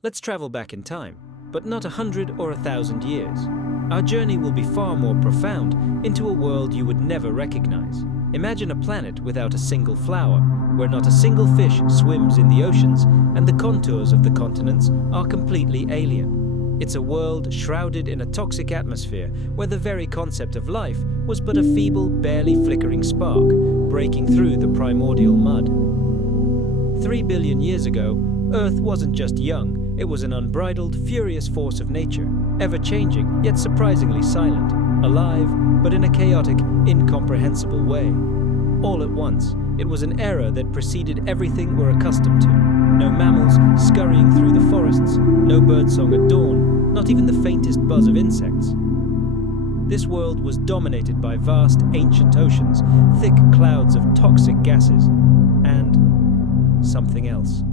Let's travel back in time, but not 100 or 1,000 years. Our journey will be far more profound, into a world you would never recognize. Imagine a planet without a single flower, where not a single fish swims in the oceans, and the contours of the continents are completely alien. It's a world shrouded in a toxic atmosphere, where the very concept of life was but a feeble, barely flickering spark, breaking through the primordial mud. 3 billion years ago, Earth wasn't just young, it was an unbridled, furious force of nature, ever-changing, yet surprisingly silent, alive, but in a chaotic, incomprehensible way. All at once, it was an era that preceded everything we're accustomed to. No mammals scurrying through the forests, no birdsong at dawn, not even the faintest buzz of insects. This world was dominated by vast, ancient oceans, thick clouds of toxic gases, and something else.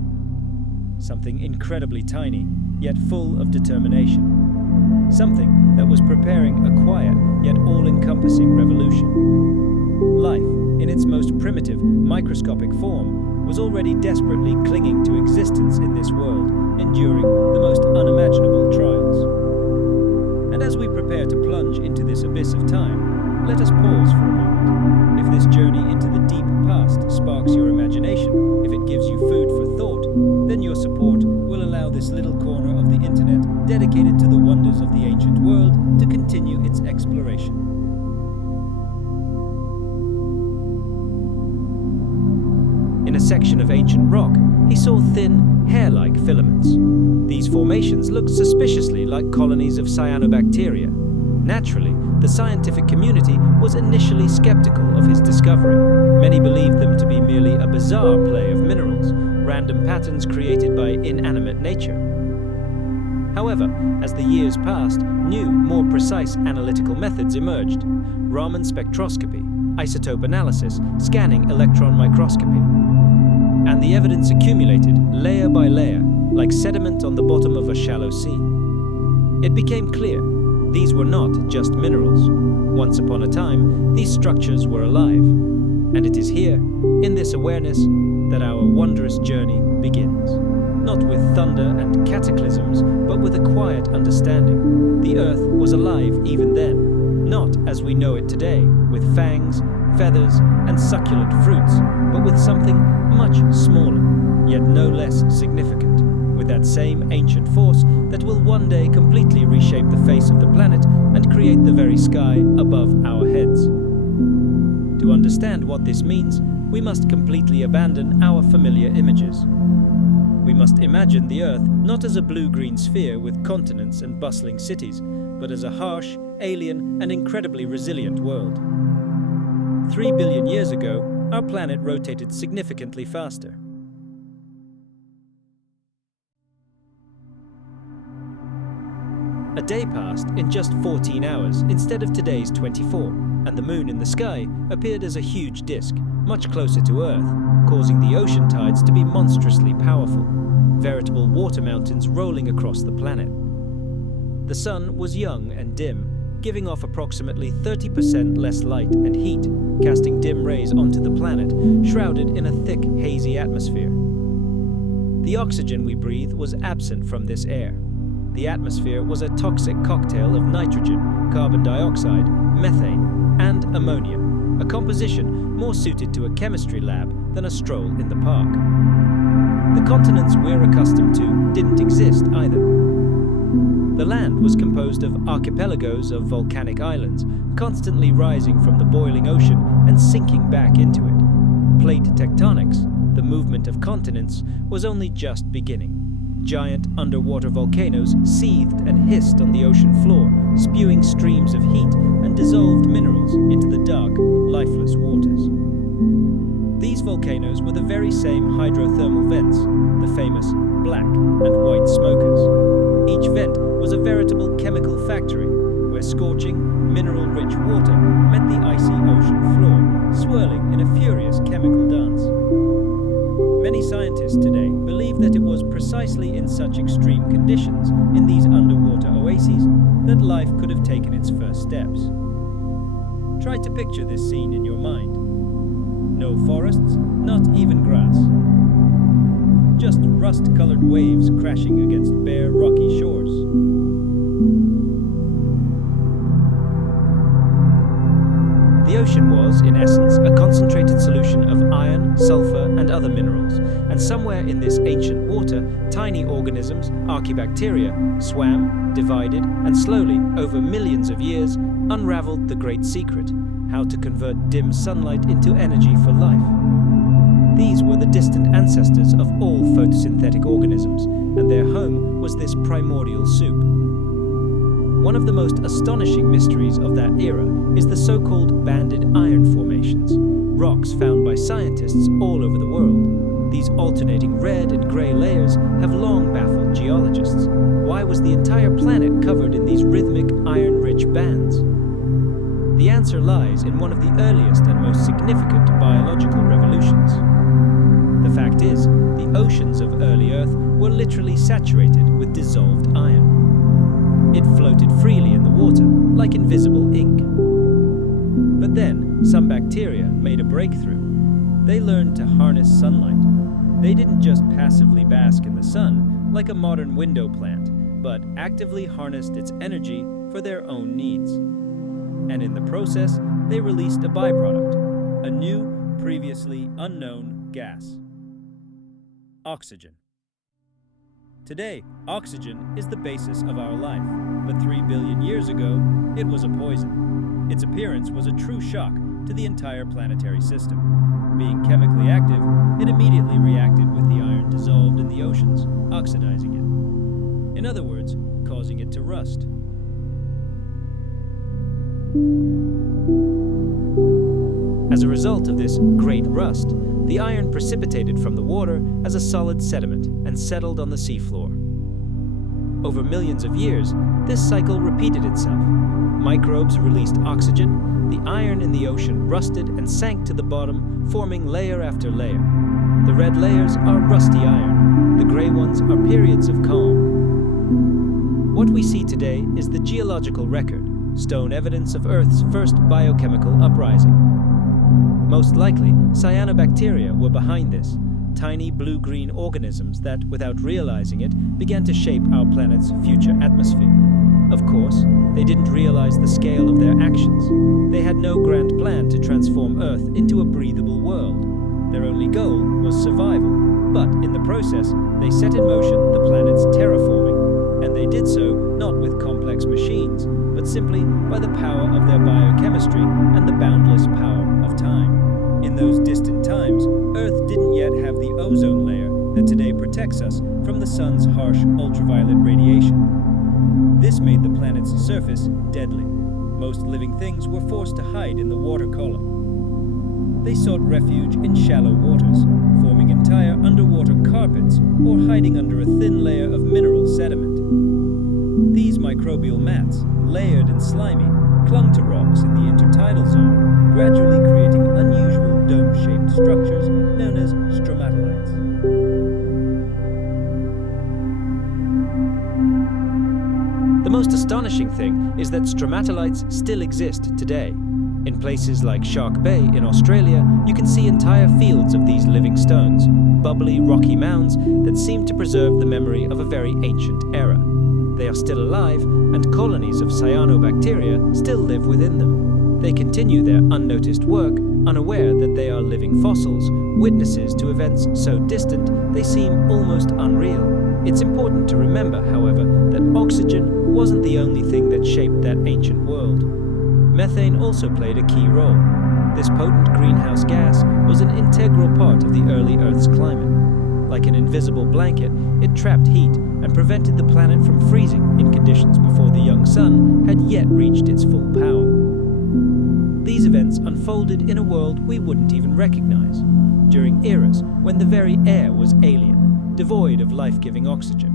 Something incredibly tiny, yet full of determination. Something that was preparing a quiet, yet all-encompassing revolution. Life, in its most primitive, microscopic form, was already desperately clinging to existence in this world, enduring the most unimaginable trials. And as we prepare to plunge into this abyss of time, let us pause for a moment. If this journey into the deep past sparks your imagination, if it gives you food for thought, then your support will allow this little corner of the internet dedicated to the wonders of the ancient world to continue its exploration. In a section of ancient rock, he saw thin, hair-like filaments. These formations looked suspiciously like colonies of cyanobacteria. Naturally, the scientific community was initially skeptical of his discovery. Many believed them to be merely a bizarre play of minerals, random patterns created by inanimate nature. However, as the years passed, new, more precise analytical methods emerged. Raman spectroscopy, isotope analysis, scanning electron microscopy. And the evidence accumulated, layer by layer, like sediment on the bottom of a shallow sea. It became clear, these were not just minerals. Once upon a time, these structures were alive. And it is here, in this awareness, that our wondrous journey begins. Not with thunder and cataclysms, but with a quiet understanding. The Earth was alive even then, not as we know it today, with fangs, feathers, and succulent fruits, but with something much smaller, yet no less significant, with that same ancient force that will one day completely reshape the face of the planet and create the very sky above our heads. To understand what this means, we must completely abandon our familiar images. We must imagine the Earth not as a blue-green sphere with continents and bustling cities, but as a harsh, alien, and incredibly resilient world. 3 billion years ago, our planet rotated significantly faster. A day passed in just 14 hours instead of today's 24, and the moon in the sky appeared as a huge disk, much closer to Earth, causing the ocean tides to be monstrously powerful, veritable water mountains rolling across the planet. The sun was young and dim, giving off approximately 30% less light and heat, casting dim rays onto the planet, shrouded in a thick, hazy atmosphere. The oxygen we breathe was absent from this air. The atmosphere was a toxic cocktail of nitrogen, carbon dioxide, methane, and ammonia, a composition more suited to a chemistry lab than a stroll in the park. The continents we're accustomed to didn't exist either. The land was composed of archipelagos of volcanic islands, constantly rising from the boiling ocean and sinking back into it. Plate tectonics, the movement of continents, was only just beginning. Giant underwater volcanoes seethed and hissed on the ocean floor, spewing streams of heat and dissolved minerals into the dark, lifeless waters. These volcanoes were the very same hydrothermal vents, the famous black and white smokers. Each vent was a veritable chemical factory, where scorching, mineral-rich water met the icy ocean floor, swirling in a furious chemical dance. Many scientists today believe that it was precisely in such extreme conditions, in these underwater oases, that life could have taken its first steps. Try to picture this scene in your mind. No forests, not even grass. just rust-colored waves crashing against bare, rocky shores. The ocean was, in essence, a concentrated solution of iron, sulfur, and other minerals, and somewhere in this ancient water, tiny organisms, archaebacteria, swam, divided, and slowly, over millions of years, unraveled the great secret: how to convert dim sunlight into energy for life. These were the distant ancestors of all photosynthetic organisms, and their home was this primordial soup. One of the most astonishing mysteries of that era is the so-called banded iron formations, rocks found by scientists all over the world. These alternating red and grey layers have long baffled geologists. Why was the entire planet covered in these rhythmic, iron-rich bands? The answer lies in one of the earliest and most significant biological revolutions. The fact is, the oceans of early Earth were literally saturated with dissolved iron. It floated freely in the water, like invisible ink. But then, some bacteria made a breakthrough. They learned to harness sunlight. They didn't just passively bask in the sun, like a modern window plant, but actively harnessed its energy for their own needs. And in the process, they released a byproduct, a new, previously unknown gas: oxygen. Today, oxygen is the basis of our life, but 3 billion years ago, it was a poison. Its appearance was a true shock to the entire planetary system. Being chemically active, it immediately reacted with the iron dissolved in the oceans, oxidizing it. In other words, causing it to rust. As a result of this great rust, the iron precipitated from the water as a solid sediment and settled on the seafloor. Over millions of years, this cycle repeated itself. Microbes released oxygen, the iron in the ocean rusted and sank to the bottom, forming layer after layer. The red layers are rusty iron, the grey ones are periods of calm. What we see today is the geological record, stone evidence of Earth's first biochemical uprising. Most likely, cyanobacteria were behind this, tiny blue-green organisms that, without realizing it, began to shape our planet's future atmosphere. Of course, they didn't realize the scale of their actions. They had no grand plan to transform Earth into a breathable world. Their only goal was survival, but in the process, they set in motion the planet's terraforming, and they did so not with complex machines, but simply by the power of their biochemistry and the boundless power of time. In those distant times, Earth didn't yet have the ozone layer that today protects us from the sun's harsh ultraviolet radiation. This made the planet's surface deadly. Most living things were forced to hide in the water column. They sought refuge in shallow waters, forming entire underwater carpets or hiding under a thin layer of mineral sediment. These microbial mats, layered and slimy, clung to rocks in the intertidal zone, gradually creating unusual dome-shaped structures known as stromatolites. The most astonishing thing is that stromatolites still exist today. In places like Shark Bay in Australia, you can see entire fields of these living stones, bubbly rocky mounds that seem to preserve the memory of a very ancient era. They are still alive, and colonies of cyanobacteria still live within them. They continue their unnoticed work, unaware that they are living fossils, witnesses to events so distant they seem almost unreal. It's important to remember, however, that oxygen wasn't the only thing that shaped that ancient world. Methane also played a key role. This potent greenhouse gas was an integral part of the early Earth's climate. Like an invisible blanket, it trapped heat and prevented the planet from freezing in conditions before the young sun had yet reached its full power. These events unfolded in a world we wouldn't even recognize, during eras when the very air was alien, devoid of life-giving oxygen.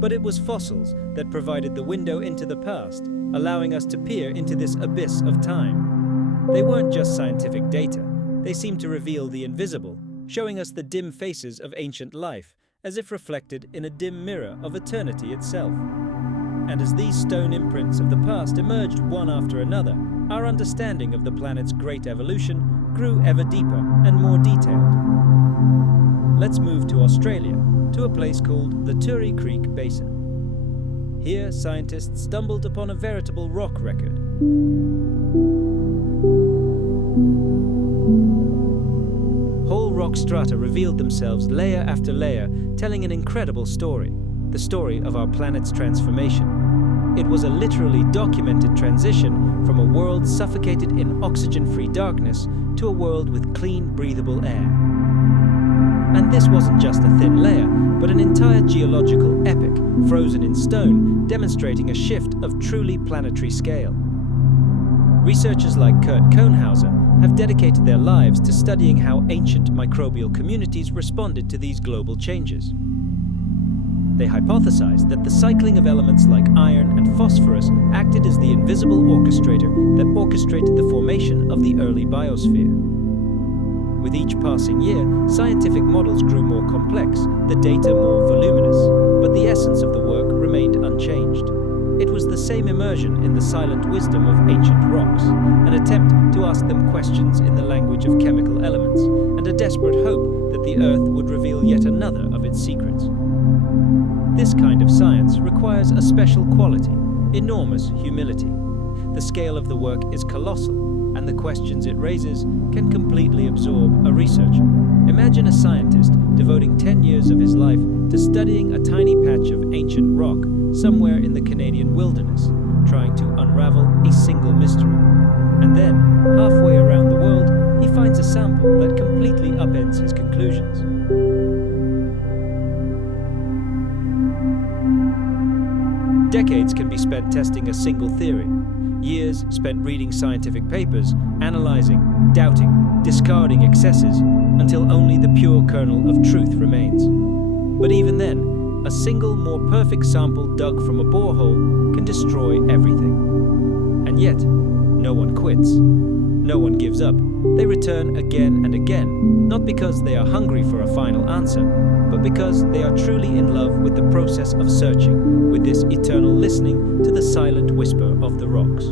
But it was fossils that provided the window into the past, allowing us to peer into this abyss of time. They weren't just scientific data, they seemed to reveal the invisible, showing us the dim faces of ancient life, as if reflected in a dim mirror of eternity itself. And as these stone imprints of the past emerged one after another, our understanding of the planet's great evolution grew ever deeper and more detailed. Let's move to Australia, to a place called the Turi Creek Basin. Here, scientists stumbled upon a veritable rock record. Whole rock strata revealed themselves layer after layer, telling an incredible story, the story of our planet's transformation. It was a literally documented transition from a world suffocated in oxygen-free darkness to a world with clean, breathable air. And this wasn't just a thin layer, but an entire geological epic, frozen in stone, demonstrating a shift of truly planetary scale. Researchers like Kurt Kohnhauser have dedicated their lives to studying how ancient microbial communities responded to these global changes. They hypothesized that the cycling of elements like iron and phosphorus acted as the invisible orchestrator that orchestrated the formation of the early biosphere. With each passing year, scientific models grew more complex, the data more voluminous, but the essence of the work remained unchanged. It was the same immersion in the silent wisdom of ancient rocks, an attempt to ask them questions in the language of chemical elements, and a desperate hope that the Earth would reveal yet another of its secrets. This kind of science requires a special quality, enormous humility. The scale of the work is colossal, and the questions it raises can completely absorb a researcher. Imagine a scientist devoting 10 years of his life to studying a tiny patch of ancient rock somewhere in the Canadian wilderness, trying to unravel a single mystery. And then, halfway around the world, he finds a sample that completely upends his conclusions. Decades can be spent testing a single theory. Years spent reading scientific papers, analyzing, doubting, discarding excesses, until only the pure kernel of truth remains. But even then, a single, more perfect sample dug from a borehole can destroy everything. And yet, no one quits. No one gives up. They return again and again, not because they are hungry for a final answer, but because they are truly in love with the process of searching, with this eternal listening to the silent whisper of the rocks.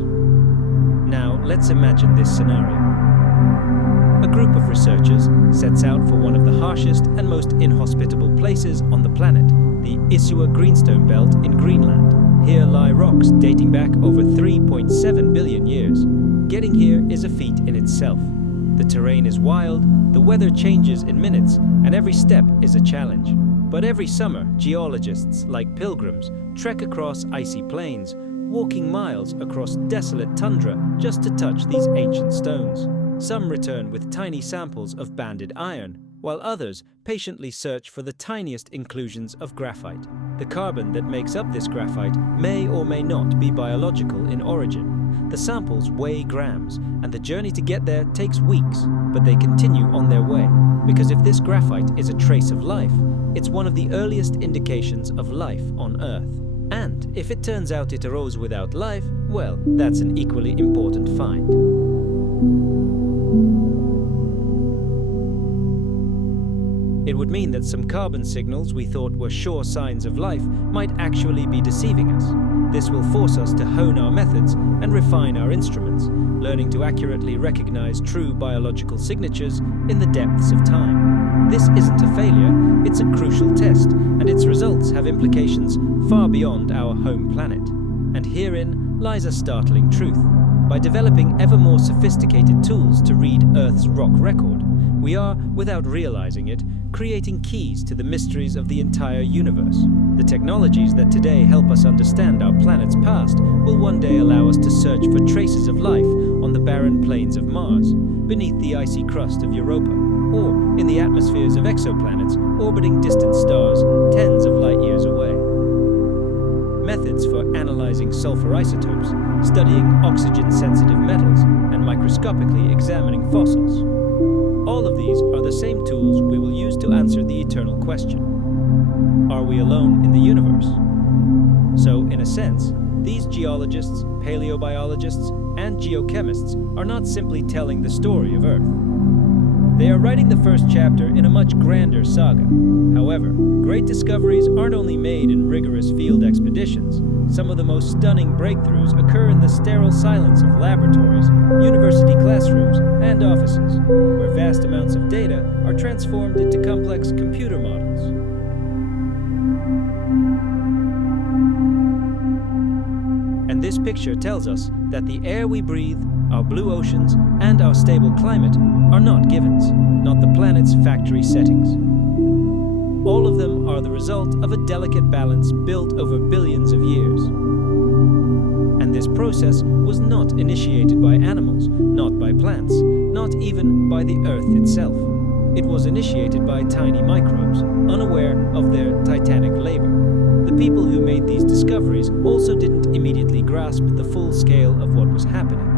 Now, let's imagine this scenario. A group of researchers sets out for one of the harshest and most inhospitable places on the planet, the Isua Greenstone Belt in Greenland. Here lie rocks dating back over 3.7 billion years. Getting here is a feat in itself. The terrain is wild, the weather changes in minutes, and every step is a challenge. But every summer, geologists, like pilgrims, trek across icy plains, walking miles across desolate tundra just to touch these ancient stones. Some return with tiny samples of banded iron, while others patiently search for the tiniest inclusions of graphite. The carbon that makes up this graphite may or may not be biological in origin. The samples weigh grams, and the journey to get there takes weeks, but they continue on their way, because if this graphite is a trace of life, it's one of the earliest indications of life on Earth. And if it turns out it arose without life, well, that's an equally important find. It would mean that some carbon signals we thought were sure signs of life might actually be deceiving us. This will force us to hone our methods and refine our instruments, learning to accurately recognize true biological signatures in the depths of time. This isn't a failure, it's a crucial test, and its results have implications far beyond our home planet. And herein lies a startling truth. By developing ever more sophisticated tools to read Earth's rock record, we are, without realizing it, creating keys to the mysteries of the entire universe. The technologies that today help us understand our planet's past will one day allow us to search for traces of life on the barren plains of Mars, beneath the icy crust of Europa, or in the atmospheres of exoplanets orbiting distant stars tens of light years away. Methods for analyzing sulfur isotopes, studying oxygen-sensitive metals, and microscopically examining fossils. All of these are the same tools we will use to answer the eternal question: are we alone in the universe? So, in a sense, these geologists, paleobiologists, and geochemists are not simply telling the story of Earth. They are writing the first chapter in a much grander saga. However, great discoveries aren't only made in rigorous field expeditions. Some of the most stunning breakthroughs occur in the sterile silence of laboratories, university classrooms, and offices, where vast amounts of data are transformed into complex computer models. This picture tells us that the air we breathe, our blue oceans, and our stable climate are not givens, not the planet's factory settings. All of them are the result of a delicate balance built over billions of years. And this process was not initiated by animals, not by plants, not even by the Earth itself. It was initiated by tiny microbes, unaware of their titanic labor. The people who made these discoveries also didn't immediately grasp the full scale of what was happening.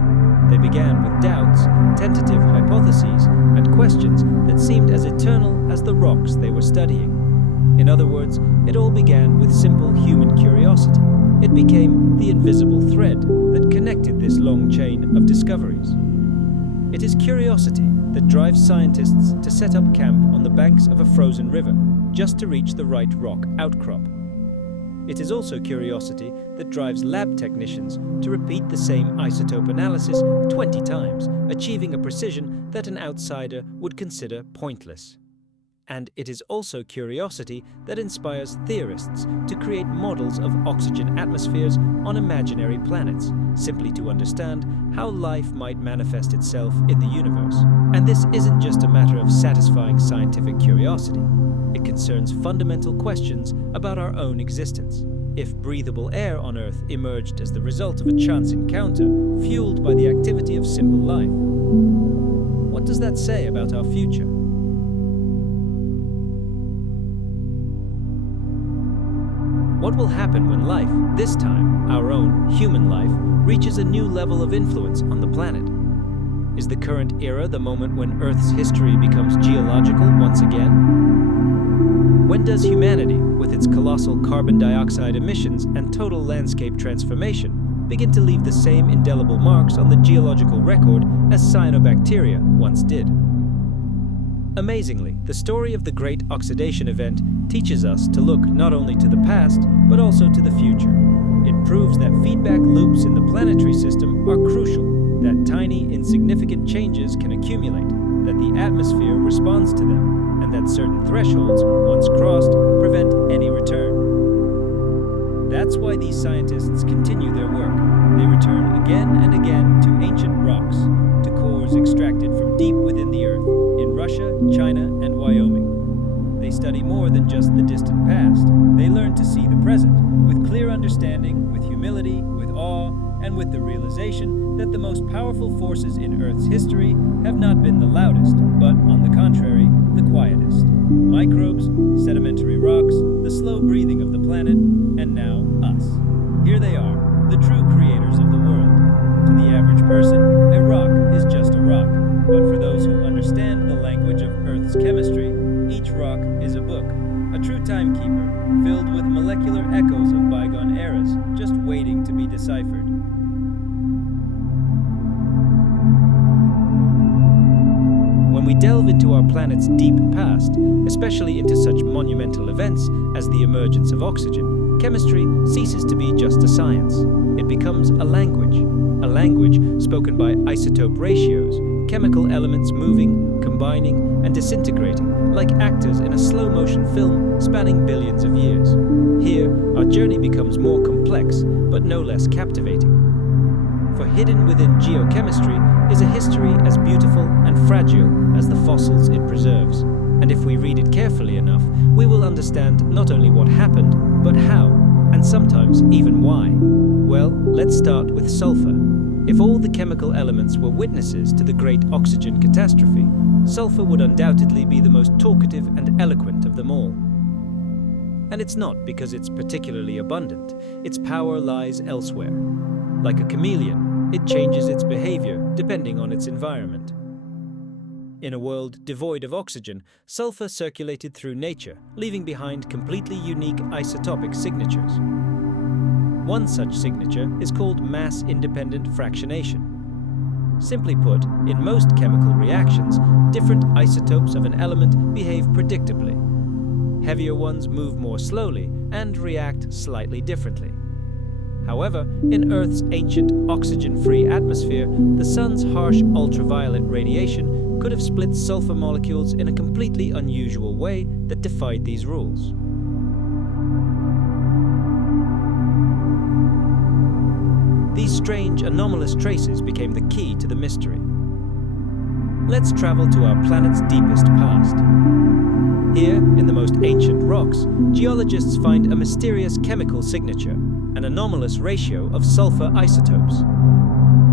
They began with doubts, tentative hypotheses, and questions that seemed as eternal as the rocks they were studying. In other words, it all began with simple human curiosity. It became the invisible thread that connected this long chain of discoveries. It is curiosity that drives scientists to set up camp on the banks of a frozen river just to reach the right rock outcrop. It is also curiosity that drives lab technicians to repeat the same isotope analysis 20 times, achieving a precision that an outsider would consider pointless. And it is also curiosity that inspires theorists to create models of oxygen atmospheres on imaginary planets, simply to understand how life might manifest itself in the universe. And this isn't just a matter of satisfying scientific curiosity. It concerns fundamental questions about our own existence. If breathable air on Earth emerged as the result of a chance encounter, fueled by the activity of simple life, what does that say about our future? What will happen when life, this time our own human life, reaches a new level of influence on the planet? Is the current era the moment when Earth's history becomes geological once again? When does humanity, with its colossal carbon dioxide emissions and total landscape transformation, begin to leave the same indelible marks on the geological record as cyanobacteria once did? Amazingly, the story of the Great Oxidation Event teaches us to look not only to the past, but also to the future. It proves that feedback loops in the planetary system are crucial, that tiny, insignificant changes can accumulate, that the atmosphere responds to them, and that certain thresholds, once crossed, prevent any return. That's why these scientists continue their work. They return again and again to ancient rocks, to cores extracted from deep within the Earth, in Russia, China, and Wyoming. They study more than just the distant past. They learn to see the present, with clear understanding, with humility, with awe, and with the realization that the most powerful forces in Earth's history have not been the loudest, but, on the contrary, the quietest. Microbes, sedimentary rocks, the slow breathing of the planet, and now us. Here they are, the true creators of the world. To the average person, a rock is just a rock, but for those who understand the language of Earth's chemistry, each rock is a book, a true timekeeper, filled with molecular echoes of bygone eras, just waiting to be deciphered. When we delve into our planet's deep past, especially into such monumental events as the emergence of oxygen, chemistry ceases to be just a science. It becomes a language spoken by isotope ratios, chemical elements moving, combining, and disintegrating like actors in a slow-motion film spanning billions of years. Here, our journey becomes more complex, but no less captivating. For hidden within geochemistry is a history as beautiful and fragile as the fossils it preserves. And if we read it carefully enough, we will understand not only what happened, but how, and sometimes even why. Well, let's start with sulfur. If all the chemical elements were witnesses to the Great Oxygen Catastrophe, sulfur would undoubtedly be the most talkative and eloquent of them all. And it's not because it's particularly abundant. Its power lies elsewhere. Like a chameleon, it changes its behavior depending on its environment. In a world devoid of oxygen, sulfur circulated through nature, leaving behind completely unique isotopic signatures. One such signature is called mass-independent fractionation. Simply put, in most chemical reactions, different isotopes of an element behave predictably. Heavier ones move more slowly and react slightly differently. However, in Earth's ancient oxygen-free atmosphere, the sun's harsh ultraviolet radiation could have split sulfur molecules in a completely unusual way that defied these rules. strange, anomalous traces became the key to the mystery. Let's travel to our planet's deepest past. Here, in the most ancient rocks, geologists find a mysterious chemical signature, an anomalous ratio of sulfur isotopes.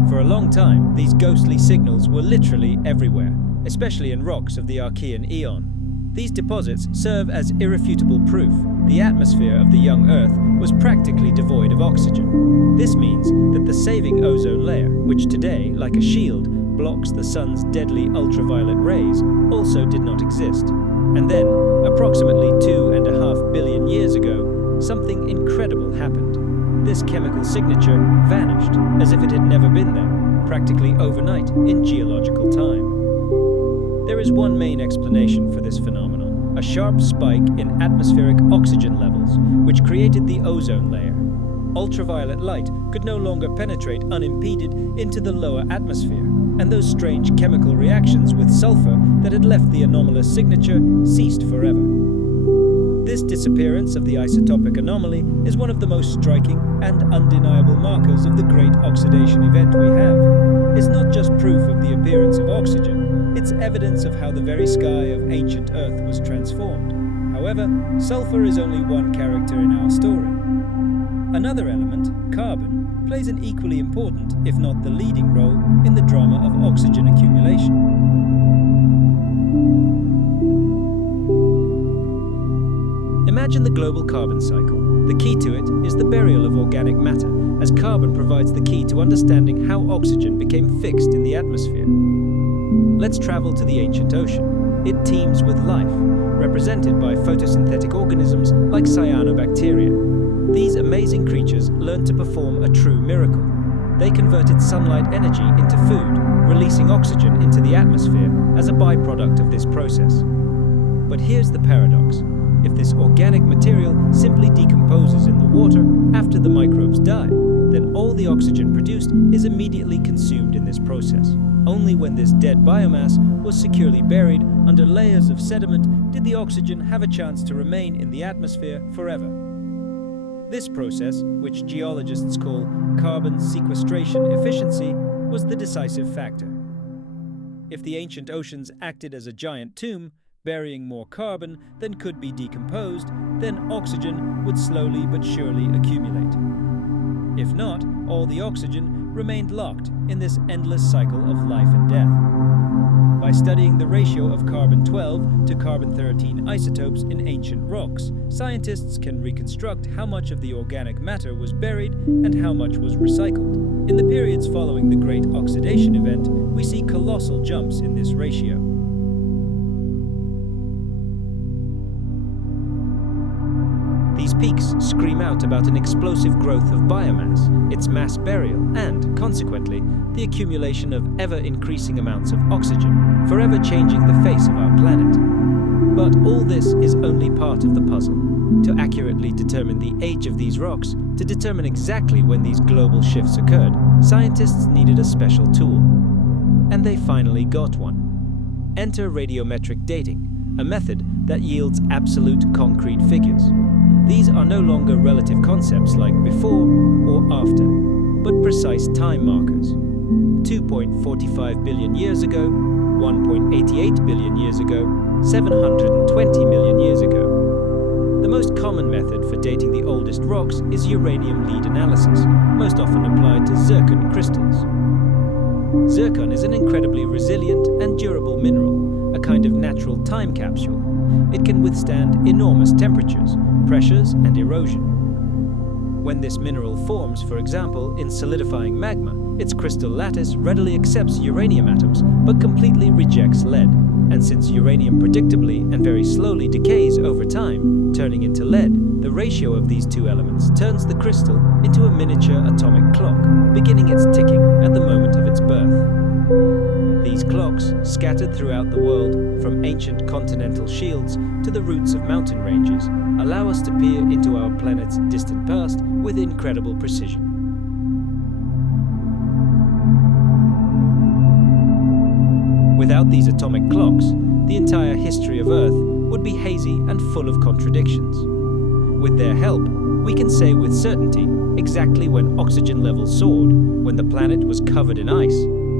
For a long time, these ghostly signals were literally everywhere, especially in rocks of the Archean Eon. These deposits serve as irrefutable proof the atmosphere of the young Earth was practically devoid of oxygen. This means that the saving ozone layer, which today, like a shield, blocks the sun's deadly ultraviolet rays, also did not exist. And then, approximately 2.5 billion years ago, something incredible happened. This chemical signature vanished, as if it had never been there, practically overnight in geological time. There is one main explanation for this phenomenon, a sharp spike in atmospheric oxygen levels, which created the ozone layer. Ultraviolet light could no longer penetrate unimpeded into the lower atmosphere, and those strange chemical reactions with sulfur that had left the anomalous signature ceased forever. This disappearance of the isotopic anomaly is one of the most striking and undeniable markers of the Great Oxidation Event we have. It's not just proof of the appearance of oxygen, it's evidence of how the very sky of ancient Earth was transformed. However, sulfur is only one character in our story. Another element, carbon, plays an equally important, if not the leading role, in the drama of oxygen accumulation. Imagine the global carbon cycle. The key to it is the burial of organic matter, as carbon provides the key to understanding how oxygen became fixed in the atmosphere. Let's travel to the ancient ocean. It teems with life, represented by photosynthetic organisms like cyanobacteria. These amazing creatures learned to perform a true miracle. They converted sunlight energy into food, releasing oxygen into the atmosphere as a byproduct of this process. But here's the paradox. If this organic material simply decomposes in the water after the microbes die, then all the oxygen produced is immediately consumed in this process. Only when this dead biomass was securely buried under layers of sediment did the oxygen have a chance to remain in the atmosphere forever. This process, which geologists call carbon sequestration efficiency, was the decisive factor. If the ancient oceans acted as a giant tomb, burying more carbon than could be decomposed, then oxygen would slowly but surely accumulate. If not, all the oxygen remained locked in this endless cycle of life and death. By studying the ratio of carbon-12 to carbon-13 isotopes in ancient rocks, scientists can reconstruct how much of the organic matter was buried and how much was recycled. In the periods following the Great Oxidation Event, we see colossal jumps in this ratio. These peaks scream out about an explosive growth of biomass, its mass burial, and, consequently, the accumulation of ever-increasing amounts of oxygen, forever changing the face of our planet. But all this is only part of the puzzle. To accurately determine the age of these rocks, to determine exactly when these global shifts occurred, scientists needed a special tool. And they finally got one. Enter radiometric dating, a method that yields absolute concrete figures. These are no longer relative concepts like before or after, but precise time markers. 2.45 billion years ago, 1.88 billion years ago, 720 million years ago. The most common method for dating the oldest rocks is uranium lead analysis, most often applied to zircon crystals. Zircon is an incredibly resilient and durable mineral, a kind of natural time capsule. It can withstand enormous temperatures, pressures, and erosion. When this mineral forms, for example, in solidifying magma, its crystal lattice readily accepts uranium atoms but completely rejects lead. And since uranium predictably and very slowly decays over time, turning into lead, the ratio of these two elements turns the crystal into a miniature atomic clock, beginning its ticking at the moment of its birth. These clocks, scattered throughout the world, from ancient continental shields to the roots of mountain ranges, allow us to peer into our planet's distant past with incredible precision. Without these atomic clocks, the entire history of Earth would be hazy and full of contradictions. With their help, we can say with certainty exactly when oxygen levels soared, when the planet was covered in ice,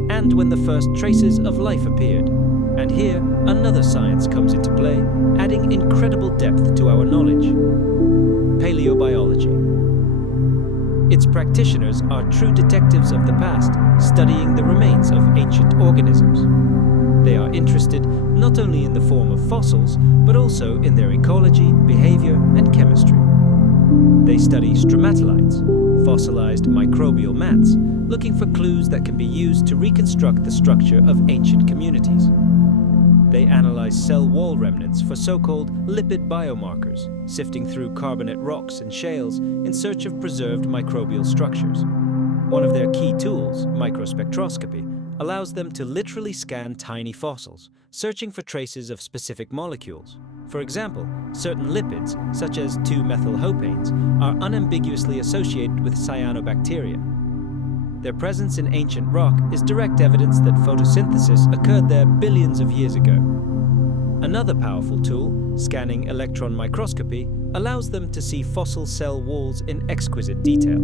and when the first traces of life appeared. And here, another science comes into play, adding incredible depth to our knowledge: paleobiology. Its practitioners are true detectives of the past, studying the remains of ancient organisms. They are interested not only in the form of fossils, but also in their ecology, behavior, and chemistry. They study stromatolites, fossilized microbial mats, looking for clues that can be used to reconstruct the structure of ancient communities. They analyze cell wall remnants for so-called lipid biomarkers, sifting through carbonate rocks and shales in search of preserved microbial structures. One of their key tools, microspectroscopy, allows them to literally scan tiny fossils, searching for traces of specific molecules. For example, certain lipids, such as 2-methylhopanes, are unambiguously associated with cyanobacteria. Their presence in ancient rock is direct evidence that photosynthesis occurred there billions of years ago. Another powerful tool, scanning electron microscopy, allows them to see fossil cell walls in exquisite detail.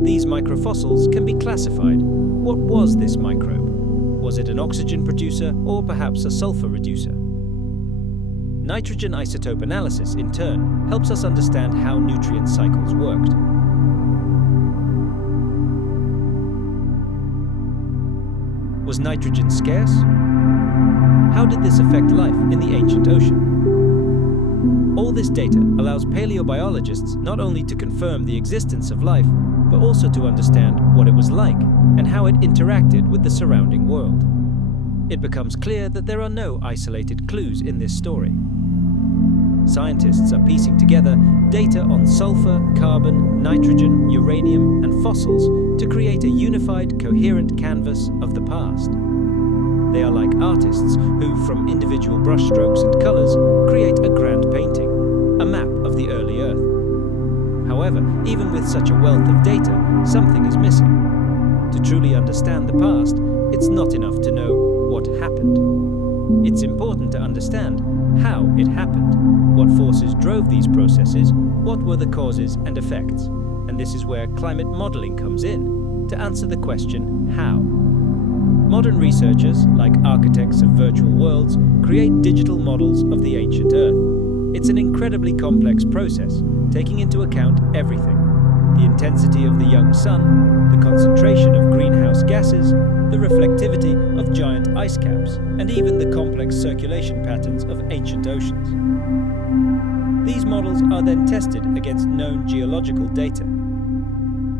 These microfossils can be classified. What was this microbe? Was it an oxygen producer or perhaps a sulfur reducer? Nitrogen isotope analysis, in turn, helps us understand how nutrient cycles worked. Was nitrogen scarce? How did this affect life in the ancient ocean? All this data allows paleobiologists not only to confirm the existence of life, but also to understand what it was like and how it interacted with the surrounding world. It becomes clear that there are no isolated clues in this story. Scientists are piecing together data on sulfur, carbon, nitrogen, uranium, and fossils to create a unified, coherent canvas of the past. They are like artists who, from individual brushstrokes and colors, create a grand painting, a map of the early Earth. However, even with such a wealth of data, something is missing. To truly understand the past, it's not enough to know what happened. It's important to understand how it happened, what forces drove these processes, what were the causes and effects. And this is where climate modeling comes in, to answer the question, how? Modern researchers, like architects of virtual worlds, create digital models of the ancient Earth. It's an incredibly complex process, taking into account everything: the intensity of the young sun, the concentration of greenhouse gases, the reflectivity of giant ice caps, and even the complex circulation patterns of ancient oceans. These models are then tested against known geological data.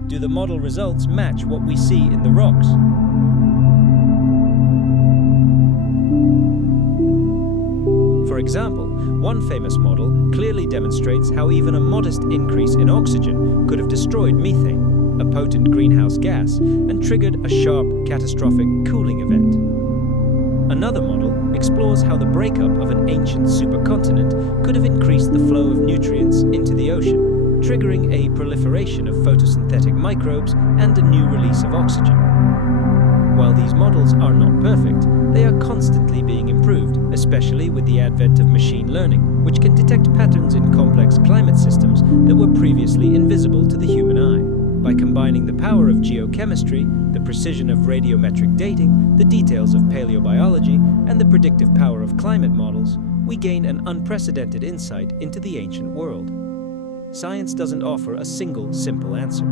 Do the model results match what we see in the rocks? For example, one famous model clearly demonstrates how even a modest increase in oxygen could have destroyed methane, a potent greenhouse gas, and triggered a sharp, catastrophic cooling event. Another model explores how the breakup of an ancient supercontinent could have increased the flow of nutrients into the ocean, triggering a proliferation of photosynthetic microbes and a new release of oxygen. While these models are not perfect, they are constantly being improved, especially with the advent of machine learning, which can detect patterns in complex climate systems that were previously invisible to the human eye. By combining the power of geochemistry, the precision of radiometric dating, the details of paleobiology, and the predictive power of climate models, we gain an unprecedented insight into the ancient world. Science doesn't offer a single, simple answer.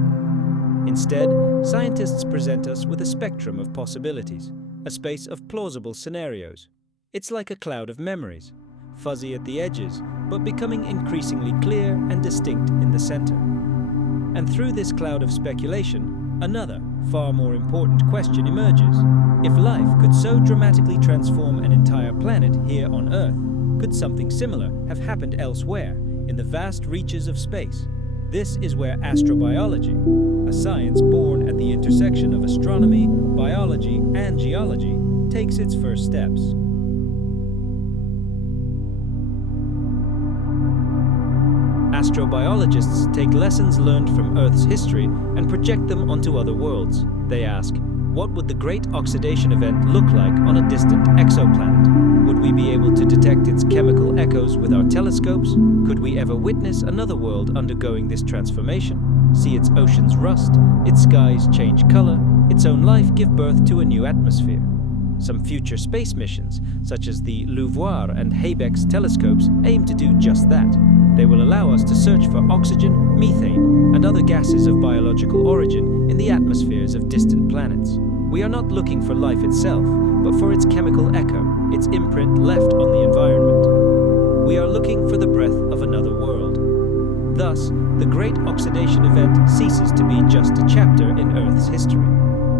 Instead, scientists present us with a spectrum of possibilities, a space of plausible scenarios. It's like a cloud of memories, fuzzy at the edges, but becoming increasingly clear and distinct in the center. And through this cloud of speculation, another, far more important question emerges. If life could so dramatically transform an entire planet here on Earth, could something similar have happened elsewhere, in the vast reaches of space? This is where astrobiology, a science born at the intersection of astronomy, biology, and geology, takes its first steps. Astrobiologists take lessons learned from Earth's history and project them onto other worlds. They ask, What would the Great Oxidation Event look like on a distant exoplanet? Would we be able to detect its chemical echoes with our telescopes? Could we ever witness another world undergoing this transformation? See its oceans rust, its skies change color, its own life give birth to a new atmosphere? Some future space missions, such as the LUVOIR and HABEX telescopes, aim to do just that. They will allow us to search for oxygen, methane, and other gases of biological origin in the atmospheres of distant planets. We are not looking for life itself, but for its chemical echo, its imprint left on the environment. We are looking for the breath of another world. Thus, the Great Oxidation Event ceases to be just a chapter in Earth's history.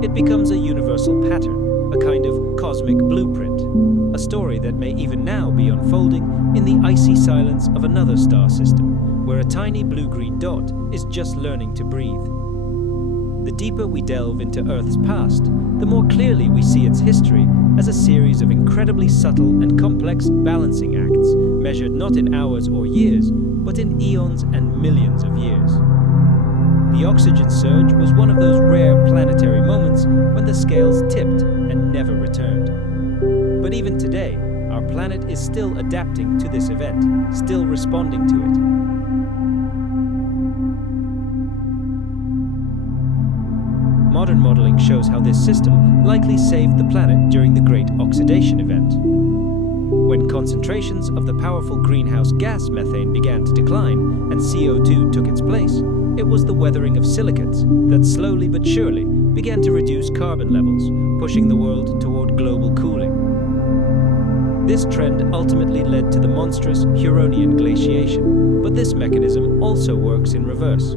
It becomes a universal pattern, a kind of cosmic blueprint, a story that may even now be unfolding in the icy silence of another star system, where a tiny blue-green dot is just learning to breathe. The deeper we delve into Earth's past, the more clearly we see its history as a series of incredibly subtle and complex balancing acts, measured not in hours or years, but in eons and millions of years. The oxygen surge was one of those rare planetary moments when the scales tipped and never returned. But even today, our planet is still adapting to this event, still responding to it. Modern modeling shows how this system likely saved the planet during the Great Oxidation Event. When concentrations of the powerful greenhouse gas methane began to decline and CO2 took its place, it was the weathering of silicates that slowly but surely began to reduce carbon levels, pushing the world toward global cooling. This trend ultimately led to the monstrous Huronian glaciation, but this mechanism also works in reverse.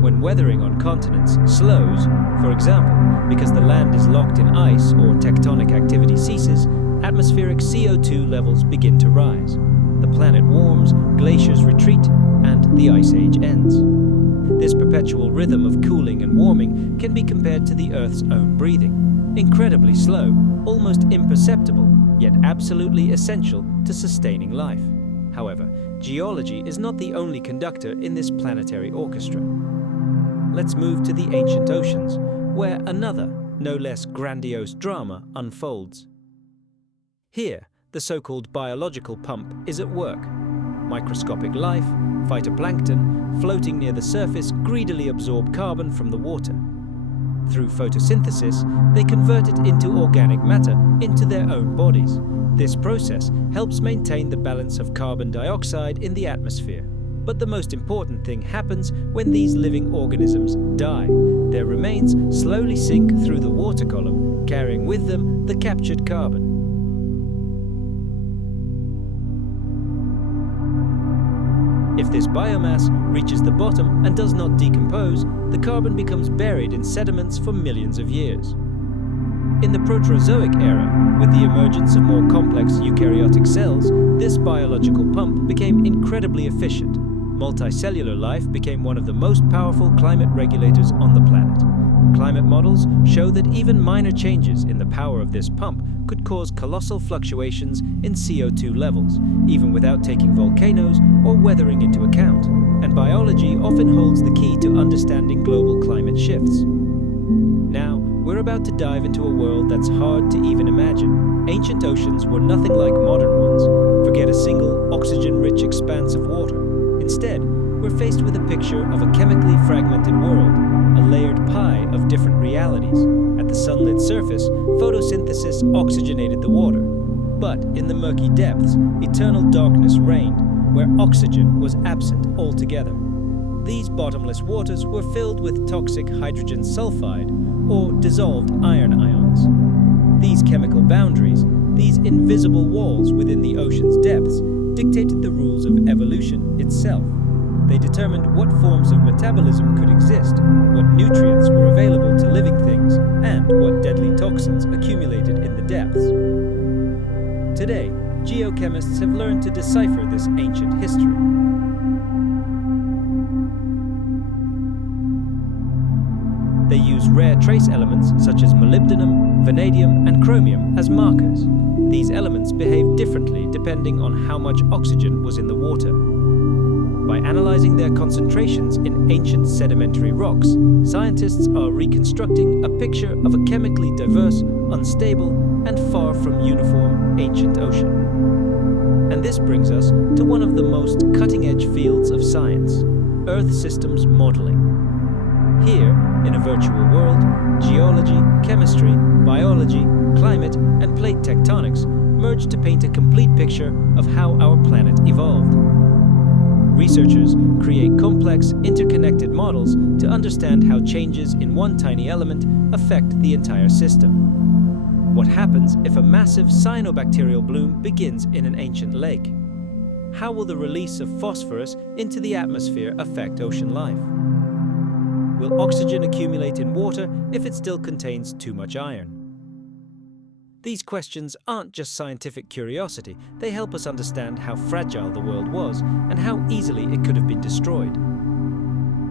When weathering on continents slows, for example, because the land is locked in ice or tectonic activity ceases, atmospheric CO2 levels begin to rise. The planet warms, glaciers retreat, and the Ice Age ends. This perpetual rhythm of cooling and warming can be compared to the Earth's own breathing. Incredibly slow, almost imperceptible, yet absolutely essential to sustaining life. However, geology is not the only conductor in this planetary orchestra. Let's move to the ancient oceans, where another, no less grandiose drama unfolds. Here, the so-called biological pump is at work. Microscopic life, phytoplankton, floating near the surface greedily absorb carbon from the water. Through photosynthesis, they convert it into organic matter into their own bodies. This process helps maintain the balance of carbon dioxide in the atmosphere. But the most important thing happens when these living organisms die. Their remains slowly sink through the water column, carrying with them the captured carbon. If this biomass reaches the bottom and does not decompose, the carbon becomes buried in sediments for millions of years. In the Proterozoic era, with the emergence of more complex eukaryotic cells, this biological pump became incredibly efficient. Multicellular life became one of the most powerful climate regulators on the planet. Climate models show that even minor changes in the power of this pump could cause colossal fluctuations in CO2 levels, even without taking volcanoes or weathering into account. And biology often holds the key to understanding global climate shifts. Now, we're about to dive into a world that's hard to even imagine. Ancient oceans were nothing like modern ones. Forget a single oxygen-rich expanse of water. Instead, we're faced with a picture of a chemically fragmented world, a layered pie of different realities. At the sunlit surface, photosynthesis oxygenated the water. But in the murky depths, eternal darkness reigned, where oxygen was absent altogether. These bottomless waters were filled with toxic hydrogen sulfide, or dissolved iron ions. These chemical boundaries, these invisible walls within the ocean's depths, dictated the rules of evolution itself. They determined what forms of metabolism could exist, what nutrients were available to living things, and what deadly toxins accumulated in the depths. Today, geochemists have learned to decipher this ancient history. They use rare trace elements such as molybdenum, vanadium, and chromium as markers. These elements behave differently depending on how much oxygen was in the water. By analyzing their concentrations in ancient sedimentary rocks, scientists are reconstructing a picture of a chemically diverse, unstable, and far from uniform ancient ocean. And this brings us to one of the most cutting-edge fields of science, Earth systems modeling. Here, in a virtual world, geology, chemistry, biology, climate, and plate tectonics merge to paint a complete picture of how our planet evolved. Researchers create complex, interconnected models to understand how changes in one tiny element affect the entire system. What happens if a massive cyanobacterial bloom begins in an ancient lake? How will the release of phosphorus into the atmosphere affect ocean life? Will oxygen accumulate in water if it still contains too much iron? These questions aren't just scientific curiosity, they help us understand how fragile the world was and how easily it could have been destroyed.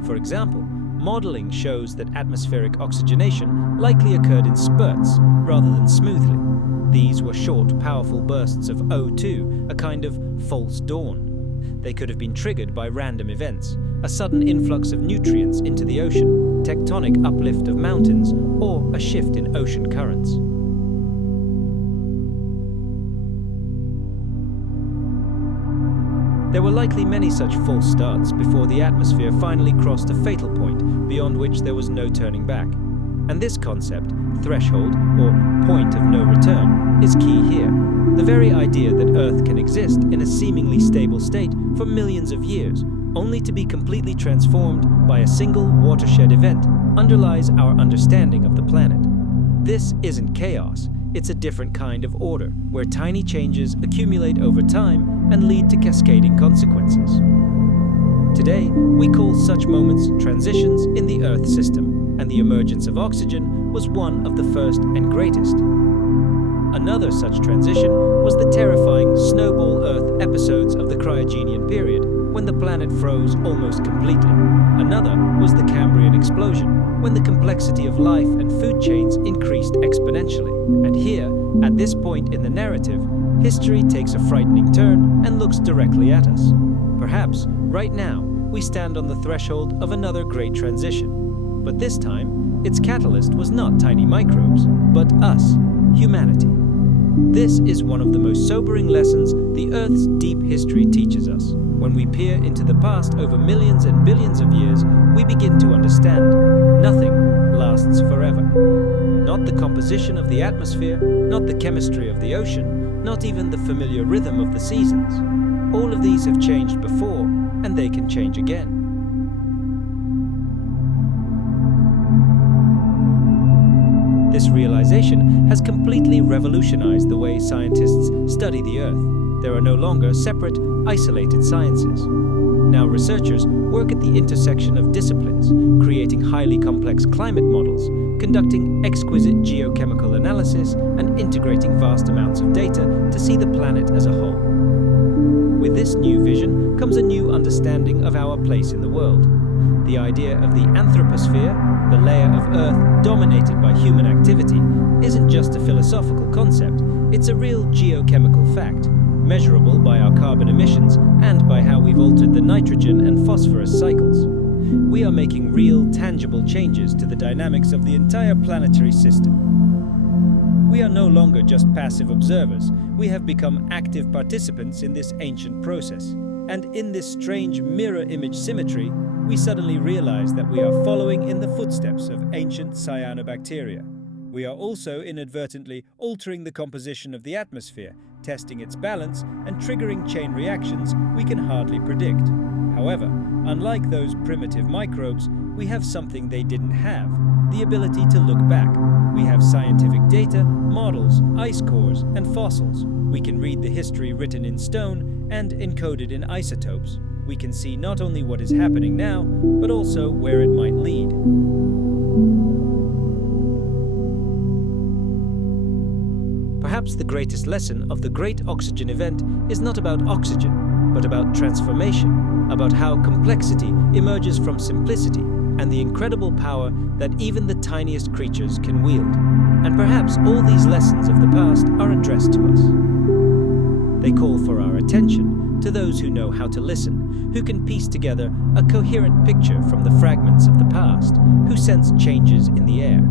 For example, modeling shows that atmospheric oxygenation likely occurred in spurts rather than smoothly. These were short, powerful bursts of O2, a kind of false dawn. They could have been triggered by random events, a sudden influx of nutrients into the ocean, tectonic uplift of mountains, or a shift in ocean currents. There were likely many such false starts before the atmosphere finally crossed a fatal point beyond which there was no turning back. And this concept, threshold or point of no return, is key here. The very idea that Earth can exist in a seemingly stable state for millions of years, only to be completely transformed by a single watershed event, underlies our understanding of the planet. This isn't chaos, it's a different kind of order, where tiny changes accumulate over time and lead to cascading consequences. Today, we call such moments transitions in the Earth system, and the emergence of oxygen was one of the first and greatest. Another such transition was the terrifying Snowball Earth episodes of the Cryogenian period, when the planet froze almost completely. Another was the Cambrian explosion, when the complexity of life and food chains increased exponentially. And here, at this point in the narrative, history takes a frightening turn and looks directly at us. Perhaps, right now, we stand on the threshold of another great transition. But this time, its catalyst was not tiny microbes, but us, humanity. This is one of the most sobering lessons the Earth's deep history teaches us. When we peer into the past over millions and billions of years, we begin to understand nothing lasts forever. Not the composition of the atmosphere, not the chemistry of the ocean, not even the familiar rhythm of the seasons. All of these have changed before, and they can change again. This realization has completely revolutionized the way scientists study the Earth. There are no longer separate, isolated sciences. Now researchers work at the intersection of disciplines, creating highly complex climate models, conducting exquisite geochemical analysis, and integrating vast amounts of data to see the planet as a whole. With this new vision comes a new understanding of our place in the world. The idea of the anthroposphere, the layer of Earth dominated by human activity, isn't just a philosophical concept, it's a real geochemical fact, measurable by our carbon emissions and by how we've altered the nitrogen and phosphorus cycles. We are making real, tangible changes to the dynamics of the entire planetary system. We are no longer just passive observers, we have become active participants in this ancient process. And in this strange mirror image symmetry, we suddenly realize that we are following in the footsteps of ancient cyanobacteria. We are also inadvertently altering the composition of the atmosphere, testing its balance and triggering chain reactions we can hardly predict. However, unlike those primitive microbes, we have something they didn't have, the ability to look back. We have scientific data, models, ice cores, and fossils. We can read the history written in stone and encoded in isotopes. We can see not only what is happening now, but also where it might lead. Perhaps the greatest lesson of the Great Oxygen Event is not about oxygen, but about transformation, about how complexity emerges from simplicity, and the incredible power that even the tiniest creatures can wield. And perhaps all these lessons of the past are addressed to us. They call for our attention, to those who know how to listen, who can piece together a coherent picture from the fragments of the past, who sense changes in the air.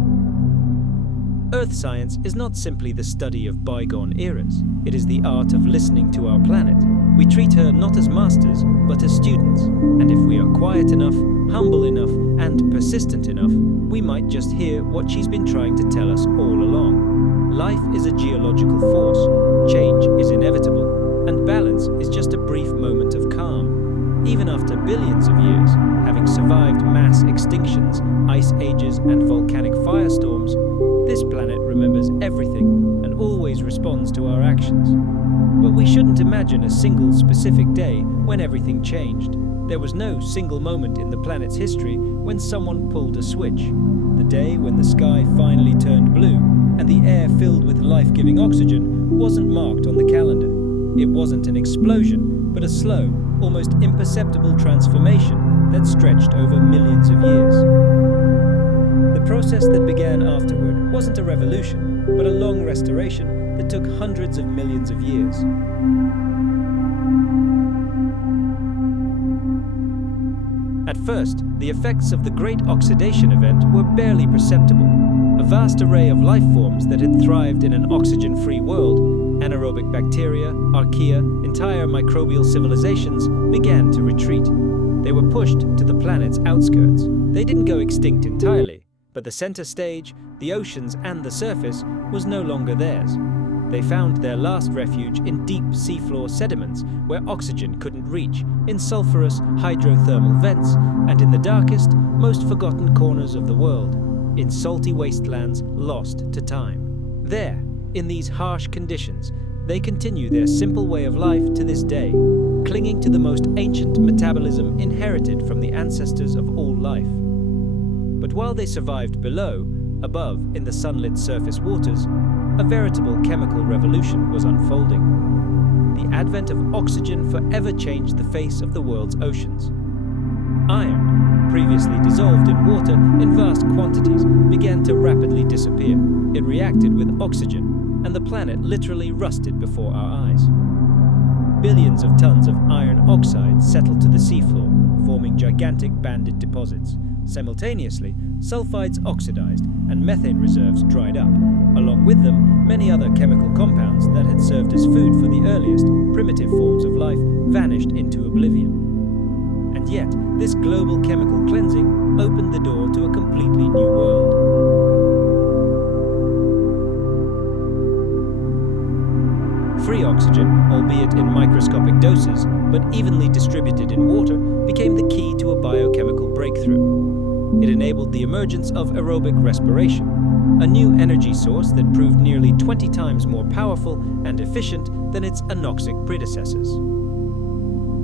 Earth science is not simply the study of bygone eras. It is the art of listening to our planet. We treat her not as masters, but as students. And if we are quiet enough, humble enough, and persistent enough, we might just hear what she's been trying to tell us all along. Life is a geological force. Change is inevitable. And balance is just a brief moment of calm. Even after billions of years, having survived mass extinctions, ice ages, and volcanic firestorms, this planet remembers everything and always responds to our actions. But we shouldn't imagine a single specific day when everything changed. There was no single moment in the planet's history when someone pulled a switch. The day when the sky finally turned blue and the air filled with life-giving oxygen wasn't marked on the calendar. It wasn't an explosion, but a slow, almost imperceptible transformation that stretched over millions of years. The process that began afterward wasn't a revolution, but a long restoration that took hundreds of millions of years. At first, the effects of the Great Oxidation Event were barely perceptible. A vast array of life forms that had thrived in an oxygen-free world, anaerobic bacteria, archaea, entire microbial civilizations, began to retreat. They were pushed to the planet's outskirts. They didn't go extinct entirely, but the center stage, the oceans and the surface, was no longer theirs. They found their last refuge in deep seafloor sediments where oxygen couldn't reach, in sulfurous hydrothermal vents, and in the darkest, most forgotten corners of the world, in salty wastelands lost to time. There, in these harsh conditions, they continue their simple way of life to this day, clinging to the most ancient metabolism inherited from the ancestors of all life. But while they survived below, above, in the sunlit surface waters, a veritable chemical revolution was unfolding. The advent of oxygen forever changed the face of the world's oceans. Iron, previously dissolved in water in vast quantities, began to rapidly disappear. It reacted with oxygen, and the planet literally rusted before our eyes. Billions of tons of iron oxide settled to the seafloor, forming gigantic banded deposits. Simultaneously, sulfides oxidized and methane reserves dried up. Along with them, many other chemical compounds that had served as food for the earliest, primitive forms of life vanished into oblivion. And yet, this global chemical cleansing opened the door to a completely new world. Free oxygen, albeit in microscopic doses, but evenly distributed in water, became the key to a biochemical breakthrough. It enabled the emergence of aerobic respiration, a new energy source that proved nearly 20 times more powerful and efficient than its anoxic predecessors.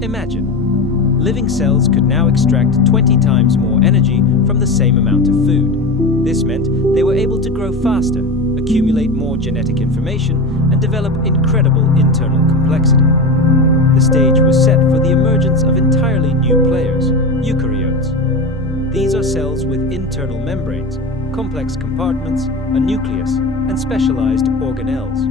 Imagine, living cells could now extract 20 times more energy from the same amount of food. This meant they were able to grow faster, accumulate more genetic information, and develop incredible internal complexity. The stage was set for the emergence of entirely new players, eukaryotes. These are cells with internal membranes, complex compartments, a nucleus, and specialized organelles.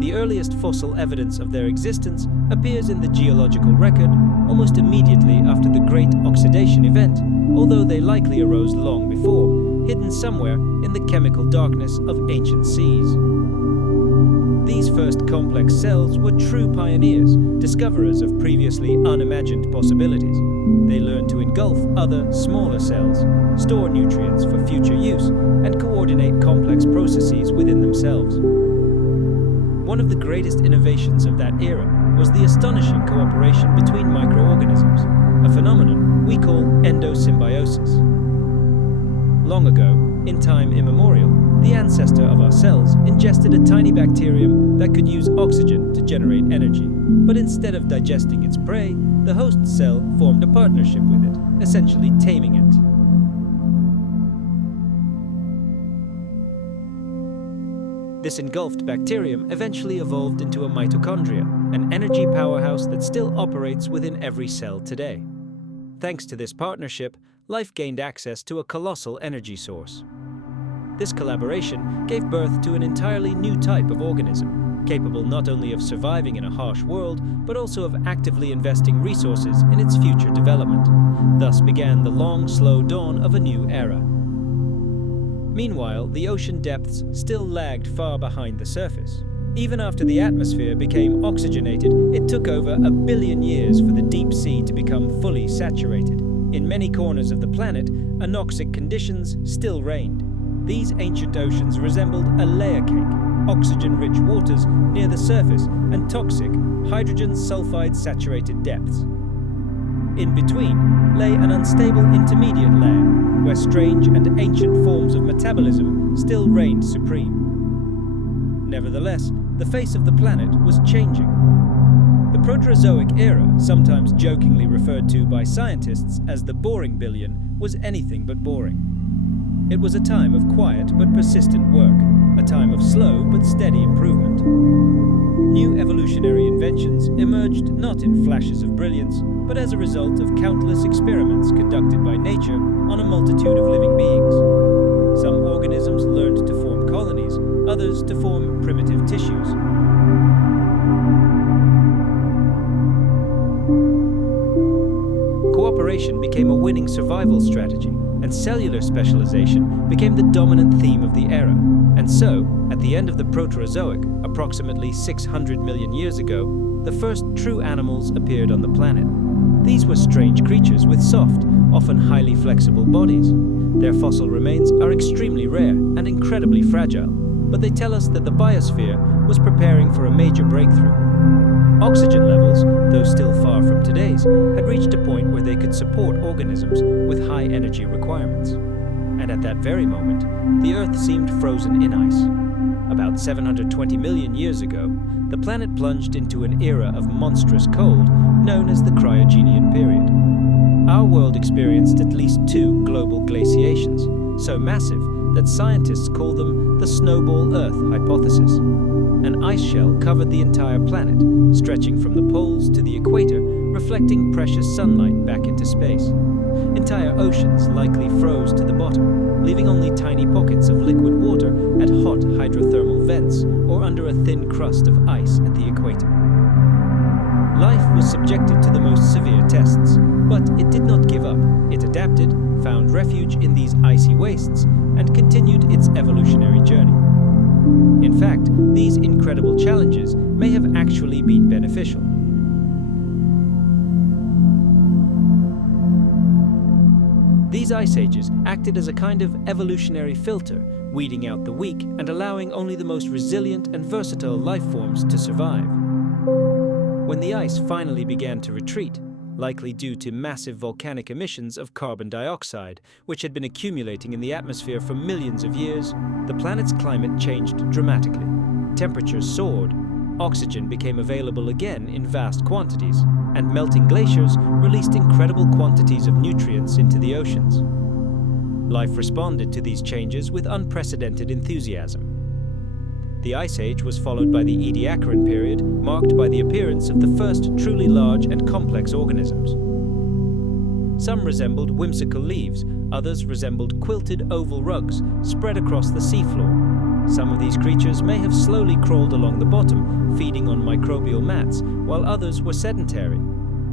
The earliest fossil evidence of their existence appears in the geological record almost immediately after the Great Oxidation Event, although they likely arose long before, hidden somewhere in the chemical darkness of ancient seas. These first complex cells were true pioneers, discoverers of previously unimagined possibilities. They learned to engulf other, smaller cells, store nutrients for future use, and coordinate complex processes within themselves. One of the greatest innovations of that era was the astonishing cooperation between microorganisms, a phenomenon we call endosymbiosis. Long ago, in time immemorial, the ancestor of our cells ingested a tiny bacterium that could use oxygen to generate energy. But instead of digesting its prey, the host cell formed a partnership with it, essentially taming it. This engulfed bacterium eventually evolved into a mitochondria, an energy powerhouse that still operates within every cell today. Thanks to this partnership, life gained access to a colossal energy source. This collaboration gave birth to an entirely new type of organism, capable not only of surviving in a harsh world, but also of actively investing resources in its future development. Thus began the long, slow dawn of a new era. Meanwhile, the ocean depths still lagged far behind the surface. Even after the atmosphere became oxygenated, it took over 1 billion years for the deep sea to become fully saturated. In many corners of the planet, anoxic conditions still reigned. These ancient oceans resembled a layer cake, oxygen-rich waters near the surface and toxic, hydrogen sulfide-saturated depths. In between lay an unstable intermediate layer, where strange and ancient forms of metabolism still reigned supreme. Nevertheless, the face of the planet was changing. The Proterozoic era, sometimes jokingly referred to by scientists as the boring billion, was anything but boring. It was a time of quiet but persistent work, a time of slow but steady improvement. New evolutionary inventions emerged not in flashes of brilliance, but as a result of countless experiments conducted by nature on a multitude of living beings. Some organisms learned to form colonies, others to form primitive tissues. Cooperation became a winning survival strategy, and cellular specialization became the dominant theme of the era. And so, at the end of the Proterozoic, approximately 600 million years ago, the first true animals appeared on the planet. These were strange creatures with soft, often highly flexible bodies. Their fossil remains are extremely rare and incredibly fragile, but they tell us that the biosphere was preparing for a major breakthrough. Oxygen levels, though still far from today's, had reached a point where they could support organisms with high energy requirements. And at that very moment, the Earth seemed frozen in ice. About 720 million years ago, the planet plunged into an era of monstrous cold known as the Cryogenian period. Our world experienced at least 2 global glaciations, so massive that scientists call them the Snowball Earth hypothesis. An ice shell covered the entire planet, stretching from the poles to the equator, reflecting precious sunlight back into space. Entire oceans likely froze to the bottom, leaving only tiny pockets of liquid water at hot hydrothermal vents or under a thin crust of ice at the equator. Life was subjected to the most severe tests, but it did not give up. It adapted, found refuge in these icy wastes, and continued its evolutionary journey. In fact, these incredible challenges may have actually been beneficial. These ice ages acted as a kind of evolutionary filter, weeding out the weak and allowing only the most resilient and versatile life forms to survive. When the ice finally began to retreat, likely due to massive volcanic emissions of carbon dioxide, which had been accumulating in the atmosphere for millions of years, the planet's climate changed dramatically. Temperatures soared, oxygen became available again in vast quantities, and melting glaciers released incredible quantities of nutrients into the oceans. Life responded to these changes with unprecedented enthusiasm. The Ice Age was followed by the Ediacaran period, marked by the appearance of the first truly large and complex organisms. Some resembled whimsical leaves, others resembled quilted oval rugs spread across the seafloor. Some of these creatures may have slowly crawled along the bottom, feeding on microbial mats, while others were sedentary.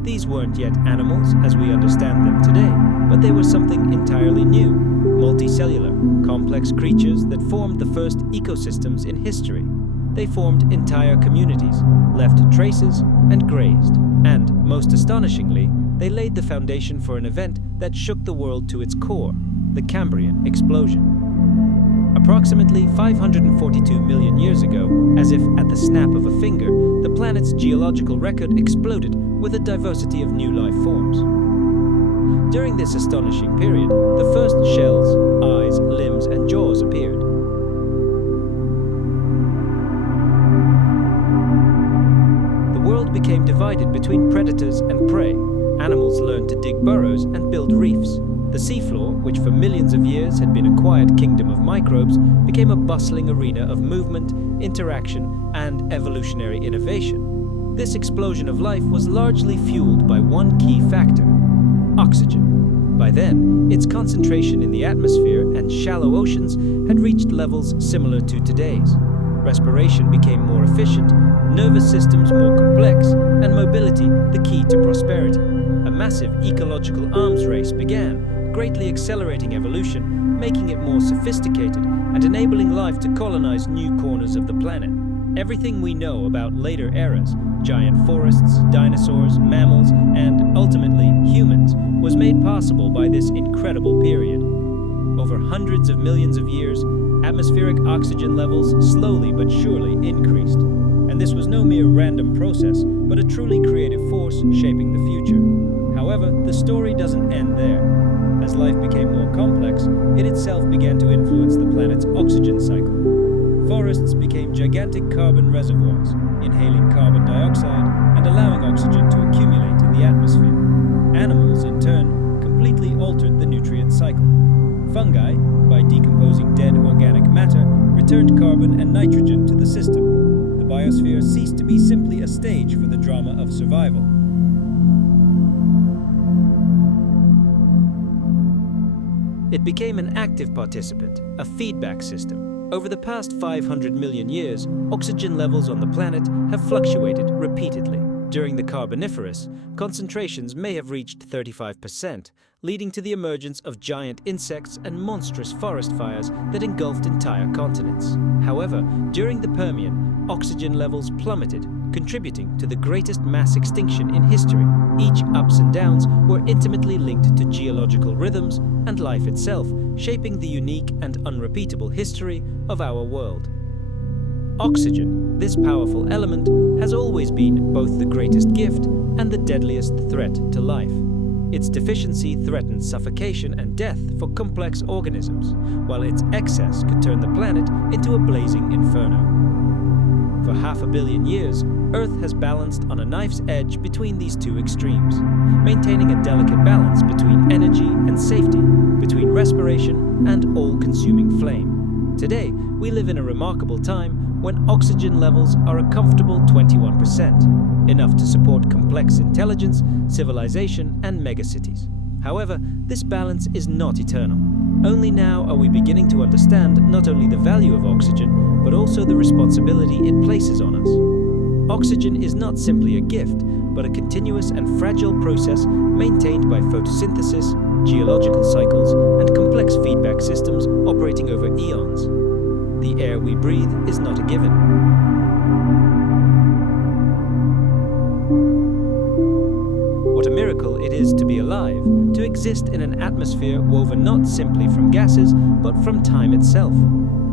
These weren't yet animals as we understand them today, but they were something entirely new, multicellular, complex creatures that formed the first ecosystems in history. They formed entire communities, left traces, and grazed. And, most astonishingly, they laid the foundation for an event that shook the world to its core, the Cambrian explosion. Approximately 542 million years ago, as if at the snap of a finger, the planet's geological record exploded with a diversity of new life forms. During this astonishing period, the first shells, eyes, limbs, and jaws appeared. The world became divided between predators and prey. Animals learned to dig burrows and build reefs. The seafloor, which for millions of years had been a quiet kingdom of microbes, became a bustling arena of movement, interaction, and evolutionary innovation. This explosion of life was largely fueled by one key factor: oxygen. By then, its concentration in the atmosphere and shallow oceans had reached levels similar to today's. respiration became more efficient, nervous systems more complex, and mobility the key to prosperity. A massive ecological arms race began, greatly accelerating evolution, making it more sophisticated, and enabling life to colonize new corners of the planet. Everything we know about later eras, giant forests, dinosaurs, mammals, and, ultimately, humans, was made possible by this incredible period. Over hundreds of millions of years, atmospheric oxygen levels slowly but surely increased. And this was no mere random process, but a truly creative force shaping the future. However, the story doesn't end there. As life became more complex, it itself began to influence the planet's oxygen cycle. Forests became gigantic carbon reservoirs, inhaling carbon dioxide and allowing oxygen to accumulate in the atmosphere. Animals, in turn, completely altered the nutrient cycle. Fungi, by decomposing dead organic matter, returned carbon and nitrogen to the system. The biosphere ceased to be simply a stage for the drama of survival. It became an active participant, a feedback system. Over the past 500 million years, oxygen levels on the planet have fluctuated repeatedly. During the Carboniferous, concentrations may have reached 35%, leading to the emergence of giant insects and monstrous forest fires that engulfed entire continents. However, during the Permian, oxygen levels plummeted, contributing to the greatest mass extinction in history. Each ups and downs were intimately linked to geological rhythms and life itself, shaping the unique and unrepeatable history of our world. Oxygen, this powerful element, has always been both the greatest gift and the deadliest threat to life. Its deficiency threatened suffocation and death for complex organisms, while its excess could turn the planet into a blazing inferno. For 500 million years, Earth has balanced on a knife's edge between these two extremes, maintaining a delicate balance between energy and safety, between respiration and all-consuming flame. Today, we live in a remarkable time when oxygen levels are a comfortable 21%, enough to support complex intelligence, civilization, and megacities. However, this balance is not eternal. Only now are we beginning to understand not only the value of oxygen, but also the responsibility it places on us. Oxygen is not simply a gift, but a continuous and fragile process maintained by photosynthesis, geological cycles, and complex feedback systems operating over eons. The air we breathe is not a given. What a miracle it is to be alive, to exist in an atmosphere woven not simply from gases, but from time itself.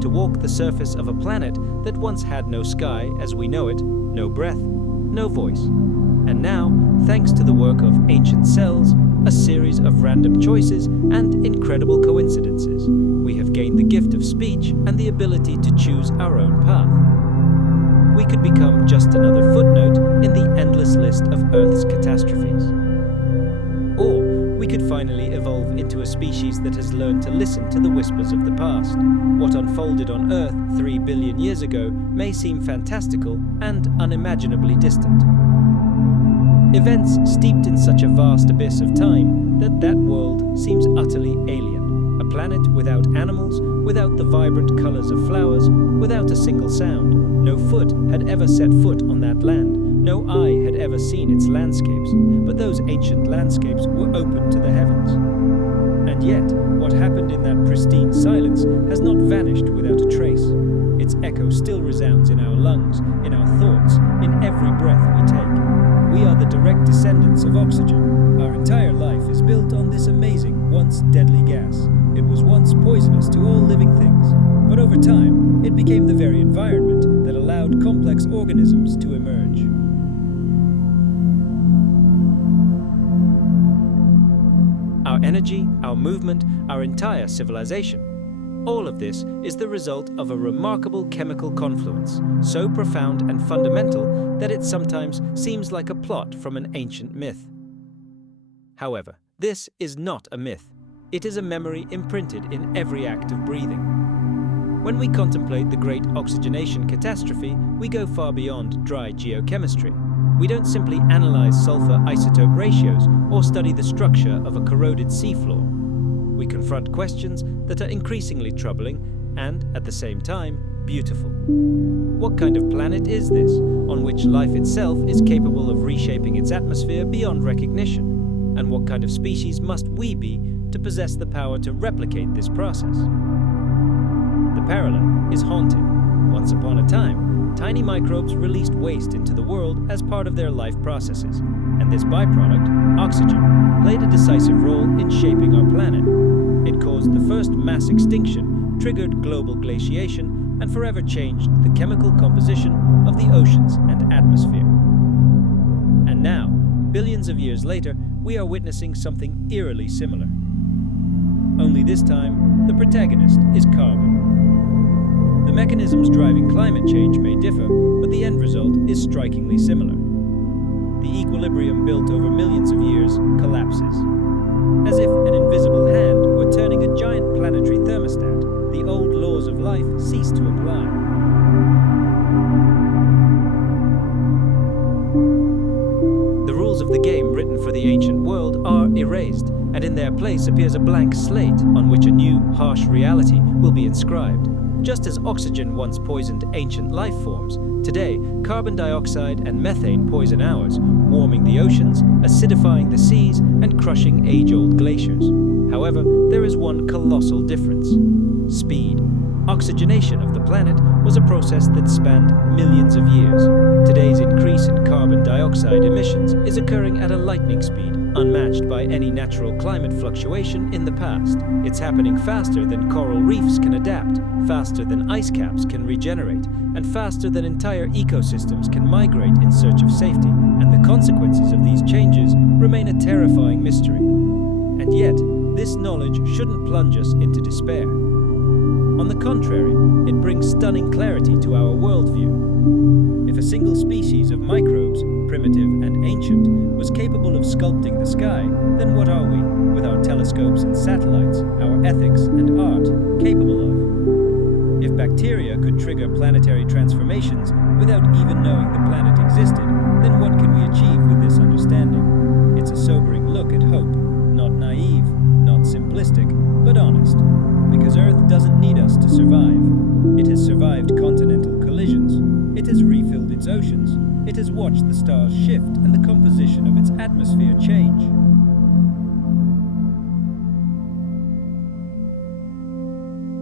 To walk the surface of a planet that once had no sky as we know it, no breath, no voice. And now, thanks to the work of ancient cells, a series of random choices, and incredible coincidences, we have gained the gift of speech and the ability to choose our own path. We could become just another footnote in the endless list of Earth's catastrophes. Or we could finally evolve into a species that has learned to listen to the whispers of the past. What unfolded on Earth 3 billion years ago may seem fantastical and unimaginably distant. Events steeped in such a vast abyss of time that world seems utterly alien. A planet without animals, without the vibrant colors of flowers, without a single sound. No foot had ever set foot on that land. No eye had ever seen its landscapes, but those ancient landscapes were open to the heavens. And yet, what happened in that pristine silence has not vanished without a trace. Its echo still resounds in our lungs, in our thoughts, in every breath we take. We are the direct descendants of oxygen. Our entire life is built on this amazing, once deadly gas. It was once poisonous to all living things, but over time, it became the very environment that allowed complex organisms to emerge. Our energy, our movement, our entire civilization. All of this is the result of a remarkable chemical confluence, so profound and fundamental that it sometimes seems like a plot from an ancient myth. However, this is not a myth. It is a memory imprinted in every act of breathing. When we contemplate the Great Oxygenation Catastrophe, we go far beyond dry geochemistry. We don't simply analyze sulfur isotope ratios or study the structure of a corroded seafloor. We confront questions that are increasingly troubling and, at the same time, beautiful. What kind of planet is this, on which life itself is capable of reshaping its atmosphere beyond recognition? And what kind of species must we be to possess the power to replicate this process? The parallel is haunting. Once upon a time, tiny microbes released waste into the world as part of their life processes, and this byproduct, oxygen, played a decisive role in shaping our planet. It caused the first mass extinction, triggered global glaciation, and forever changed the chemical composition of the oceans and atmosphere. And now, billions of years later, we are witnessing something eerily similar. Only this time, the protagonist is carbon. The mechanisms driving climate change may differ, but the end result is strikingly similar. The equilibrium built over millions of years collapses. As if an invisible hand were turning a giant planetary thermostat, the old laws of life cease to apply. The rules of the game written for the ancient world are erased, and in their place appears a blank slate on which a new, harsh reality will be inscribed. Just as oxygen once poisoned ancient life forms, today carbon dioxide and methane poison ours, warming the oceans, acidifying the seas, and crushing age-old glaciers. However, there is one colossal difference: speed. Oxygenation of the planet was a process that spanned millions of years. Today's increase in carbon dioxide emissions is occurring at a lightning speed, unmatched by any natural climate fluctuation in the past. It's happening faster than coral reefs can adapt, faster than ice caps can regenerate, and faster than entire ecosystems can migrate in search of safety. And the consequences of these changes remain a terrifying mystery. And yet, this knowledge shouldn't plunge us into despair. On the contrary, it brings stunning clarity to our worldview. If a single species of microbes, primitive and ancient, was capable of sculpting the sky, then what are we, with our telescopes and satellites, our ethics and art, capable of? If bacteria could trigger planetary transformations without even knowing the planet existed, then what can we achieve with this understanding? It's a sobering look at hope, not naive, not simplistic, but honest. Because Earth doesn't need us to survive. It has survived continental collisions. It has refilled its oceans. It has watched the stars shift and the composition of its atmosphere change.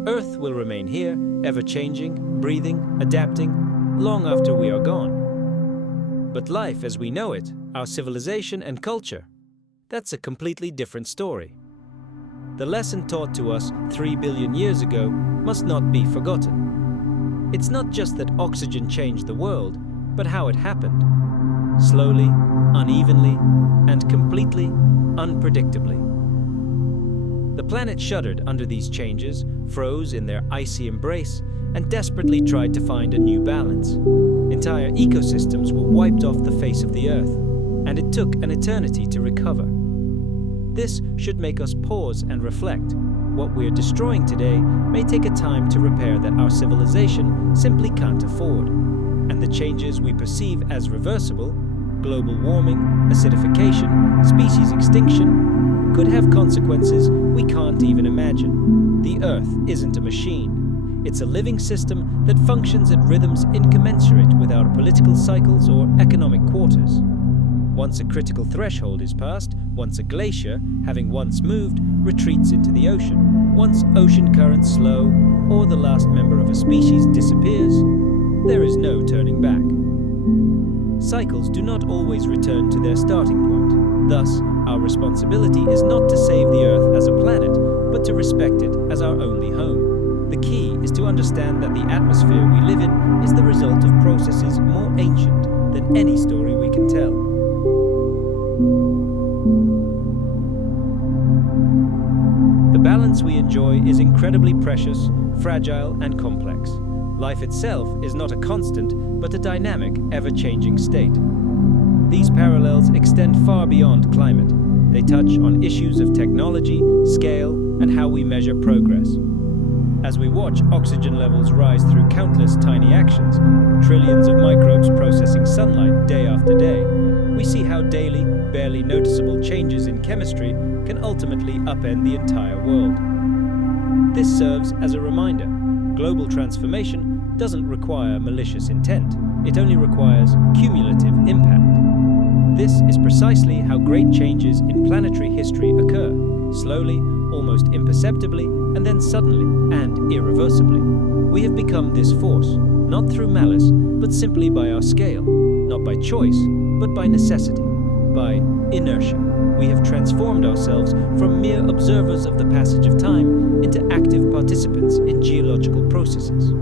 Earth will remain here, ever-changing, breathing, adapting, long after we are gone. But life as we know it, our civilization and culture, that's a completely different story. The lesson taught to us 3 billion years ago must not be forgotten. It's not just that oxygen changed the world, but how it happened. Slowly, unevenly, and completely unpredictably. The planet shuddered under these changes, froze in their icy embrace, and desperately tried to find a new balance. Entire ecosystems were wiped off the face of the Earth, and it took an eternity to recover. This should make us pause and reflect. What we're destroying today may take a time to repair that our civilization simply can't afford. And the changes we perceive as reversible, global warming, acidification, species extinction, could have consequences we can't even imagine. The Earth isn't a machine. It's a living system that functions at rhythms incommensurate with our political cycles or economic quarters. Once a critical threshold is passed, once a glacier, having once moved, retreats into the ocean, once ocean currents slow, or the last member of a species disappears, there is no turning back. Cycles do not always return to their starting point. Thus, our responsibility is not to save the Earth as a planet, but to respect it as our only home. The key is to understand that the atmosphere we live in is the result of processes more ancient than any story we can tell. The balance we enjoy is incredibly precious, fragile, and complex. Life itself is not a constant, but a dynamic, ever-changing state. These parallels extend far beyond climate. They touch on issues of technology, scale, and how we measure progress. As we watch oxygen levels rise through countless tiny actions, trillions of microbes processing sunlight day after day, we see how daily, barely noticeable changes in chemistry can ultimately upend the entire world. This serves as a reminder. Global transformation doesn't require malicious intent. It only requires cumulative impact. This is precisely how great changes in planetary history occur, slowly, almost imperceptibly, and then suddenly and irreversibly. We have become this force, not through malice, but simply by our scale, not by choice, but by necessity, by inertia. We have transformed ourselves from mere observers of the passage of time into active participants in geological processes.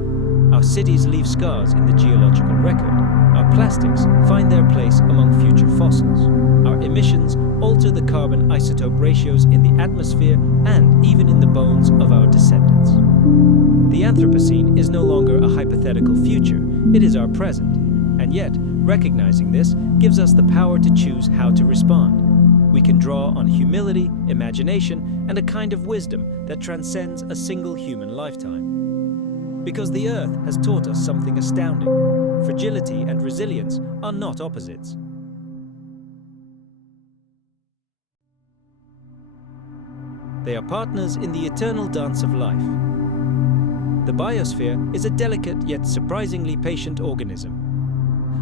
Our cities leave scars in the geological record. Our plastics find their place among future fossils. Our emissions alter the carbon isotope ratios in the atmosphere and even in the bones of our descendants. The Anthropocene is no longer a hypothetical future, it is our present. And yet, recognizing this gives us the power to choose how to respond. We can draw on humility, imagination, and a kind of wisdom that transcends a single human lifetime. Because the Earth has taught us something astounding. Fragility and resilience are not opposites. They are partners in the eternal dance of life. The biosphere is a delicate yet surprisingly patient organism.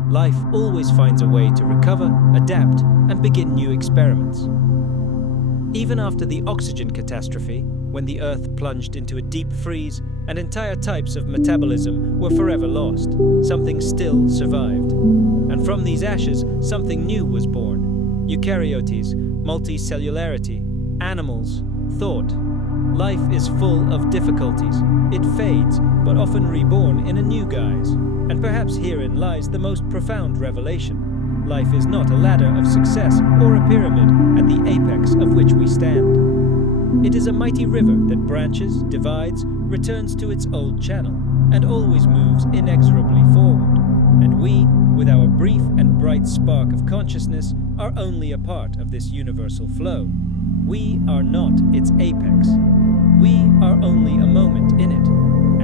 Life always finds a way to recover, adapt, and begin new experiments. Even after the oxygen catastrophe, when the Earth plunged into a deep freeze and entire types of metabolism were forever lost, something still survived. And from these ashes, something new was born. Eukaryotes, multicellularity, animals, thought. Life is full of difficulties. It fades, but often reborn in a new guise. And perhaps herein lies the most profound revelation. Life is not a ladder of success or a pyramid at the apex of which we stand. It is a mighty river that branches, divides, returns to its old channel, and always moves inexorably forward. And we, with our brief and bright spark of consciousness, are only a part of this universal flow. We are not its apex. We are only a moment in it.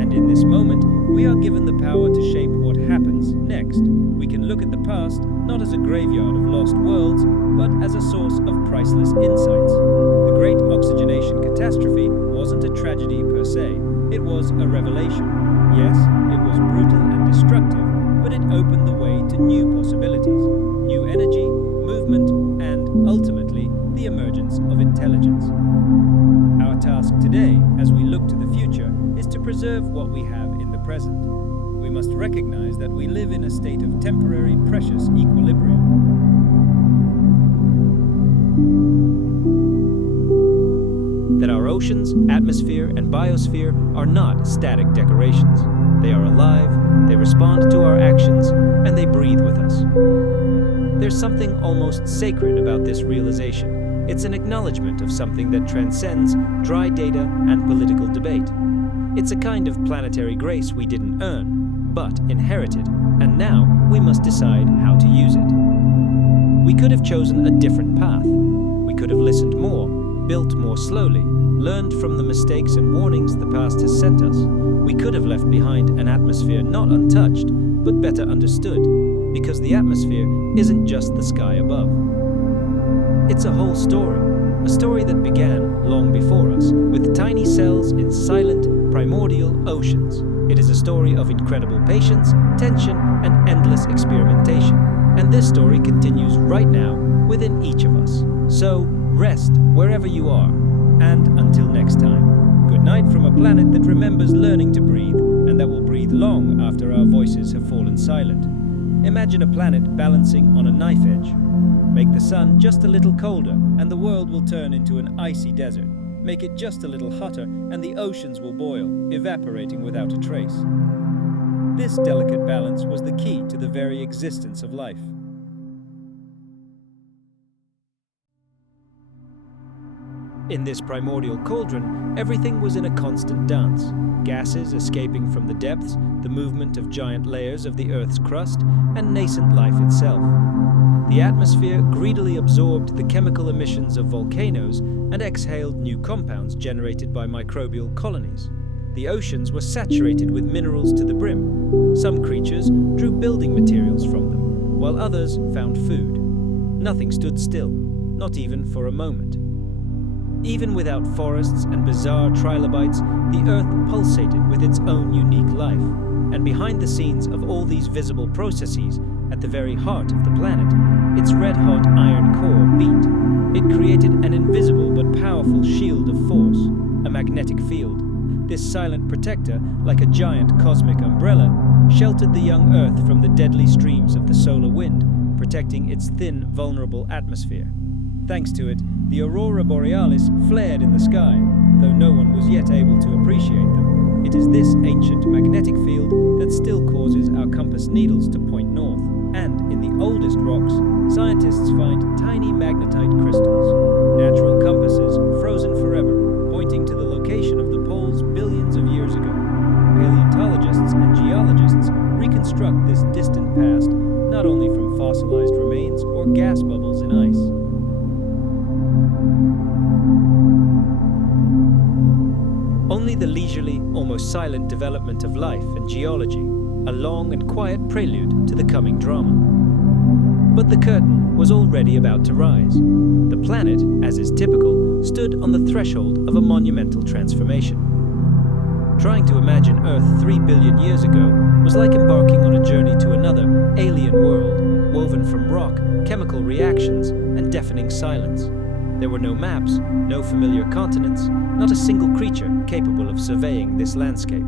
And in this moment, we are given the power to shape what happens next. We can look at the past not as a graveyard of lost worlds, but as a source of priceless insights. The Great Oxidation Catastrophe wasn't a tragedy per se. It was a revelation. Yes, it was brutal and destructive, but it opened the way to new possibilities, new energy, movement, and, ultimately, the emergence of intelligence. Our task today, as we look to the future, is to preserve what we have in the present. We must recognize that we live in a state of temporary, precious equilibrium. That our oceans, atmosphere, and biosphere are not static decorations. They are alive, they respond to our actions, and they breathe with us. There's something almost sacred about this realization. It's an acknowledgement of something that transcends dry data and political debate. It's a kind of planetary grace we didn't earn, but inherited, and now we must decide how to use it. We could have chosen a different path. We could have listened more, built more slowly, learned from the mistakes and warnings the past has sent us. We could have left behind an atmosphere not untouched, but better understood, because the atmosphere isn't just the sky above. It's a whole story, a story that began long before us, with tiny cells in silent, primordial oceans. It is a story of incredible patience, tension, and endless experimentation. And this story continues right now within each of us. So, rest wherever you are. And until next time, good night from a planet that remembers learning to breathe, and that will breathe long after our voices have fallen silent. Imagine a planet balancing on a knife edge. Make the sun just a little colder, and the world will turn into an icy desert. Make it just a little hotter, and the oceans will boil, evaporating without a trace. This delicate balance was the key to the very existence of life. In this primordial cauldron, everything was in a constant dance. Gases escaping from the depths, the movement of giant layers of the Earth's crust, and nascent life itself. The atmosphere greedily absorbed the chemical emissions of volcanoes and exhaled new compounds generated by microbial colonies. The oceans were saturated with minerals to the brim. Some creatures drew building materials from them, while others found food. Nothing stood still, not even for a moment. Even without forests and bizarre trilobites, the Earth pulsated with its own unique life. And behind the scenes of all these visible processes, at the very heart of the planet, its red-hot iron core beat. It created an invisible but powerful shield of force, a magnetic field. This silent protector, like a giant cosmic umbrella, sheltered the young Earth from the deadly streams of the solar wind, protecting its thin, vulnerable atmosphere. Thanks to it, the aurora borealis flared in the sky, though no one was yet able to appreciate them. It is this ancient magnetic field that still causes our compass needles to point north, and in the oldest rocks, scientists find tiny magnetite crystals, natural compasses frozen forever, pointing to the location of the poles billions of years ago. Paleontologists and geologists reconstruct this distant past not only from fossilized remains or gas bubbles in ice. Only the leisurely, almost silent development of life and geology, a long and quiet prelude to the coming drama. But the curtain was already about to rise. The planet, as is typical, stood on the threshold of a monumental transformation. Trying to imagine Earth 3 billion years ago was like embarking on a journey to another, alien world, woven from rock, chemical reactions, and deafening silence. There were no maps, no familiar continents, not a single creature capable of surveying this landscape.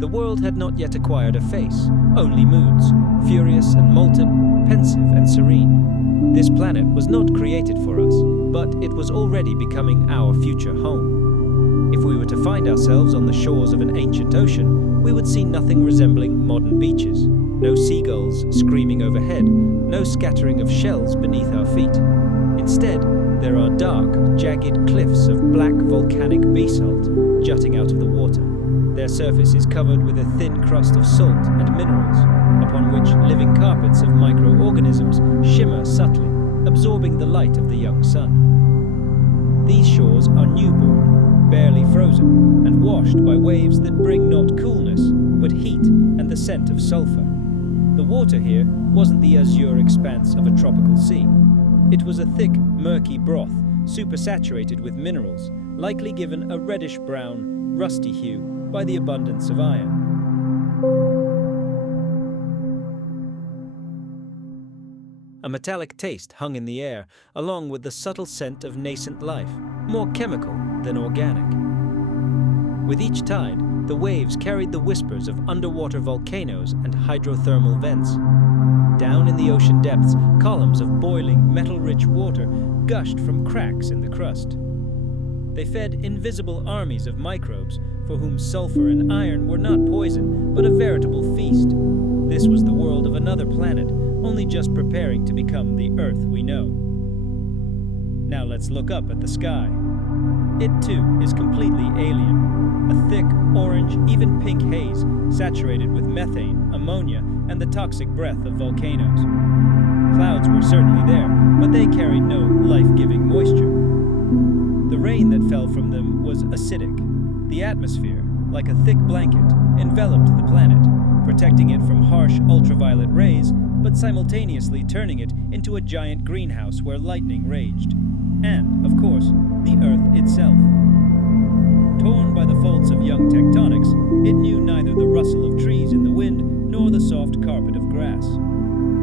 The world had not yet acquired a face, only moods, furious and molten, pensive and serene. This planet was not created for us, but it was already becoming our future home. If we were to find ourselves on the shores of an ancient ocean, we would see nothing resembling modern beaches. No seagulls screaming overhead, no scattering of shells beneath our feet. Instead, there are dark, jagged cliffs of black volcanic basalt jutting out of the water. Their surface is covered with a thin crust of salt and minerals, upon which living carpets of microorganisms shimmer subtly, absorbing the light of the young sun. These shores are newborn, barely frozen, and washed by waves that bring not coolness, but heat and the scent of sulfur. The water here wasn't the azure expanse of a tropical sea. It was a thick, murky broth, supersaturated with minerals, likely given a reddish-brown, rusty hue by the abundance of iron. A metallic taste hung in the air, along with the subtle scent of nascent life, more chemical than organic. With each tide, the waves carried the whispers of underwater volcanoes and hydrothermal vents. Down in the ocean depths, columns of boiling, metal-rich water gushed from cracks in the crust. They fed invisible armies of microbes for whom sulfur and iron were not poison, but a veritable feast. This was the world of another planet, only just preparing to become the Earth we know. Now let's look up at the sky. It too is completely alien. A thick, orange, even pink haze, saturated with methane, ammonia, and the toxic breath of volcanoes. Clouds were certainly there, but they carried no life-giving moisture. The rain that fell from them was acidic. The atmosphere, like a thick blanket, enveloped the planet, protecting it from harsh ultraviolet rays, but simultaneously turning it into a giant greenhouse where lightning raged. And, of course, the Earth itself. Torn by the faults of young tectonics, it knew neither the rustle of trees in the wind nor the soft carpet of grass.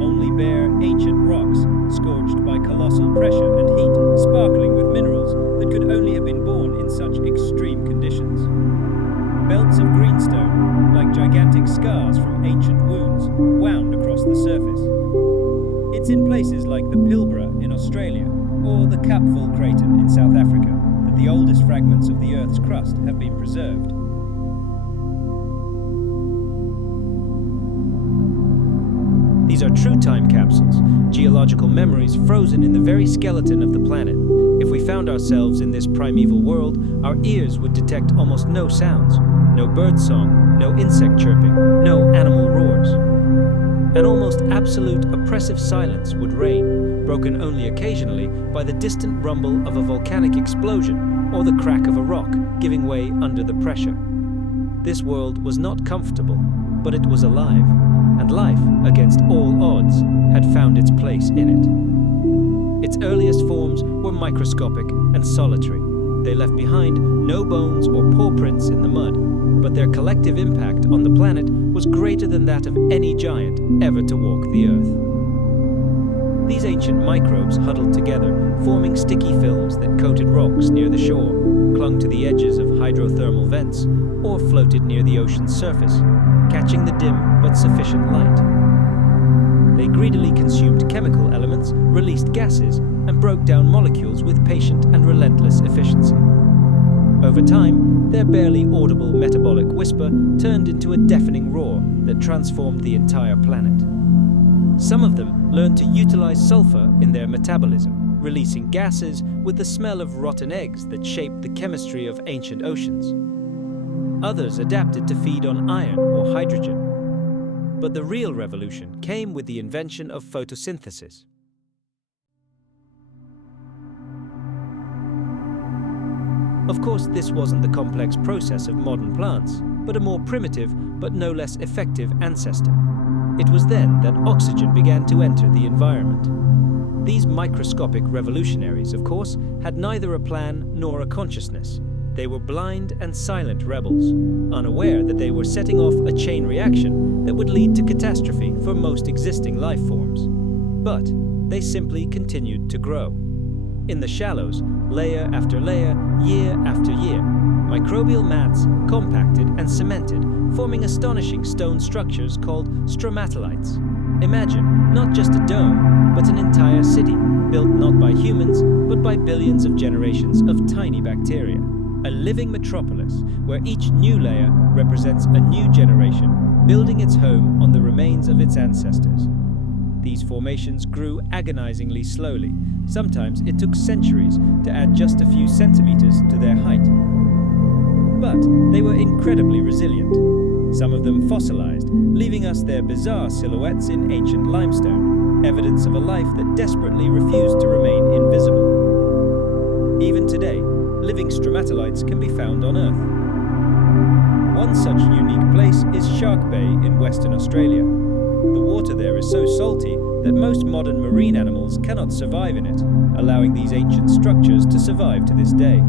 Only bare, ancient rocks, scorched by colossal pressure and heat, sparkling with minerals that could only have been born in such extreme conditions. Belts of greenstone, like gigantic scars from ancient wounds, wound across the surface. It's in places like the Pilbara in Australia or the Kapful Craton in South Africa that the oldest fragments of the Earth's crust have been preserved. These are true time capsules, geological memories frozen in the very skeleton of the planet. If we found ourselves in this primeval world, our ears would detect almost no sounds. No bird song, no insect chirping, no animal roars. An almost absolute oppressive silence would reign, broken only occasionally by the distant rumble of a volcanic explosion or the crack of a rock giving way under the pressure. This world was not comfortable, but it was alive, and life, against all odds, had found its place in it. Its earliest forms were microscopic and solitary. They left behind no bones or paw prints in the mud, but their collective impact on the planet was was greater than that of any giant ever to walk the Earth. These ancient microbes huddled together, forming sticky films that coated rocks near the shore, clung to the edges of hydrothermal vents, or floated near the ocean's surface, catching the dim but sufficient light. They greedily consumed chemical elements, released gases, and broke down molecules with patient and relentless efficiency. Over time, their barely audible metabolic whisper turned into a deafening roar that transformed the entire planet. Some of them learned to utilize sulfur in their metabolism, releasing gases with the smell of rotten eggs that shaped the chemistry of ancient oceans. Others adapted to feed on iron or hydrogen. But the real revolution came with the invention of photosynthesis. Of course, this wasn't the complex process of modern plants, but a more primitive but no less effective ancestor. It was then that oxygen began to enter the environment. These microscopic revolutionaries, of course, had neither a plan nor a consciousness. They were blind and silent rebels, unaware that they were setting off a chain reaction that would lead to catastrophe for most existing life forms. But they simply continued to grow. In the shallows, layer after layer, year after year, microbial mats compacted and cemented, forming astonishing stone structures called stromatolites. Imagine not just a dome, but an entire city, built not by humans, but by billions of generations of tiny bacteria. A living metropolis where each new layer represents a new generation, building its home on the remains of its ancestors. These formations grew agonizingly slowly. Sometimes it took centuries to add just a few centimeters to their height. But they were incredibly resilient. Some of them fossilized, leaving us their bizarre silhouettes in ancient limestone, evidence of a life that desperately refused to remain invisible. Even today, living stromatolites can be found on Earth. One such unique place is Shark Bay in Western Australia. The water there is so salty that most modern marine animals cannot survive in it, allowing these ancient structures to survive to this day.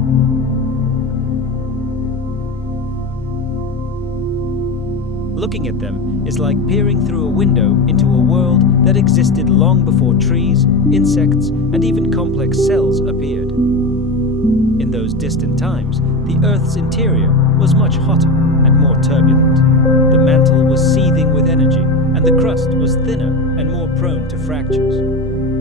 Looking at them is like peering through a window into a world that existed long before trees, insects, and even complex cells appeared. In those distant times, the Earth's interior was much hotter and more turbulent. The mantle was seething with energy, and the crust was thinner and more prone to fractures.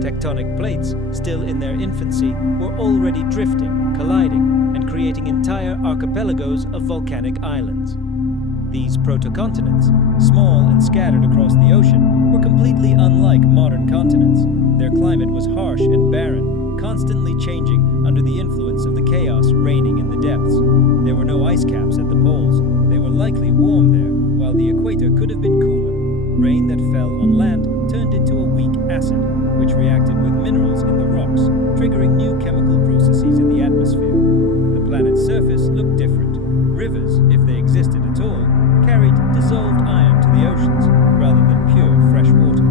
Tectonic plates, still in their infancy, were already drifting, colliding, and creating entire archipelagos of volcanic islands. These protocontinents, small and scattered across the ocean, were completely unlike modern continents. Their climate was harsh and barren, constantly changing under the influence of the chaos reigning in the depths. There were no ice caps at the poles. They were likely warm there, while the equator could have been cooler. Rain that fell on land turned into a weak acid, which reacted with minerals in the rocks, triggering new chemical processes in the atmosphere. The planet's surface looked different. Rivers, if they existed at all, carried dissolved iron to the oceans rather than pure fresh water.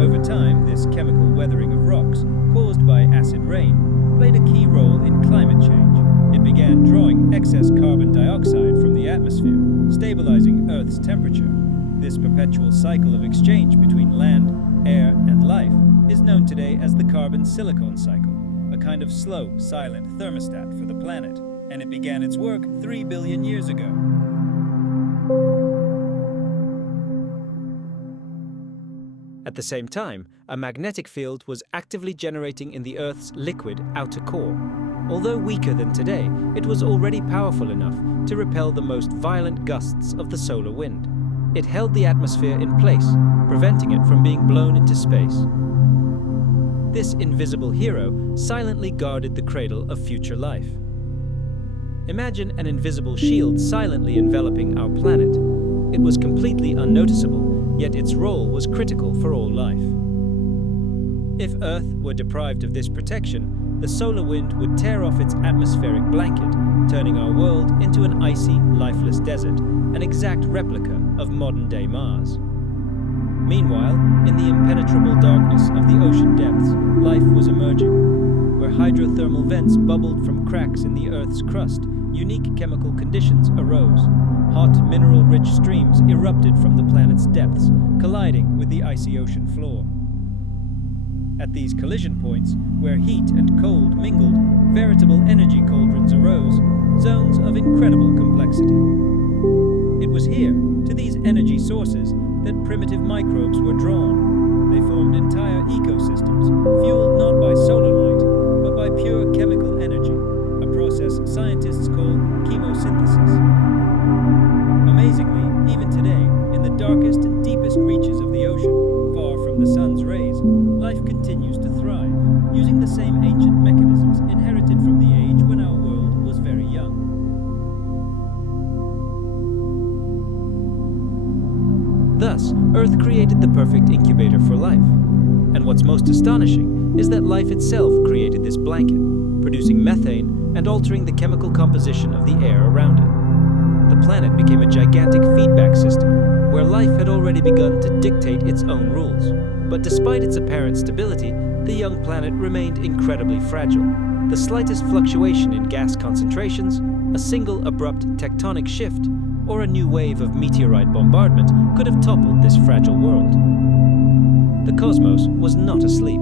Over time, this chemical weathering of rocks, caused by acid rain, played a key role in climate change. It began drawing excess carbon dioxide from the atmosphere, stabilizing Earth's temperature. This perpetual cycle of exchange between land, air, and life is known today as the carbon-silicon cycle, a kind of slow, silent thermostat for the planet, and it began its work 3 billion years ago. At the same time, a magnetic field was actively generating in the Earth's liquid outer core. Although weaker than today, it was already powerful enough to repel the most violent gusts of the solar wind. It held the atmosphere in place, preventing it from being blown into space. This invisible hero silently guarded the cradle of future life. Imagine an invisible shield silently enveloping our planet. It was completely unnoticeable, yet its role was critical for all life. If Earth were deprived of this protection, the solar wind would tear off its atmospheric blanket, turning our world into an icy, lifeless desert, an exact replica of modern-day Mars. Meanwhile, in the impenetrable darkness of the ocean depths, life was emerging. Where hydrothermal vents bubbled from cracks in the Earth's crust, unique chemical conditions arose. Hot, mineral-rich streams erupted from the planet's depths, colliding with the icy ocean floor. At these collision points, where heat and cold mingled, veritable energy cauldrons arose, zones of incredible complexity. It was here, to these energy sources, that primitive microbes were drawn. They formed entire ecosystems, fueled not by solar light, but by pure chemical energy, a process scientists call chemosynthesis. Amazingly, even today, in the darkest and deepest reaches of the ocean, far from the sun's rays, life continues to thrive, using the same ancient mechanisms inherited from the age when our world was very young. Thus, Earth created the perfect incubator for life. And what's most astonishing is that life itself created this blanket, producing methane and altering the chemical composition of the air around it. The planet became a gigantic feedback system, where life had already begun to dictate its own rules. But despite its apparent stability, the young planet remained incredibly fragile. The slightest fluctuation in gas concentrations, a single abrupt tectonic shift, or a new wave of meteorite bombardment could have toppled this fragile world. The cosmos was not asleep.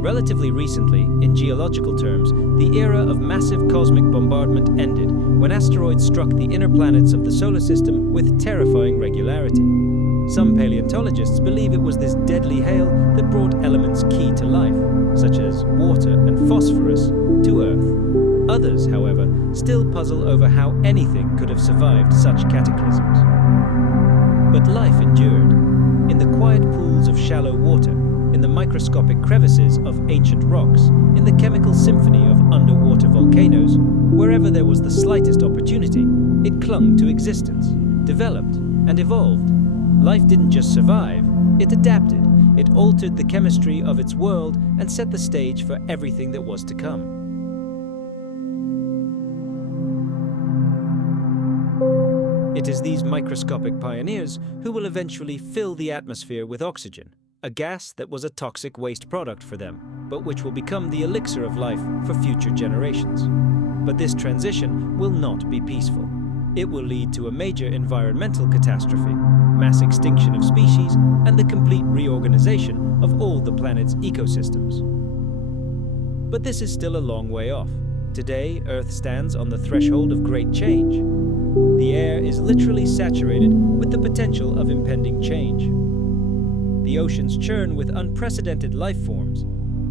Relatively recently, in geological terms, the era of massive cosmic bombardment ended when asteroids struck the inner planets of the solar system with terrifying regularity. Some paleontologists believe it was this deadly hail that brought elements key to life, such as water and phosphorus, to Earth. Others, however, still puzzle over how anything could have survived such cataclysms. But life endured. In the quiet pools of shallow water, in the microscopic crevices of ancient rocks, in the chemical symphony of underwater volcanoes, wherever there was the slightest opportunity, it clung to existence, developed, and evolved. Life didn't just survive, it adapted. It altered the chemistry of its world and set the stage for everything that was to come. It is these microscopic pioneers who will eventually fill the atmosphere with oxygen, a gas that was a toxic waste product for them, but which will become the elixir of life for future generations. But this transition will not be peaceful. It will lead to a major environmental catastrophe, mass extinction of species, and the complete reorganization of all the planet's ecosystems. But this is still a long way off. Today, Earth stands on the threshold of great change. The air is literally saturated with the potential of impending change. The oceans churn with unprecedented life forms,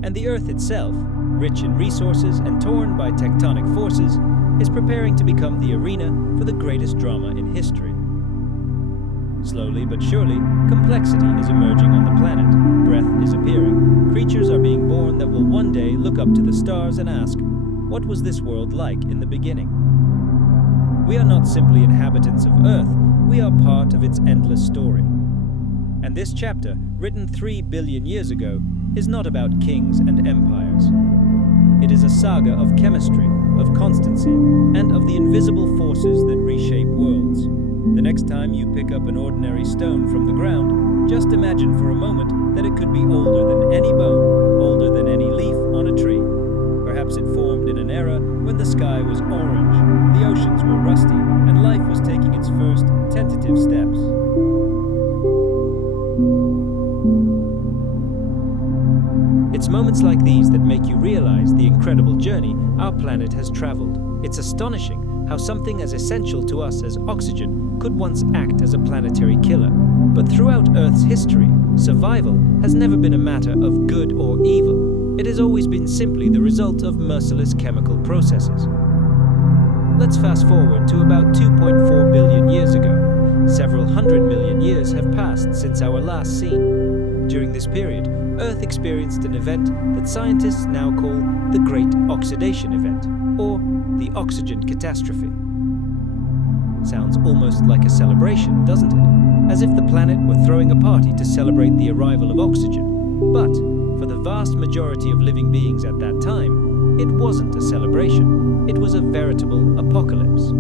and the Earth itself, rich in resources and torn by tectonic forces, is preparing to become the arena for the greatest drama in history. Slowly but surely, complexity is emerging on the planet, breath is appearing, creatures are being born that will one day look up to the stars and ask, what was this world like in the beginning? We are not simply inhabitants of Earth, we are part of its endless story. And this chapter, written 3 billion years ago, is not about kings and empires. It is a saga of chemistry, of constancy, and of the invisible forces that reshape worlds. The next time you pick up an ordinary stone from the ground, just imagine for a moment that it could be older than any bone, older than any leaf on a tree. Perhaps it formed in an era when the sky was orange, the oceans were rusty, and life was taking its first tentative steps. It's moments like these that make you realize the incredible journey our planet has traveled. It's astonishing how something as essential to us as oxygen could once act as a planetary killer. But throughout Earth's history, survival has never been a matter of good or evil. It has always been simply the result of merciless chemical processes. Let's fast forward to about 2.4 billion years ago. Several hundred million years have passed since our last scene. During this period, Earth experienced an event that scientists now call the Great Oxidation Event, or the oxygen catastrophe. Sounds almost like a celebration, doesn't it? As if the planet were throwing a party to celebrate the arrival of oxygen. But for the vast majority of living beings at that time, it wasn't a celebration, it was a veritable apocalypse.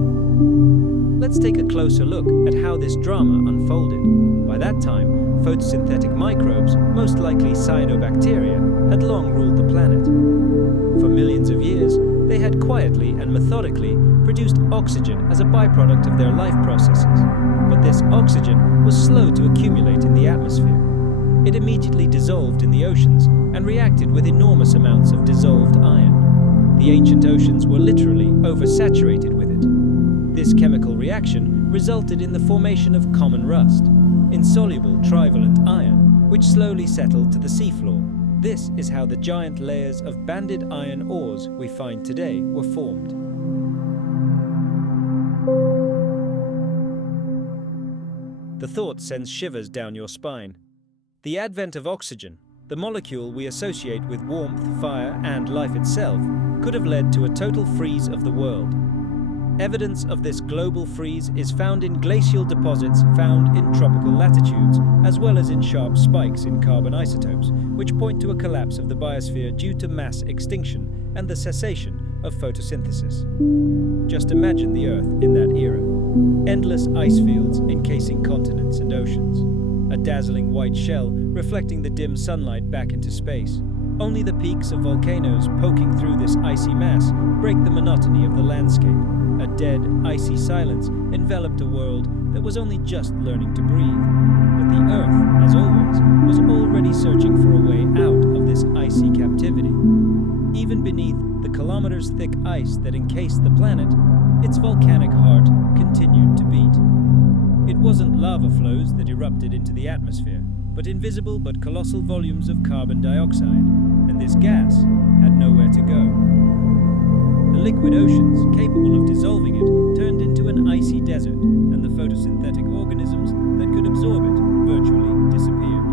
Let's take a closer look at how this drama unfolded. By that time, photosynthetic microbes, most likely cyanobacteria, had long ruled the planet. For millions of years, they had quietly and methodically produced oxygen as a byproduct of their life processes. But this oxygen was slow to accumulate in the atmosphere. It immediately dissolved in the oceans and reacted with enormous amounts of dissolved iron. The ancient oceans were literally oversaturated with it. This chemical reaction resulted in the formation of common rust, insoluble trivalent iron, which slowly settled to the seafloor. This is how the giant layers of banded iron ores we find today were formed. The thought sends shivers down your spine. The advent of oxygen, the molecule we associate with warmth, fire, and life itself, could have led to a total freeze of the world. Evidence of this global freeze is found in glacial deposits found in tropical latitudes, as well as in sharp spikes in carbon isotopes, which point to a collapse of the biosphere due to mass extinction and the cessation of photosynthesis. Just imagine the Earth in that era. Endless ice fields encasing continents and oceans. A dazzling white shell reflecting the dim sunlight back into space. Only the peaks of volcanoes poking through this icy mass break the monotony of the landscape. A dead, icy silence enveloped a world that was only just learning to breathe. But the Earth, as always, was already searching for a way out of this icy captivity. Even beneath the kilometers-thick ice that encased the planet, its volcanic heart continued to beat. It wasn't lava flows that erupted into the atmosphere, but invisible but colossal volumes of carbon dioxide, and this gas had nowhere to go. The liquid oceans, capable of dissolving it, turned into an icy desert, and the photosynthetic organisms that could absorb it virtually disappeared.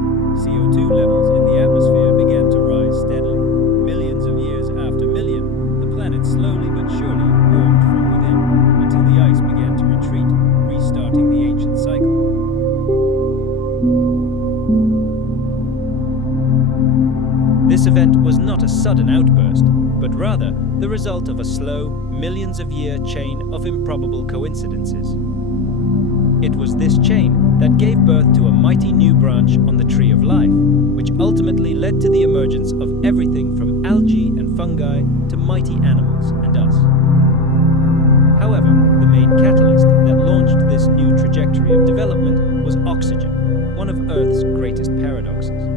CO2 levels in the atmosphere began to rise steadily. Millions of years after million, the planet slowly but surely warmed from within, until the ice began to retreat, restarting the ancient cycle. This event was not a sudden outburst, but rather the result of a slow, millions-of-year chain of improbable coincidences. It was this chain that gave birth to a mighty new branch on the tree of life, which ultimately led to the emergence of everything from algae and fungi to mighty animals and us. However, the main catalyst that launched this new trajectory of development was oxygen, one of Earth's greatest paradoxes.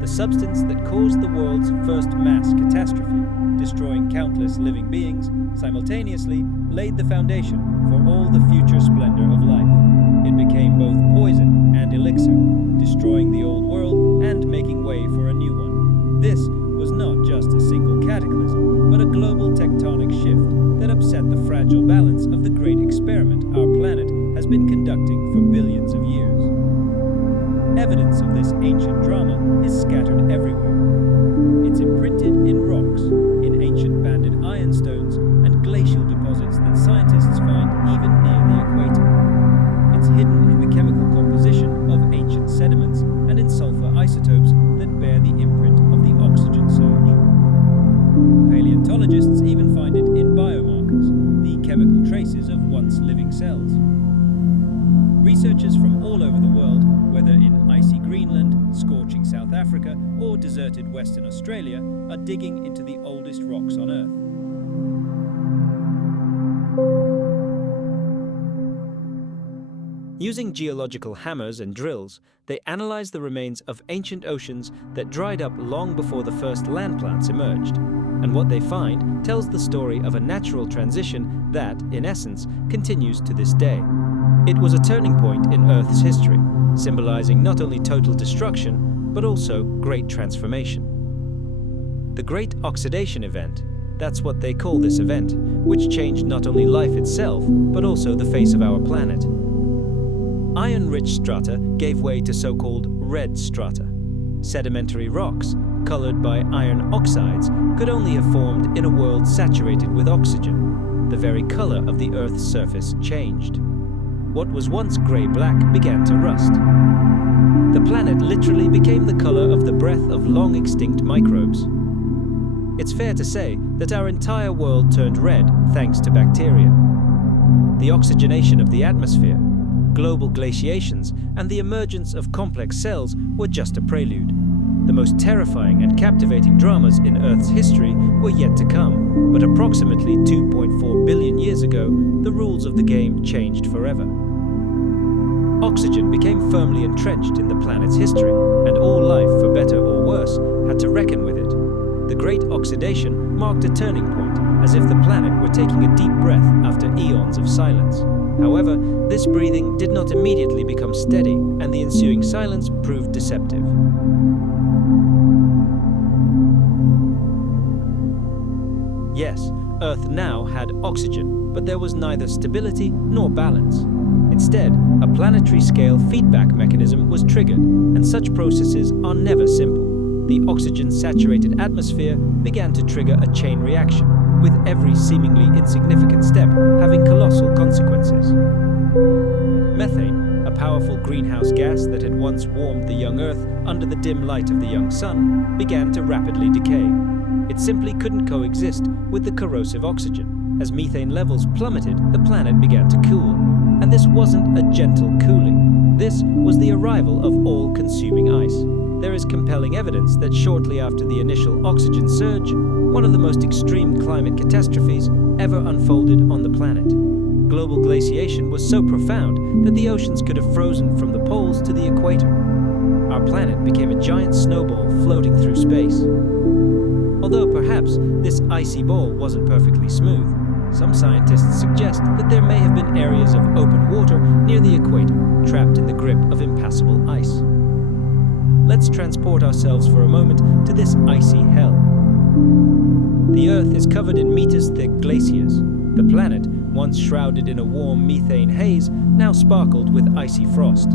The substance that caused the world's first mass catastrophe, destroying countless living beings, simultaneously laid the foundation for all the future splendor of life. It became both poison and elixir, destroying the old world and making way for a new one. This was not just a single cataclysm, but a global tectonic shift that upset the fragile balance of the great experiment our planet has been conducting for billions of years. Evidence of this ancient drama is scattered everywhere. It's imprinted in rocks, in ancient banded ironstones, and glacial deposits that scientists find even near the equator. It's hidden in the chemical composition of ancient sediments and in sulfur isotopes that bear the imprint of the oxygen surge. Paleontologists even find it in biomarkers, the chemical traces of once living cells. Researchers from all over the world, whether in icy Greenland, scorching South Africa, or deserted Western Australia, are digging into the oldest rocks on Earth. Using geological hammers and drills, they analyze the remains of ancient oceans that dried up long before the first land plants emerged. And what they find tells the story of a natural transition that, in essence, continues to this day. It was a turning point in Earth's history, symbolizing not only total destruction, but also great transformation. The Great Oxidation Event, that's what they call this event, which changed not only life itself, but also the face of our planet. Iron-rich strata gave way to so-called red strata. Sedimentary rocks, colored by iron oxides, could only have formed in a world saturated with oxygen. The very color of the Earth's surface changed. What was once grey-black began to rust. The planet literally became the color of the breath of long-extinct microbes. It's fair to say that our entire world turned red thanks to bacteria. The oxygenation of the atmosphere, global glaciations, and the emergence of complex cells were just a prelude. The most terrifying and captivating dramas in Earth's history were yet to come, but approximately 2.4 billion years ago, the rules of the game changed forever. Oxygen became firmly entrenched in the planet's history, and all life, for better or worse, had to reckon with it. The Great Oxidation marked a turning point, as if the planet were taking a deep breath after eons of silence. However, this breathing did not immediately become steady, and the ensuing silence proved deceptive. Yes, Earth now had oxygen, but there was neither stability nor balance. Instead, a planetary-scale feedback mechanism was triggered, and such processes are never simple. The oxygen-saturated atmosphere began to trigger a chain reaction, with every seemingly insignificant step having colossal consequences. Methane, a powerful greenhouse gas that had once warmed the young Earth under the dim light of the young sun, began to rapidly decay. It simply couldn't coexist with the corrosive oxygen. As methane levels plummeted, the planet began to cool. And this wasn't a gentle cooling. This was the arrival of all-consuming ice. There is compelling evidence that shortly after the initial oxygen surge, one of the most extreme climate catastrophes ever unfolded on the planet. Global glaciation was so profound that the oceans could have frozen from the poles to the equator. Our planet became a giant snowball floating through space. Although perhaps this icy ball wasn't perfectly smooth, some scientists suggest that there may have been areas of open water near the equator, trapped in the grip of impassable ice. Let's transport ourselves for a moment to this icy hell. The Earth is covered in meters-thick glaciers. The planet, once shrouded in a warm methane haze, now sparkled with icy frost.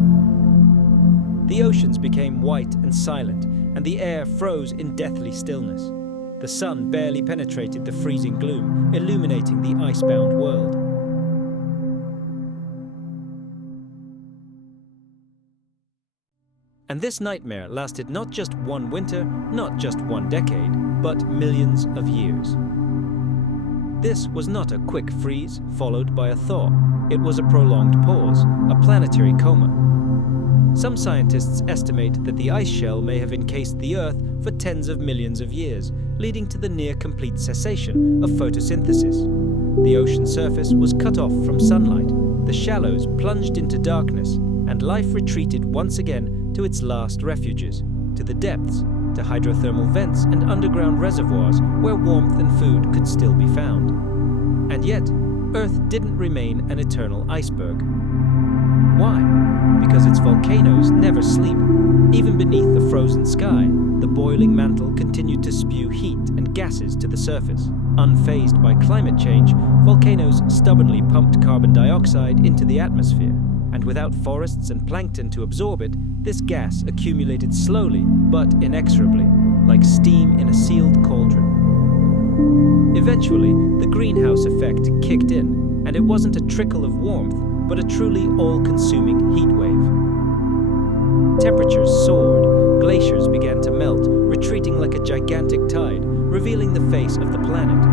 The oceans became white and silent, and the air froze in deathly stillness. The sun barely penetrated the freezing gloom, illuminating the icebound world. And this nightmare lasted not just one winter, not just one decade, but millions of years. This was not a quick freeze followed by a thaw. It was a prolonged pause, a planetary coma. Some scientists estimate that the ice shell may have encased the Earth for tens of millions of years, leading to the near-complete cessation of photosynthesis. The ocean surface was cut off from sunlight, the shallows plunged into darkness, and life retreated once again to its last refuges, to the depths, to hydrothermal vents and underground reservoirs where warmth and food could still be found. And yet, Earth didn't remain an eternal iceberg. Why? Because its volcanoes never sleep. Even beneath the frozen sky, the boiling mantle continued to spew heat and gases to the surface. Unfazed by climate change, volcanoes stubbornly pumped carbon dioxide into the atmosphere. And without forests and plankton to absorb it, this gas accumulated slowly but inexorably, like steam in a sealed cauldron. Eventually, the greenhouse effect kicked in, and it wasn't a trickle of warmth, but a truly all-consuming heat wave. Temperatures soared, glaciers began to melt, retreating like a gigantic tide, revealing the face of the planet.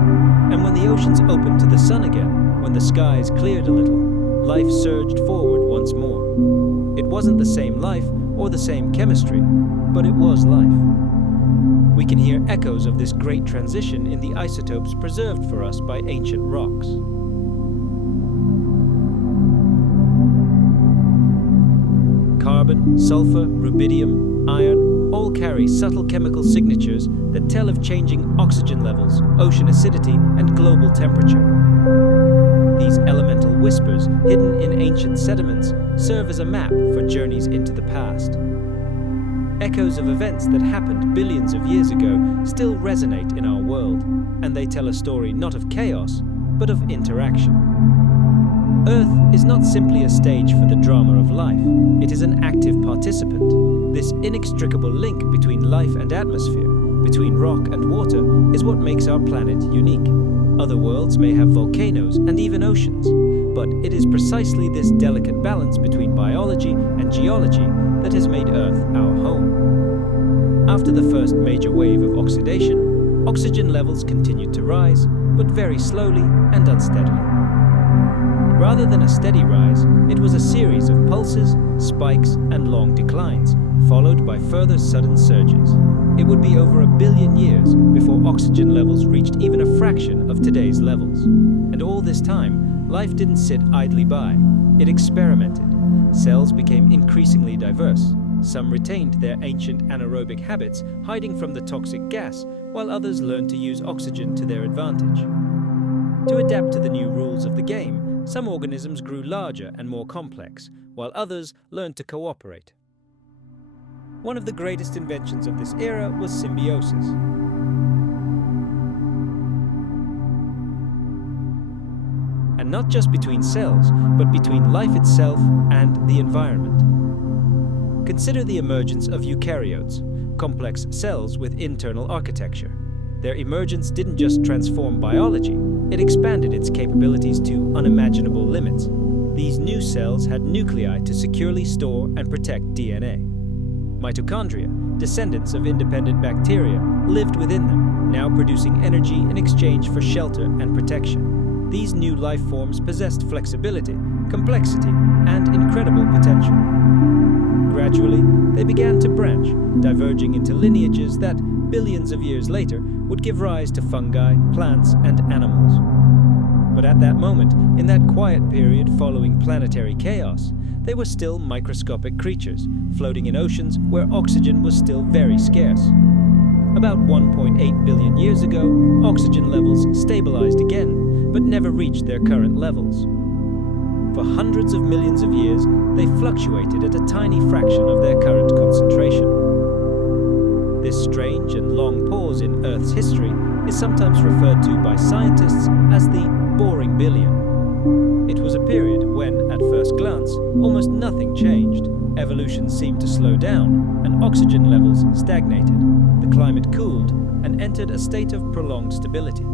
And when the oceans opened to the sun again, when the skies cleared a little, life surged forward once more. It wasn't the same life or the same chemistry, but it was life. We can hear echoes of this great transition in the isotopes preserved for us by ancient rocks. Carbon, sulfur, rubidium, iron all carry subtle chemical signatures that tell of changing oxygen levels, ocean acidity, and global temperature. These elemental whispers, hidden in ancient sediments, serve as a map for journeys into the past. Echoes of events that happened billions of years ago still resonate in our world, and they tell a story not of chaos, but of interaction. Earth is not simply a stage for the drama of life, it is an active participant. This inextricable link between life and atmosphere, between rock and water, is what makes our planet unique. Other worlds may have volcanoes and even oceans, but it is precisely this delicate balance between biology and geology that has made Earth our home. After the first major wave of oxidation, oxygen levels continued to rise, but very slowly and unsteadily. Rather than a steady rise, it was a series of pulses, spikes, and long declines, followed by further sudden surges. It would be over 1 billion years before oxygen levels reached even a fraction of today's levels. And all this time, life didn't sit idly by. It experimented. Cells became increasingly diverse. Some retained their ancient anaerobic habits, hiding from the toxic gas, while others learned to use oxygen to their advantage. To adapt to the new rules of the game, some organisms grew larger and more complex, while others learned to cooperate. One of the greatest inventions of this era was symbiosis. And not just between cells, but between life itself and the environment. Consider the emergence of eukaryotes, complex cells with internal architecture. Their emergence didn't just transform biology, it expanded its capabilities to unimaginable limits. These new cells had nuclei to securely store and protect DNA. Mitochondria, descendants of independent bacteria, lived within them, now producing energy in exchange for shelter and protection. These new life forms possessed flexibility, complexity, and incredible potential. Gradually, they began to branch, diverging into lineages that, billions of years later, would give rise to fungi, plants, and animals. But at that moment, in that quiet period following planetary chaos, they were still microscopic creatures, floating in oceans where oxygen was still very scarce. About 1.8 billion years ago, oxygen levels stabilized again, but never reached their current levels. For hundreds of millions of years, they fluctuated at a tiny fraction of their current concentration. This strange and long pause in Earth's history is sometimes referred to by scientists as the boring billion. It was a period when, at first glance, almost nothing changed. Evolution seemed to slow down, and oxygen levels stagnated. The climate cooled and entered a state of prolonged stability.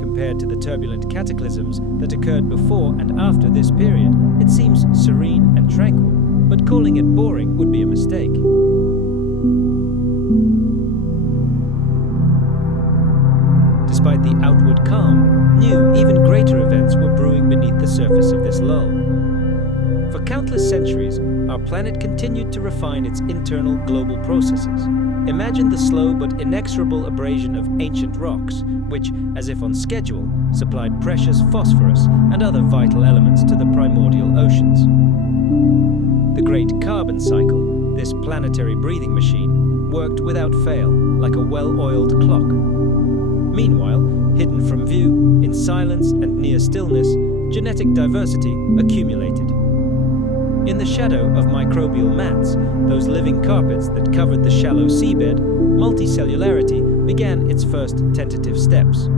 Compared to the turbulent cataclysms that occurred before and after this period, it seems serene and tranquil, but calling it boring would be a mistake. Despite the outward calm, new, even greater events were brewing beneath the surface of this lull. For countless centuries, our planet continued to refine its internal global processes. Imagine the slow but inexorable abrasion of ancient rocks, which, as if on schedule, supplied precious phosphorus and other vital elements to the primordial oceans. The Great Carbon Cycle, this planetary breathing machine, worked without fail, like a well-oiled clock. Meanwhile, hidden from view, in silence and near stillness, genetic diversity accumulated. In the shadow of microbial mats, those living carpets that covered the shallow seabed, multicellularity began its first tentative steps.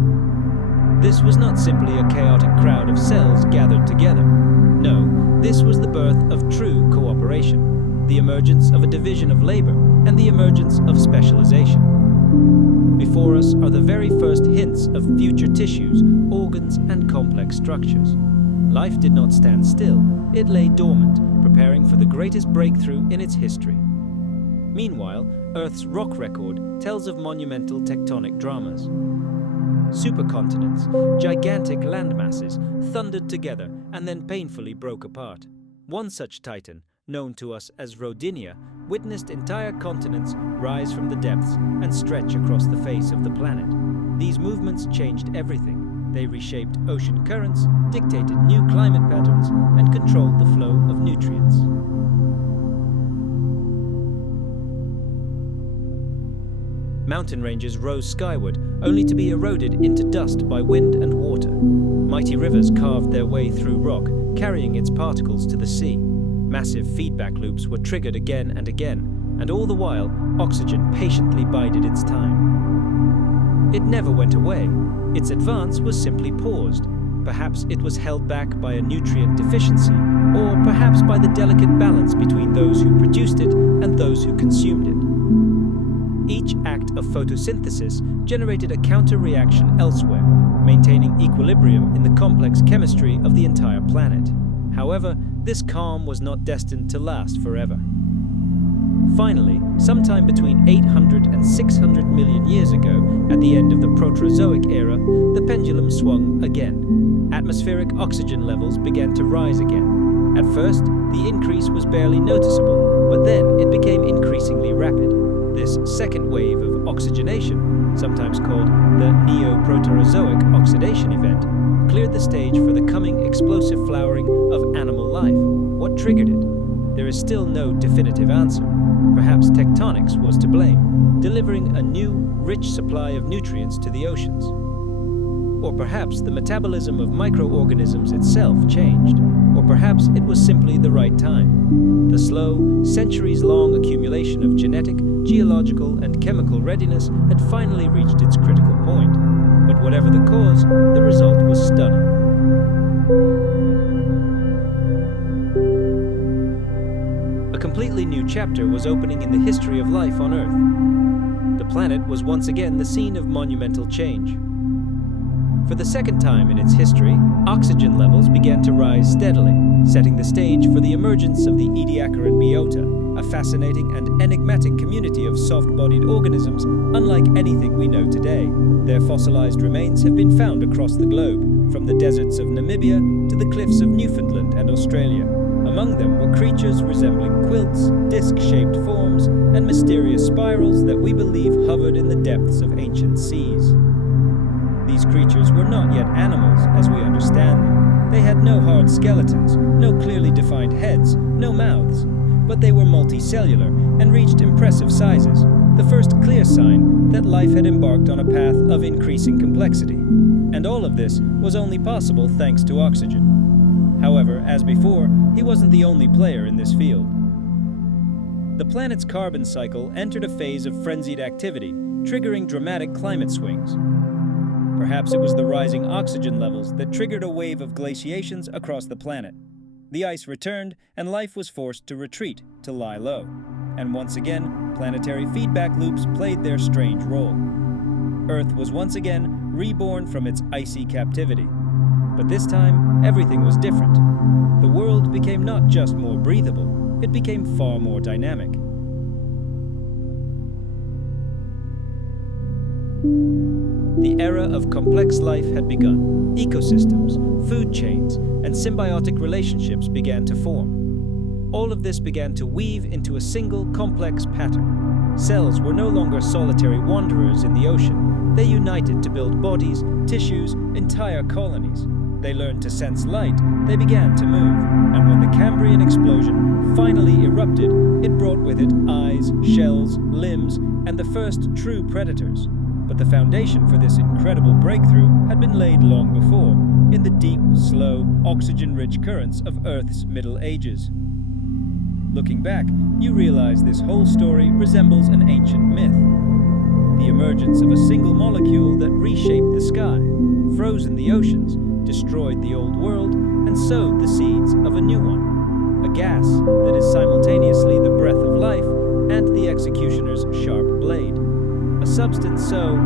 This was not simply a chaotic crowd of cells gathered together. No, this was the birth of true cooperation, the emergence of a division of labor, and the emergence of specialization. Before us are the very first hints of future tissues, organs, and complex structures. Life did not stand still, it lay dormant, preparing for the greatest breakthrough in its history. Meanwhile, Earth's rock record tells of monumental tectonic dramas. Supercontinents, gigantic landmasses, thundered together and then painfully broke apart. One such titan, known to us as Rodinia, witnessed entire continents rise from the depths and stretch across the face of the planet. These movements changed everything. They reshaped ocean currents, dictated new climate patterns, and controlled the flow of nutrients. Mountain ranges rose skyward, only to be eroded into dust by wind and water. Mighty rivers carved their way through rock, carrying its particles to the sea. Massive feedback loops were triggered again and again, and all the while, oxygen patiently bided its time. It never went away. Its advance was simply paused. Perhaps it was held back by a nutrient deficiency, or perhaps by the delicate balance between those who produced it and those who consumed it. Each act of photosynthesis generated a counter-reaction elsewhere, maintaining equilibrium in the complex chemistry of the entire planet. However, this calm was not destined to last forever. Finally, sometime between 800 and 600 million years ago, at the end of the Proterozoic era, the pendulum swung again. Atmospheric oxygen levels began to rise again. At first, the increase was barely noticeable, but then it became increasingly rapid. This second wave of oxygenation, sometimes called the Neoproterozoic Oxidation Event, cleared the stage for the coming explosive flowering of animal life. What triggered it? There is still no definitive answer. Perhaps tectonics was to blame, delivering a new, rich supply of nutrients to the oceans. Or perhaps the metabolism of microorganisms itself changed. Or perhaps it was simply the right time. The slow, centuries-long accumulation of genetic, geological, and chemical readiness had finally reached its critical point. But whatever the cause, the result was stunning. A completely new chapter was opening in the history of life on Earth. The planet was once again the scene of monumental change. For the second time in its history, oxygen levels began to rise steadily, setting the stage for the emergence of the Ediacaran biota, a fascinating and enigmatic community of soft-bodied organisms unlike anything we know today. Their fossilized remains have been found across the globe, from the deserts of Namibia to the cliffs of Newfoundland and Australia. Among them were creatures resembling quilts, disc-shaped forms, and mysterious spirals that we believe hovered in the depths of ancient seas. These creatures were not yet animals as we understand them. They had no hard skeletons, no clearly defined heads, no mouths, but they were multicellular and reached impressive sizes, the first clear sign that life had embarked on a path of increasing complexity. And all of this was only possible thanks to oxygen. However, as before, he wasn't the only player in this field. The planet's carbon cycle entered a phase of frenzied activity, triggering dramatic climate swings. Perhaps it was the rising oxygen levels that triggered a wave of glaciations across the planet. The ice returned, and life was forced to retreat, to lie low. And once again, planetary feedback loops played their strange role. Earth was once again reborn from its icy captivity. But this time, everything was different. The world became not just more breathable, it became far more dynamic. The era of complex life had begun. Ecosystems, food chains, and symbiotic relationships began to form. All of this began to weave into a single complex pattern. Cells were no longer solitary wanderers in the ocean. They united to build bodies, tissues, entire colonies. They learned to sense light, they began to move, and when the Cambrian explosion finally erupted, it brought with it eyes, shells, limbs, and the first true predators. But the foundation for this incredible breakthrough had been laid long before, in the deep, slow, oxygen-rich currents of Earth's Middle Ages. Looking back, you realize this whole story resembles an ancient myth. The emergence of a single molecule that reshaped the sky, frozen the oceans, destroyed the old world, and sowed the seeds of a new one. A gas that is simultaneously the breath of life and the executioner's sharp blade. A substance so,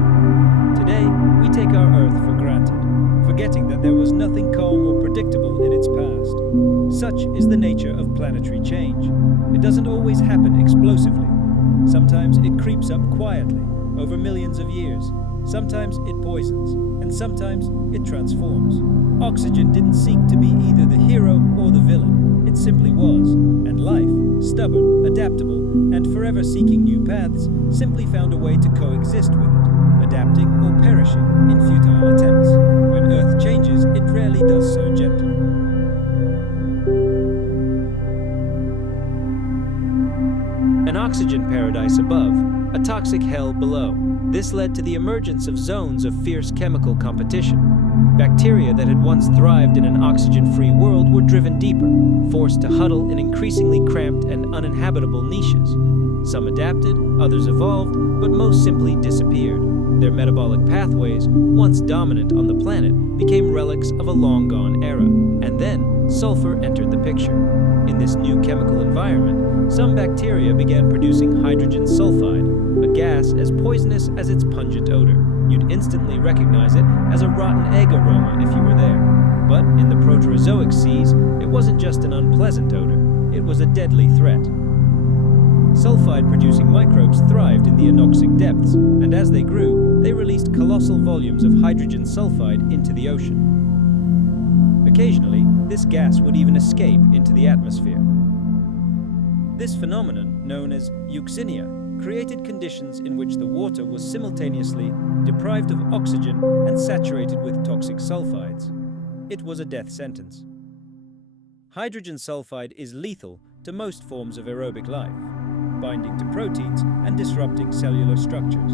today, we take our Earth for granted, forgetting that there was nothing calm or predictable in its past. Such is the nature of planetary change. It doesn't always happen explosively. Sometimes it creeps up quietly, over millions of years. Sometimes it poisons, and sometimes it transforms. Oxygen didn't seek to be either the hero or the villain. It simply was, and life, stubborn, adaptable, and forever seeking new paths, simply found a way to coexist with it, adapting or perishing in futile attempts. When Earth changes, it rarely does so gently. An oxygen paradise above, a toxic hell below. This led to the emergence of zones of fierce chemical competition. Bacteria that had once thrived in an oxygen-free world were driven deeper, forced to huddle in increasingly cramped and uninhabitable niches. Some adapted, others evolved, but most simply disappeared. Their metabolic pathways, once dominant on the planet, became relics of a long-gone era. And then, sulfur entered the picture. In this new chemical environment, some bacteria began producing hydrogen sulfide, a gas as poisonous as its pungent odor. You'd instantly recognize it as a rotten egg aroma if you were there. But in the Proterozoic seas, it wasn't just an unpleasant odor, it was a deadly threat. Sulfide-producing microbes thrived in the anoxic depths, and as they grew, they released colossal volumes of hydrogen sulfide into the ocean. Occasionally, this gas would even escape into the atmosphere. This phenomenon, known as euxinia, created conditions in which the water was simultaneously deprived of oxygen and saturated with toxic sulfides. It was a death sentence. Hydrogen sulfide is lethal to most forms of aerobic life, binding to proteins and disrupting cellular structures.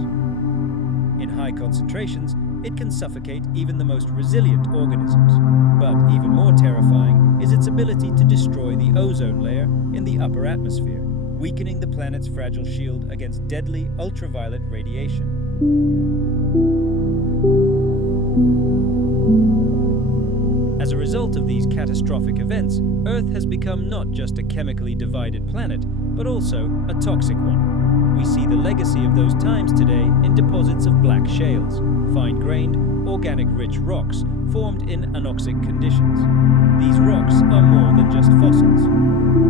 In high concentrations, it can suffocate even the most resilient organisms, but even more terrifying is its ability to destroy the ozone layer in the upper atmosphere, weakening the planet's fragile shield against deadly ultraviolet radiation. As a result of these catastrophic events, Earth has become not just a chemically divided planet, but also a toxic one. We see the legacy of those times today in deposits of black shales, fine-grained, organic-rich rocks formed in anoxic conditions. These rocks are more than just fossils.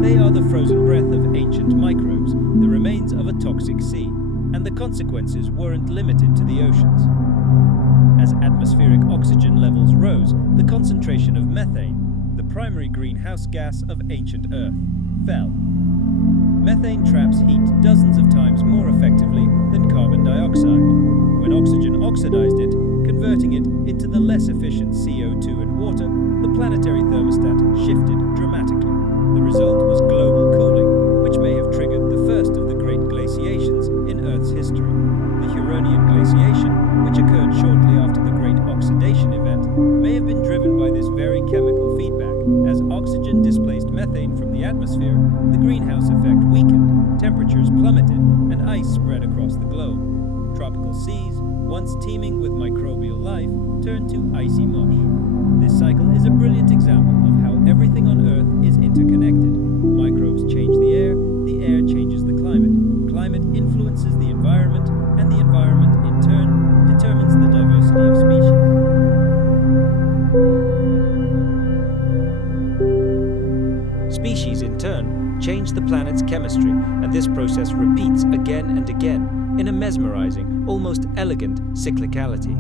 They are the frozen breath of ancient microbes, the remains of a toxic sea, and the consequences weren't limited to the oceans. As atmospheric oxygen levels rose, the concentration of methane, the primary greenhouse gas of ancient Earth, fell. Methane traps heat dozens of times more effectively than carbon dioxide. When oxygen oxidized it, converting it into the less efficient CO2 and water, the planetary thermostat shifted dramatically. The result was global cooling, which may have triggered the first of the great glaciations in Earth's history. The Huronian glaciation, which occurred shortly after the Great Oxidation Event, may have been driven by this very chemical feedback. As oxygen displaced methane from the atmosphere, the greenhouse effect weakened, temperatures plummeted, and ice spread across the globe. Tropical seas, once teeming with microbial life, turned to icy mush. This cycle is a brilliant example of how everything on Earth is interconnected. Microbes change the air changes the climate. Climate influences the environment, and the environment, in turn, determines the diversity of species. Species, in turn, change the planet's chemistry, and this process repeats again and again in a mesmerizing, almost elegant cyclicality.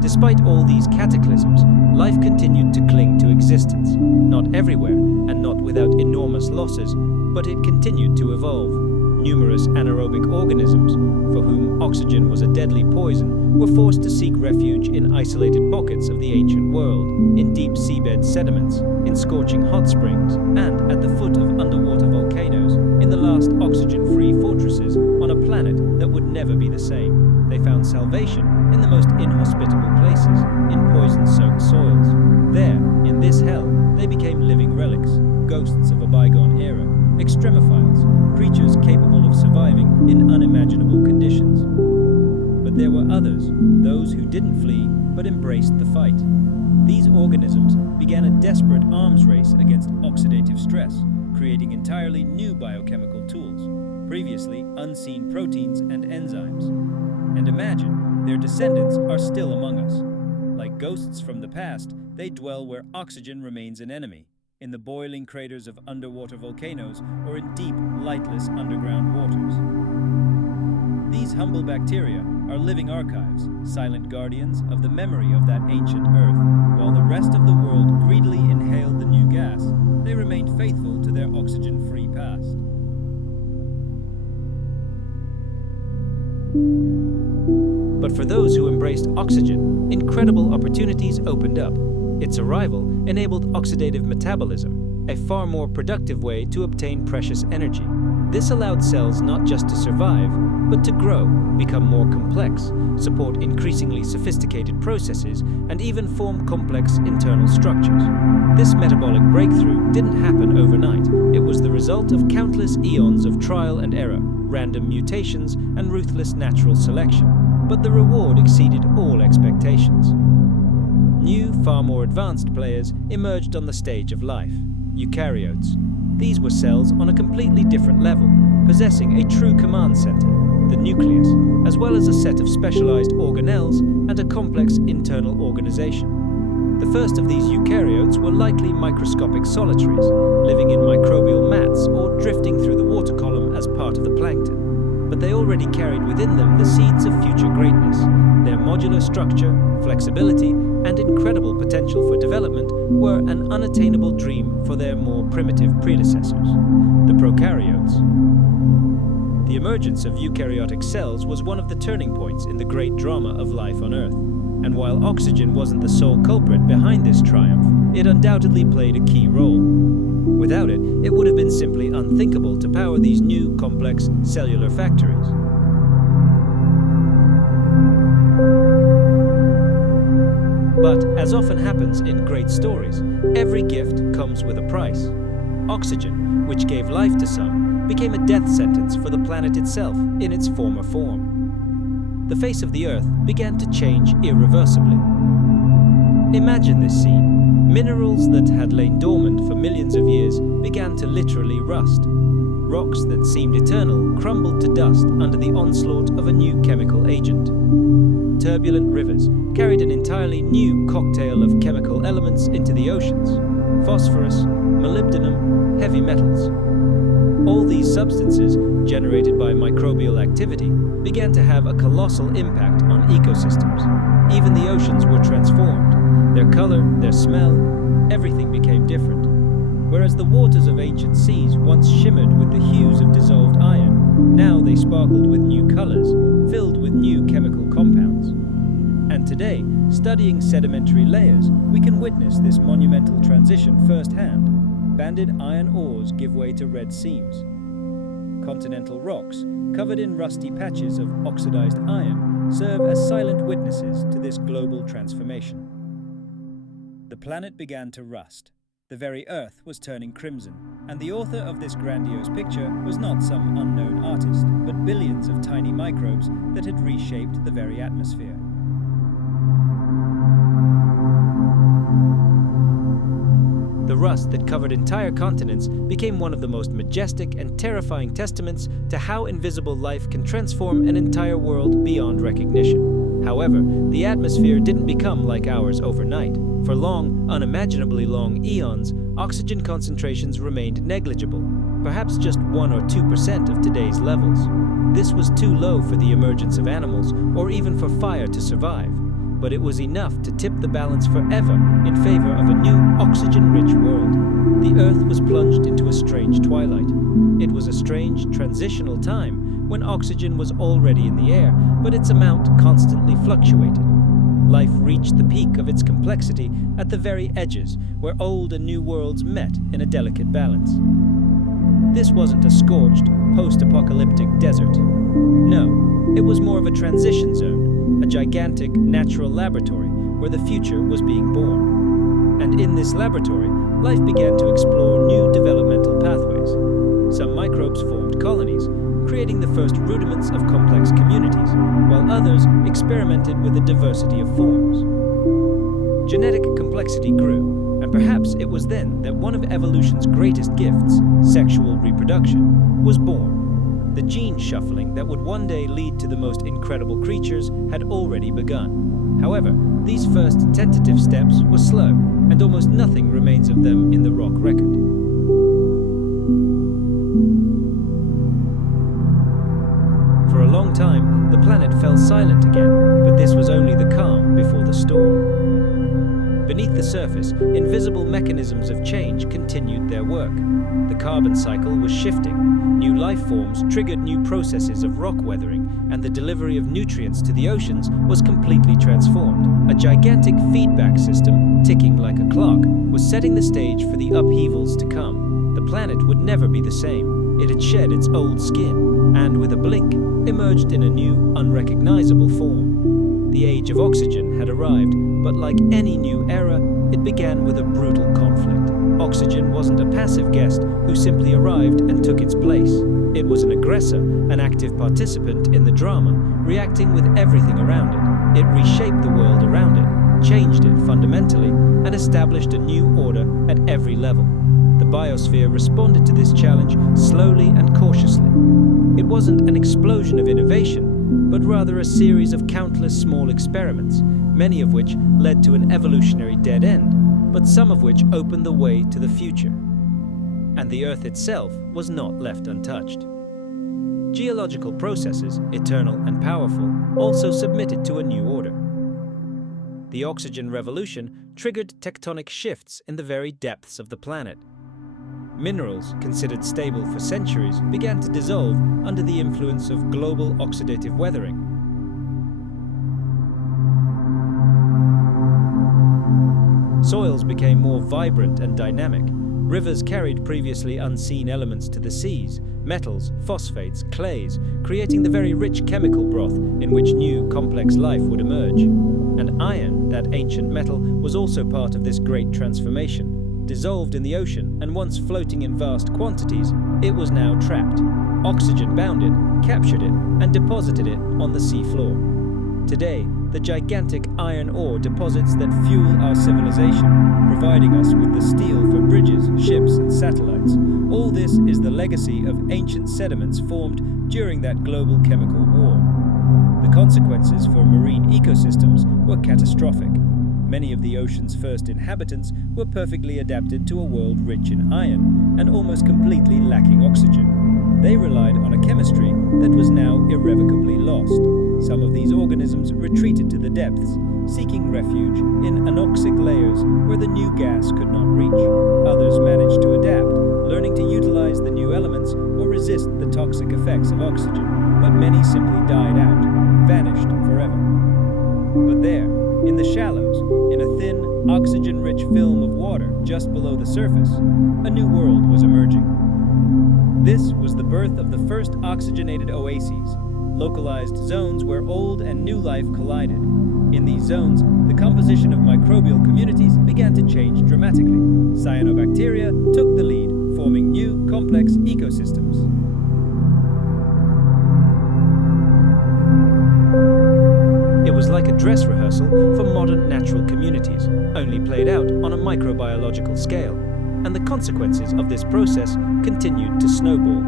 Despite all these cataclysms, life continued to cling to existence, not everywhere and not without enormous losses, but it continued to evolve. Numerous anaerobic organisms, for whom oxygen was a deadly poison, were forced to seek refuge in isolated pockets of the ancient world, in deep seabed sediments, in scorching hot springs, and at the foot of underwater volcanoes, in the last oxygen-free fortresses on a planet that would never be the same. They found salvation in the most inhospitable places, in poison-soaked soils. There, in this hell, they became living relics, ghosts of a bygone era, extremophiles, creatures capable of surviving in unimaginable conditions. But there were others, those who didn't flee but embraced the fight. These organisms began a desperate arms race against oxidative stress, creating entirely new biochemical tools, previously unseen proteins and enzymes. And imagine, their descendants are still among us. Like ghosts from the past, they dwell where oxygen remains an enemy, in the boiling craters of underwater volcanoes or in deep, lightless underground waters. These humble bacteria are living archives, silent guardians of the memory of that ancient Earth. While the rest of the world greedily inhaled the new gas, they remained faithful to their oxygen-free past. But for those who embraced oxygen, incredible opportunities opened up. Its arrival enabled oxidative metabolism, a far more productive way to obtain precious energy. This allowed cells not just to survive, but to grow, become more complex, support increasingly sophisticated processes, and even form complex internal structures. This metabolic breakthrough didn't happen overnight. It was the result of countless eons of trial and error, random mutations, and ruthless natural selection. But the reward exceeded all expectations. New, far more advanced players emerged on the stage of life, eukaryotes. These were cells on a completely different level, possessing a true command center, the nucleus, as well as a set of specialized organelles and a complex internal organization. The first of these eukaryotes were likely microscopic solitaries, living in microbial mats or drifting through the water column as but they already carried within them the seeds of future greatness. Their modular structure, flexibility, and incredible potential for development were an unattainable dream for their more primitive predecessors, the prokaryotes. The emergence of eukaryotic cells was one of the turning points in the great drama of life on Earth. And while oxygen wasn't the sole culprit behind this triumph, it undoubtedly played a key role. Without it, it would have been simply unthinkable to power these new, complex cellular factories. But, as often happens in great stories, every gift comes with a price. Oxygen, which gave life to some, became a death sentence for the planet itself in its former form. The face of the Earth began to change irreversibly. Imagine this scene. Minerals that had lain dormant for millions of years began to literally rust. Rocks that seemed eternal crumbled to dust under the onslaught of a new chemical agent. Turbulent rivers carried an entirely new cocktail of chemical elements into the oceans: phosphorus, molybdenum, heavy metals. All these substances, generated by microbial activity, began to have a colossal impact on ecosystems. Even the oceans were transformed. Their color, their smell, everything became different. Whereas the waters of ancient seas once shimmered with the hues of dissolved iron, now they sparkled with new colors, filled with new chemical compounds. And today, studying sedimentary layers, we can witness this monumental transition firsthand. Banded iron ores give way to red seams. Continental rocks, covered in rusty patches of oxidized iron, serve as silent witnesses to this global transformation. The planet began to rust. The very Earth was turning crimson, and the author of this grandiose picture was not some unknown artist, but billions of tiny microbes that had reshaped the very atmosphere. The rust that covered entire continents became one of the most majestic and terrifying testaments to how invisible life can transform an entire world beyond recognition. However, the atmosphere didn't become like ours overnight. For long, unimaginably long eons, oxygen concentrations remained negligible, perhaps just 1 or 2% of today's levels. This was too low for the emergence of animals or even for fire to survive. But it was enough to tip the balance forever in favor of a new oxygen-rich world. The Earth was plunged into a strange twilight. It was a strange, transitional time when oxygen was already in the air, but its amount constantly fluctuated. Life reached the peak of its complexity at the very edges where old and new worlds met in a delicate balance. This wasn't a scorched, post-apocalyptic desert. No, it was more of a transition zone, a gigantic natural laboratory where the future was being born. And in this laboratory, life began to explore new developmental pathways. Some microbes formed colonies, creating the first rudiments of complex communities, while others experimented with a diversity of forms. Genetic complexity grew, and perhaps it was then that one of evolution's greatest gifts, sexual reproduction, was born. The gene shuffling that would one day lead to the most incredible creatures had already begun. However, these first tentative steps were slow, and almost nothing remains of them in the rock record. For a long time, the planet fell silent again, but this was only the calm before the storm. Beneath the surface, invisible mechanisms of change continued their work. The carbon cycle was shifting. New life forms triggered new processes of rock weathering, and the delivery of nutrients to the oceans was completely transformed. A gigantic feedback system, ticking like a clock, was setting the stage for the upheavals to come. The planet would never be the same. It had shed its old skin, and with a blink, emerged in a new, unrecognizable form. The age of oxygen had arrived, but like any new era, it began with a brutal conflict. Oxygen wasn't a passive guest who simply arrived and took its place. It was an aggressor, an active participant in the drama, reacting with everything around it. It reshaped the world around it, changed it fundamentally, and established a new order at every level. The biosphere responded to this challenge slowly and cautiously. It wasn't an explosion of innovation, but rather a series of countless small experiments, many of which led to an evolutionary dead end, but some of which opened the way to the future. And the Earth itself was not left untouched. geological processes, eternal and powerful, also submitted to a new order. The oxygen revolution triggered tectonic shifts in the very depths of the planet. Minerals, considered stable for centuries, began to dissolve under the influence of global oxidative weathering. Soils became more vibrant and dynamic. Rivers carried previously unseen elements to the seas, metals, phosphates, clays, creating the very rich chemical broth in which new, complex life would emerge. And iron, that ancient metal, was also part of this great transformation. Dissolved in the ocean and once floating in vast quantities, it was now trapped. Oxygen bound it, captured it, and deposited it on the sea floor. Today, the gigantic iron ore deposits that fuel our civilization, providing us with the steel for bridges, ships, and satellites. All this is the legacy of ancient sediments formed during that global chemical war. The consequences for marine ecosystems were catastrophic. Many of the ocean's first inhabitants were perfectly adapted to a world rich in iron and almost completely lacking oxygen. They relied on a chemistry that was now irrevocably lost. Some of these organisms retreated to the depths, seeking refuge in anoxic layers where the new gas could not reach. Others managed to adapt, learning to utilize the new elements or resist the toxic effects of oxygen, but many simply died out, vanished forever. But there, in the shallows, in a thin, oxygen-rich film of water just below the surface, a new world was emerging. This was the birth of the first oxygenated oases, localized zones where old and new life collided. In these zones, the composition of microbial communities began to change dramatically. Cyanobacteria took the lead, forming new, complex ecosystems. It was like a dress rehearsal for modern natural communities, only played out on a microbiological scale, and the consequences of this process continued to snowball.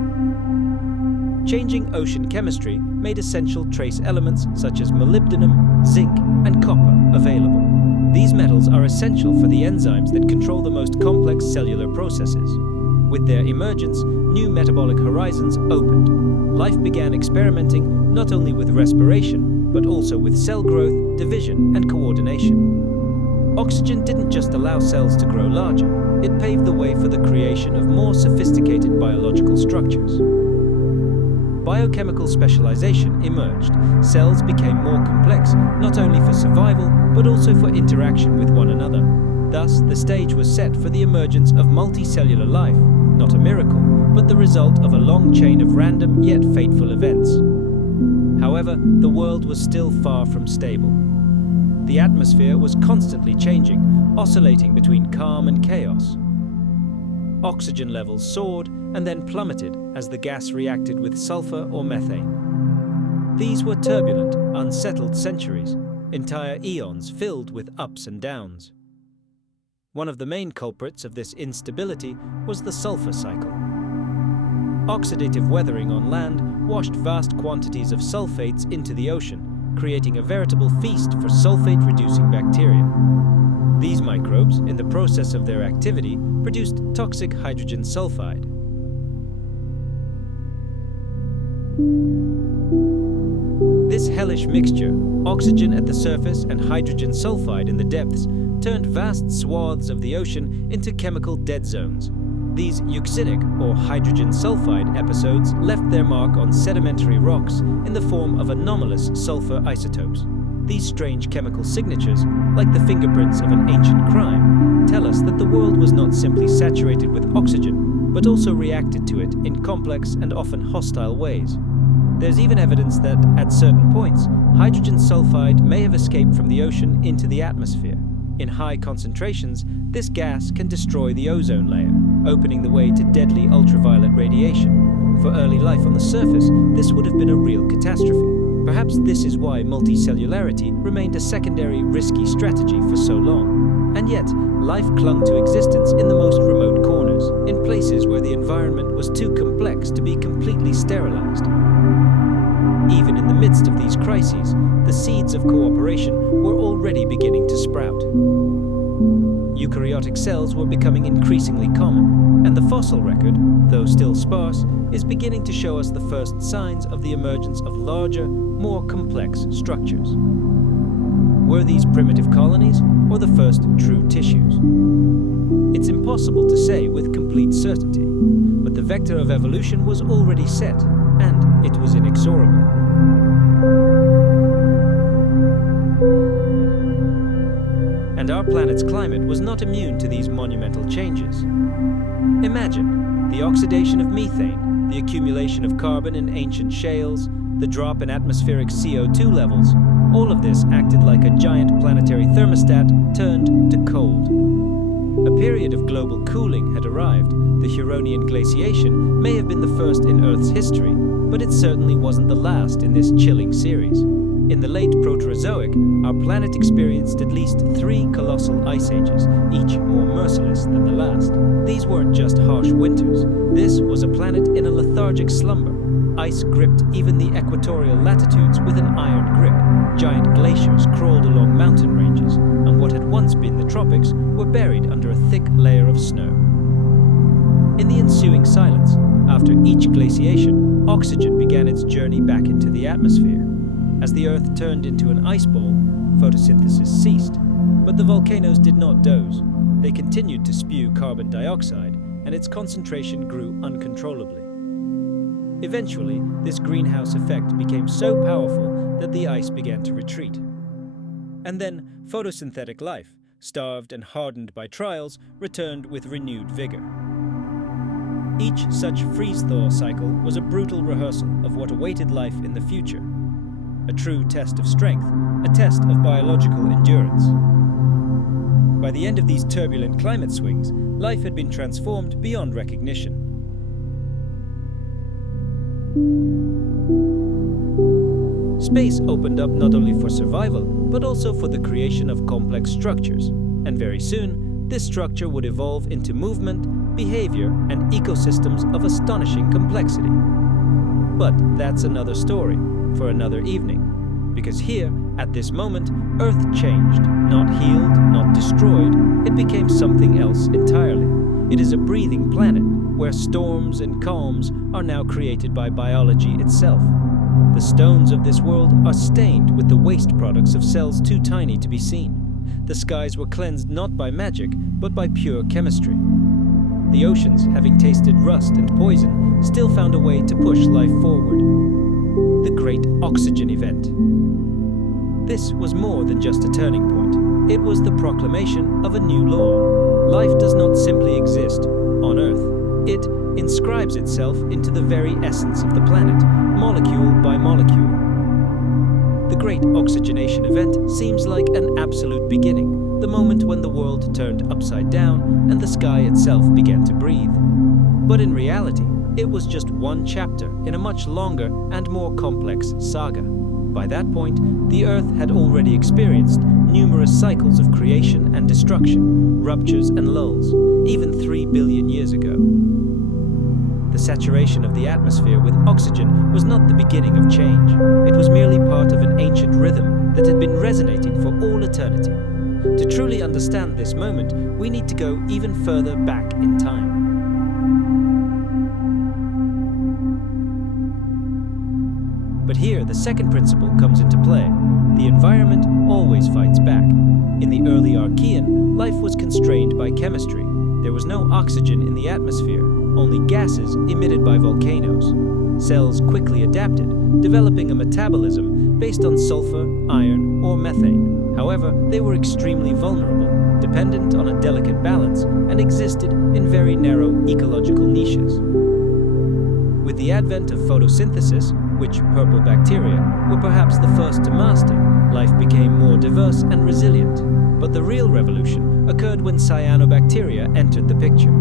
Changing ocean chemistry made essential trace elements such as molybdenum, zinc, and copper available. These metals are essential for the enzymes that control the most complex cellular processes. With their emergence, new metabolic horizons opened. Life began experimenting not only with respiration, but also with cell growth, division, and coordination. Oxygen didn't just allow cells to grow larger, it paved the way for the creation of more sophisticated biological structures. Biochemical specialization emerged. Cells became more complex, not only for survival, but also for interaction with one another. Thus, the stage was set for the emergence of multicellular life, not a miracle, but the result of a long chain of random yet fateful events. However, the world was still far from stable. The atmosphere was constantly changing, oscillating between calm and chaos. Oxygen levels soared and then plummeted as the gas reacted with sulfur or methane. These were turbulent, unsettled centuries, entire eons filled with ups and downs. One of the main culprits of this instability was the sulfur cycle. Oxidative weathering on land washed vast quantities of sulfates into the ocean, creating a veritable feast for sulfate-reducing bacteria. These microbes, in the process of their activity, produced toxic hydrogen sulfide. This hellish mixture, oxygen at the surface and hydrogen sulfide in the depths, turned vast swaths of the ocean into chemical dead zones. These euxinic or hydrogen sulfide episodes left their mark on sedimentary rocks in the form of anomalous sulfur isotopes. These strange chemical signatures, like the fingerprints of an ancient crime, tell us that the world was not simply saturated with oxygen, but also reacted to it in complex and often hostile ways. There's even evidence that, at certain points, hydrogen sulfide may have escaped from the ocean into the atmosphere. In high concentrations, this gas can destroy the ozone layer, opening the way to deadly ultraviolet radiation. For early life on the surface, this would have been a real catastrophe. Perhaps this is why multicellularity remained a secondary, risky strategy for so long. And yet, life clung to existence in the most remote corners, in places where the environment was too complex to be completely sterilized. Even in the midst of these crises, the seeds of cooperation were already beginning to sprout. eukaryotic cells were becoming increasingly common, and the fossil record, though still sparse, is beginning to show us the first signs of the emergence of larger, more complex structures. Were these primitive colonies, or the first true tissues? It's impossible to say with complete certainty, but the vector of evolution was already set, and it was inexorable. And our planet's climate was not immune to these monumental changes. Imagine the oxidation of methane, the accumulation of carbon in ancient shales, the drop in atmospheric CO2 levels. All of this acted like a giant planetary thermostat turned to cold. A period of global cooling had arrived. The Huronian glaciation may have been the first in Earth's history, but it certainly wasn't the last in this chilling series. In the late Proterozoic, our planet experienced at least 3 colossal ice ages, each more merciless than the last. These weren't just harsh winters. This was a planet in a lethargic slumber. Ice gripped even the equatorial latitudes with an iron grip. Giant glaciers crawled along mountain ranges, and what had once been the tropics were buried under a thick layer of snow. In the ensuing silence, after each glaciation, oxygen began its journey back into the atmosphere. As the Earth turned into an ice ball, photosynthesis ceased, but the volcanoes did not doze. They continued to spew carbon dioxide, and its concentration grew uncontrollably. Eventually, this greenhouse effect became so powerful that the ice began to retreat. And then, photosynthetic life, starved and hardened by trials, returned with renewed vigor. Each such freeze-thaw cycle was a brutal rehearsal of what awaited life in the future. A true test of strength, a test of biological endurance. By the end of these turbulent climate swings, life had been transformed beyond recognition. Space opened up not only for survival, but also for the creation of complex structures, and very soon, this structure would evolve into movement, behavior, and ecosystems of astonishing complexity. But that's another story, for another evening, because here, at this moment, Earth changed, not healed, not destroyed, it became something else entirely. It is a breathing planet, where storms and calms are now created by biology itself. The stones of this world are stained with the waste products of cells too tiny to be seen. The skies were cleansed not by magic, but by pure chemistry. The oceans, having tasted rust and poison, still found a way to push life forward. The Great Oxygen Event. This was more than just a turning point. It was the proclamation of a new law. Life does not simply exist on Earth. It inscribes itself into the very essence of the planet, molecule by molecule. The Great Oxygenation Event seems like an absolute beginning, the moment when the world turned upside down and the sky itself began to breathe. But in reality, it was just one chapter in a much longer and more complex saga. By that point, the Earth had already experienced numerous cycles of creation and destruction, ruptures and lulls, even 3 billion years ago. The saturation of the atmosphere with oxygen was not the beginning of change. It was merely part of an ancient rhythm that had been resonating for all eternity. To truly understand this moment, we need to go even further back in time. But here, the second principle comes into play. The environment always fights back. In the early Archean, life was constrained by chemistry. There was no oxygen in the atmosphere, only gases emitted by volcanoes. Cells quickly adapted, developing a metabolism based on sulfur, iron, or methane. However, they were extremely vulnerable, dependent on a delicate balance, and existed in very narrow ecological niches. With the advent of photosynthesis, which purple bacteria were perhaps the first to master, life became more diverse and resilient. But the real revolution occurred when cyanobacteria entered the picture.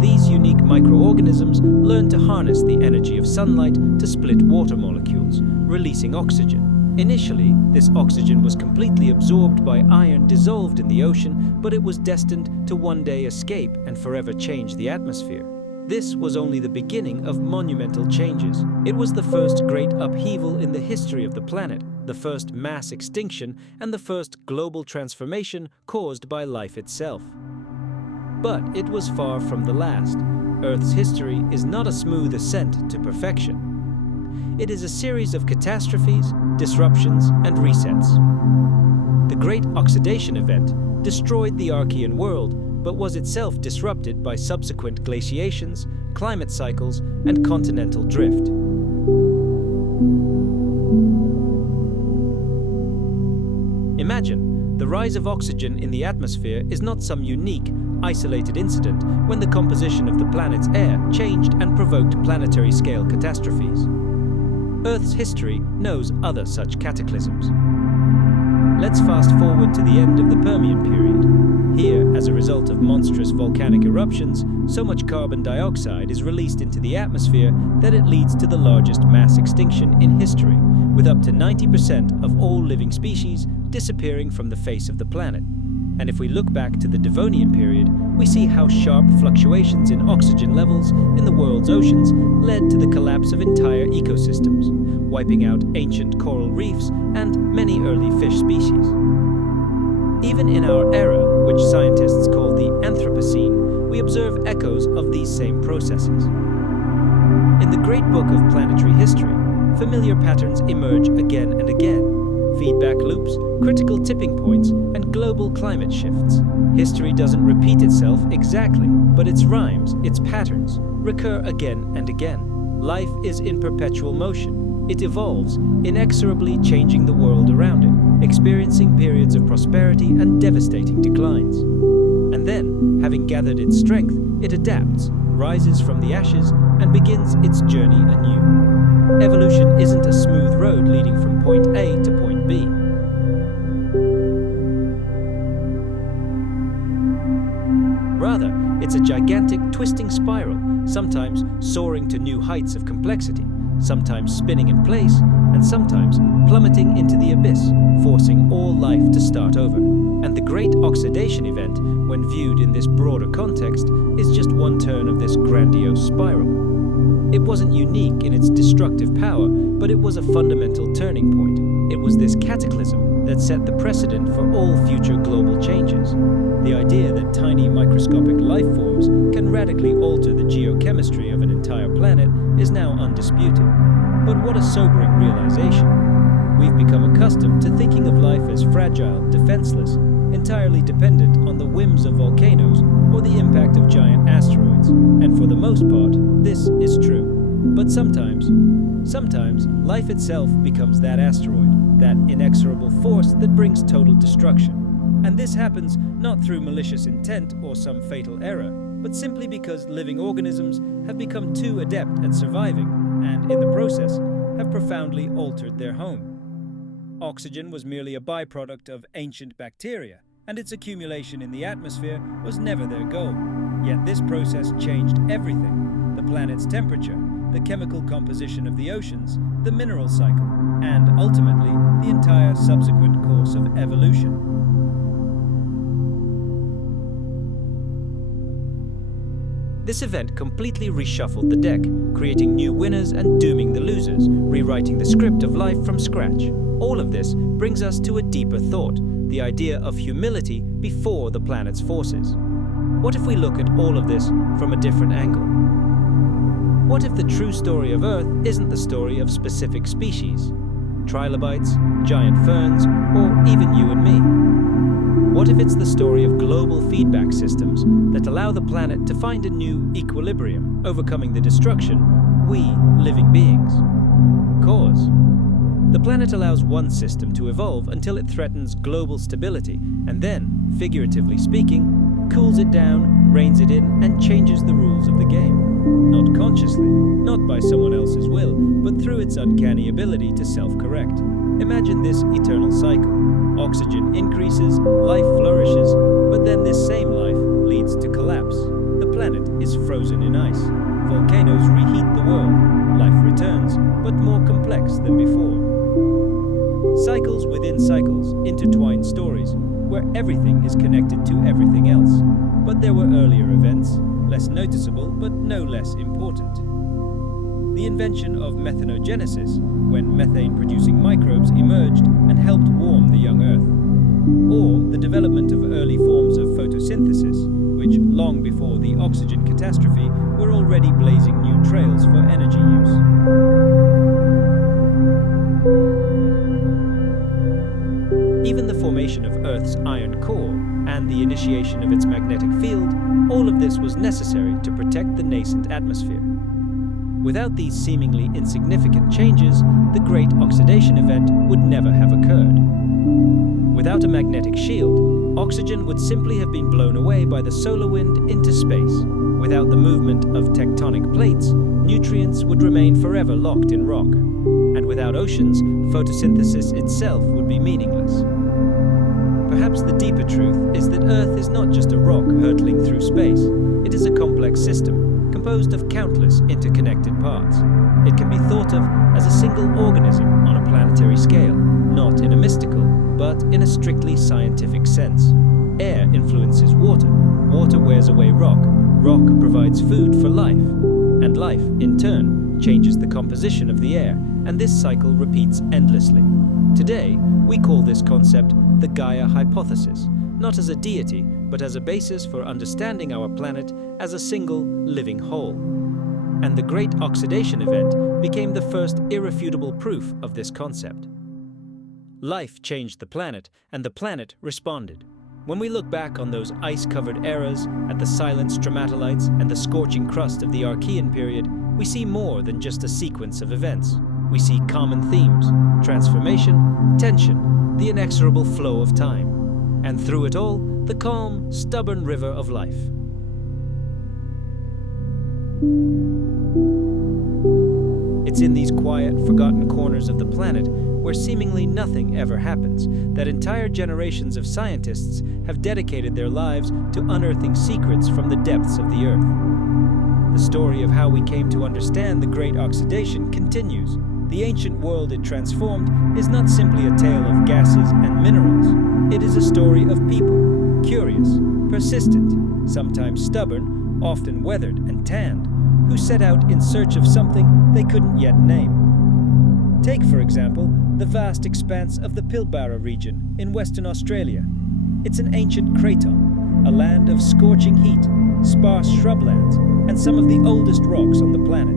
These unique microorganisms learned to harness the energy of sunlight to split water molecules, releasing oxygen. Initially, this oxygen was completely absorbed by iron dissolved in the ocean, but it was destined to one day escape and forever change the atmosphere. This was only the beginning of monumental changes. It was the first great upheaval in the history of the planet, the first mass extinction, and the first global transformation caused by life itself. But it was far from the last. Earth's history is not a smooth ascent to perfection. It is a series of catastrophes, disruptions, and resets. The Great Oxidation Event destroyed the Archean world, but was itself disrupted by subsequent glaciations, climate cycles, and continental drift. Imagine, the rise of oxygen in the atmosphere is not some unique, isolated incident when the composition of the planet's air changed and provoked planetary-scale catastrophes. Earth's history knows other such cataclysms. Let's fast forward to the end of the Permian period. Here, as a result of monstrous volcanic eruptions, so much carbon dioxide is released into the atmosphere that it leads to the largest mass extinction in history, with up to 90% of all living species disappearing from the face of the planet. And if we look back to the Devonian period, we see how sharp fluctuations in oxygen levels in the world's oceans led to the collapse of entire ecosystems, wiping out ancient coral reefs and many early fish species. Even in our era, which scientists call the Anthropocene, we observe echoes of these same processes. In the Great Book of Planetary History, familiar patterns emerge again and again: feedback loops, critical tipping points, and global climate shifts. History doesn't repeat itself exactly, but its rhymes, its patterns, recur again and again. Life is in perpetual motion. It evolves, inexorably changing the world around it, experiencing periods of prosperity and devastating declines. And then, having gathered its strength, it adapts, rises from the ashes, and begins its journey anew. Evolution isn't a smooth road leading from point A to point B. Rather, it's a gigantic twisting spiral, sometimes soaring to new heights of complexity, sometimes spinning in place, and sometimes plummeting into the abyss, forcing all life to start over. And the Great Oxidation Event, when viewed in this broader context, is just one turn of this grandiose spiral. It wasn't unique in its destructive power, but it was a fundamental turning point. It was this cataclysm that set the precedent for all future global changes. The idea that tiny microscopic life forms can radically alter the geochemistry of an entire planet is now undisputed. But what a sobering realization. We've become accustomed to thinking of life as fragile, defenseless, entirely dependent on the whims of volcanoes or the impact of giant asteroids. And for the most part, this is true. But sometimes life itself becomes that asteroid, that inexorable force that brings total destruction. And this happens not through malicious intent or some fatal error, but simply because living organisms have become too adept at surviving and, in the process, have profoundly altered their home. Oxygen was merely a byproduct of ancient bacteria, and its accumulation in the atmosphere was never their goal. Yet this process changed everything: the planet's temperature, the chemical composition of the oceans, the mineral cycle, and ultimately the entire subsequent course of evolution. This event completely reshuffled the deck, creating new winners and dooming the losers, rewriting the script of life from scratch. All of this brings us to a deeper thought, the idea of humility before the planet's forces. What if we look at all of this from a different angle? What if the true story of Earth isn't the story of specific species, trilobites, giant ferns, or even you and me? What if it's the story of global feedback systems that allow the planet to find a new equilibrium, overcoming the destruction we, living beings, cause? The planet allows one system to evolve until it threatens global stability, and then, figuratively speaking, cools it down, reins it in, and changes the rules of the game. Not consciously, not by someone else's will, but through its uncanny ability to self-correct. Imagine this eternal cycle. Oxygen increases, life flourishes, but then this same life leads to collapse. The planet is frozen in ice. Volcanoes reheat the world. Life returns, but more complex than before. Cycles within cycles, intertwined stories, where everything is connected to everything else. But there were earlier events, less noticeable but no less important. the invention of methanogenesis, when methane-producing microbes emerged and helped warm the young Earth. Or the development of early forms of photosynthesis, which, long before the oxygen catastrophe, were already blazing new trails for energy use. Even the formation of Earth's iron core and the initiation of its magnetic field, all of this was necessary to protect the nascent atmosphere. Without these seemingly insignificant changes, the Great Oxidation Event would never have occurred. Without a magnetic shield, oxygen would simply have been blown away by the solar wind into space. Without the movement of tectonic plates, nutrients would remain forever locked in rock. And without oceans, photosynthesis itself would be meaningless. Perhaps the deeper truth is that Earth is not just a rock hurtling through space. It is a complex system, composed of countless interconnected parts. It can be thought of as a single organism on a planetary scale, not in a mystical, but in a strictly scientific sense. Air influences water, water wears away rock, rock provides food for life, and life, in turn, changes the composition of the air, and this cycle repeats endlessly. Today, we call this concept the Gaia hypothesis, not as a deity, but as a basis for understanding our planet as a single living whole. And the Great Oxidation Event became the first irrefutable proof of this concept. Life changed the planet, and the planet responded. When we look back on those ice-covered eras, at the silent stromatolites and the scorching crust of the Archean period, we see more than just a sequence of events. We see common themes: transformation, tension, the inexorable flow of time, and through it all, the calm, stubborn river of life. It's in these quiet, forgotten corners of the planet where seemingly nothing ever happens that entire generations of scientists have dedicated their lives to unearthing secrets from the depths of the Earth. The story of how we came to understand the Great Oxidation continues. The ancient world it transformed is not simply a tale of gases and minerals. It is a story of people, curious, persistent, sometimes stubborn, often weathered and tanned, who set out in search of something they couldn't yet name. Take, for example, the vast expanse of the Pilbara region in Western Australia. It's an ancient craton, a land of scorching heat, sparse shrublands, and some of the oldest rocks on the planet.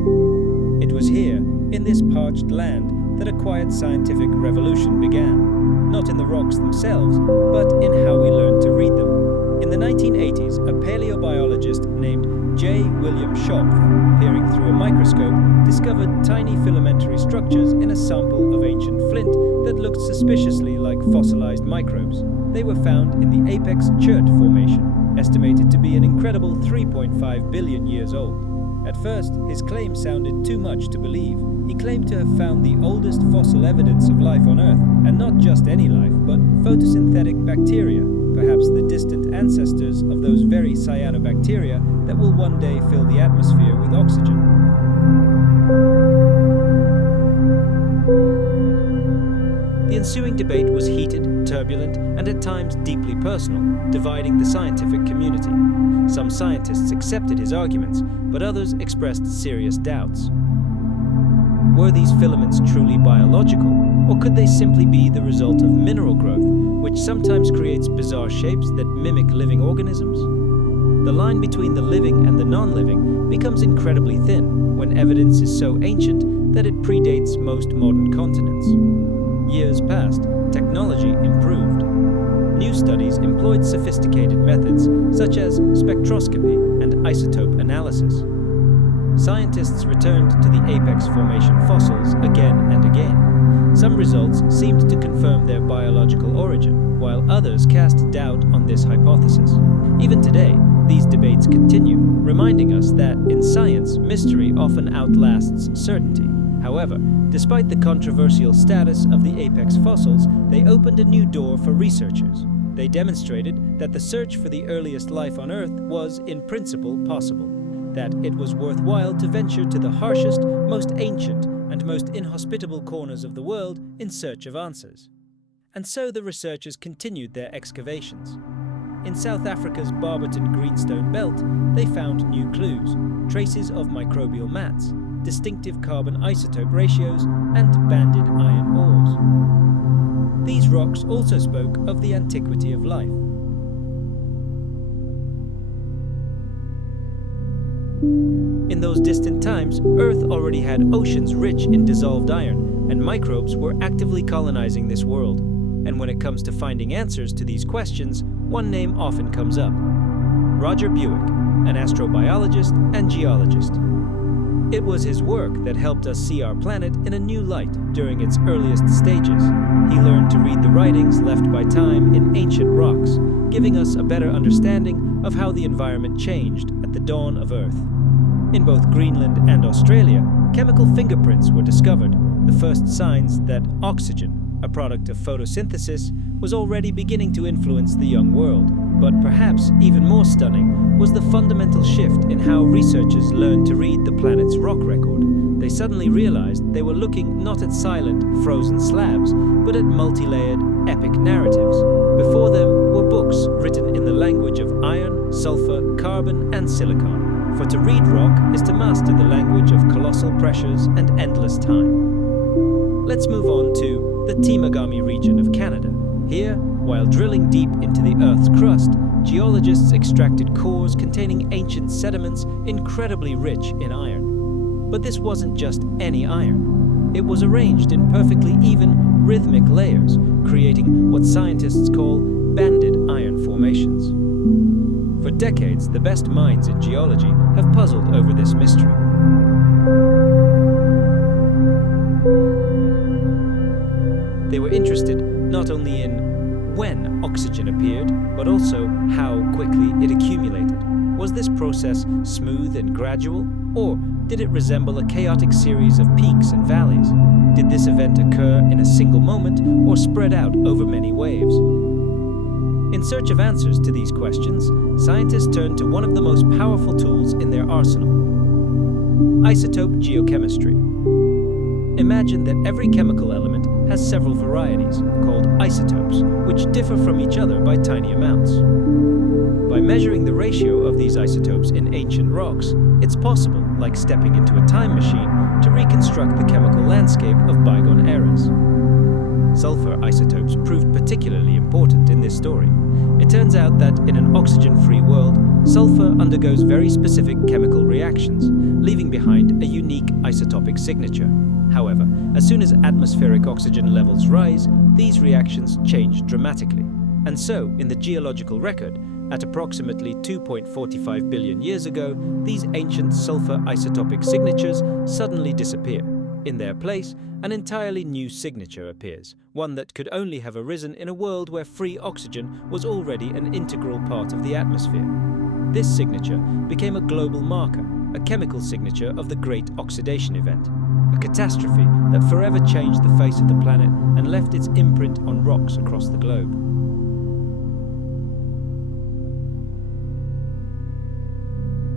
It was here, in this parched land, that a quiet scientific revolution began, not in the rocks themselves, but in how we learned to read them. In the 1980s, a paleobiologist named J. William Schopf, peering through a microscope, discovered tiny filamentary structures in a sample of ancient flint that looked suspiciously like fossilized microbes. They were found in the Apex Chert Formation, estimated to be an incredible 3.5 billion years old. At first, his claim sounded too much to believe. He claimed to have found the oldest fossil evidence of life on Earth, and not just any life, but photosynthetic bacteria, perhaps the distant ancestors of those very cyanobacteria that will one day fill the atmosphere with oxygen. The ensuing debate was heated, turbulent, and at times deeply personal, dividing the scientific community. Some scientists accepted his arguments, but others expressed serious doubts. Were these filaments truly biological, or could they simply be the result of mineral growth, which sometimes creates bizarre shapes that mimic living organisms? The line between the living and the non-living becomes incredibly thin when evidence is so ancient that it predates most modern continents. Years passed, technology improved. New studies employed sophisticated methods such as spectroscopy and isotope analysis. Scientists returned to the Apex Formation fossils again and again. Some results seemed to confirm their biological origin, while others cast doubt on this hypothesis. Even today, these debates continue, reminding us that in science, mystery often outlasts certainty. However, despite the controversial status of the apex fossils, they opened a new door for researchers. They demonstrated that the search for the earliest life on Earth was, in principle, possible, that it was worthwhile to venture to the harshest, most ancient, and most inhospitable corners of the world in search of answers. And so the researchers continued their excavations. In South Africa's Barberton Greenstone Belt, they found new clues, traces of microbial mats, distinctive carbon isotope ratios, and banded iron ores. These rocks also spoke of the antiquity of life. In those distant times, Earth already had oceans rich in dissolved iron, and microbes were actively colonizing this world. And when it comes to finding answers to these questions, one name often comes up: Roger Buick, an astrobiologist and geologist. It was his work that helped us see our planet in a new light during its earliest stages. He learned to read the writings left by time in ancient rocks, giving us a better understanding of how the environment changed at the dawn of Earth. In both Greenland and Australia, chemical fingerprints were discovered, the first signs that oxygen, a product of photosynthesis, was already beginning to influence the young world. But perhaps even more stunning was the fundamental shift in how researchers learned to read the planet's rock record. They suddenly realized they were looking not at silent, frozen slabs, but at multi-layered, epic narratives. Before them were books written in the language of iron, sulfur, carbon, and silicon. For to read rock is to master the language of colossal pressures and endless time. Let's move on to the Temagami region of Canada. Here, while drilling deep into the Earth's crust, geologists extracted cores containing ancient sediments incredibly rich in iron. But this wasn't just any iron. It was arranged in perfectly even, rhythmic layers, creating what scientists call banded iron formations. For decades, the best minds in geology have puzzled over this mystery. They were interested not only in when oxygen appeared, but also how quickly it accumulated. Was this process smooth and gradual, or did it resemble a chaotic series of peaks and valleys? Did this event occur in a single moment, or spread out over many waves? In search of answers to these questions, scientists turned to one of the most powerful tools in their arsenal: isotope geochemistry. Imagine that every chemical element has several varieties, called isotopes, which differ from each other by tiny amounts. By measuring the ratio of these isotopes in ancient rocks, it's possible, like stepping into a time machine, to reconstruct the chemical landscape of bygone eras. Sulfur isotopes proved particularly important in this story. It turns out that in an oxygen-free world, sulfur undergoes very specific chemical reactions, leaving behind a unique isotopic signature. However, as soon as atmospheric oxygen levels rise, these reactions change dramatically. And so, in the geological record, at approximately 2.45 billion years ago, these ancient sulfur isotopic signatures suddenly disappear. In their place, an entirely new signature appears, one that could only have arisen in a world where free oxygen was already an integral part of the atmosphere. This signature became a global marker, a chemical signature of the Great Oxidation Event, a catastrophe that forever changed the face of the planet and left its imprint on rocks across the globe.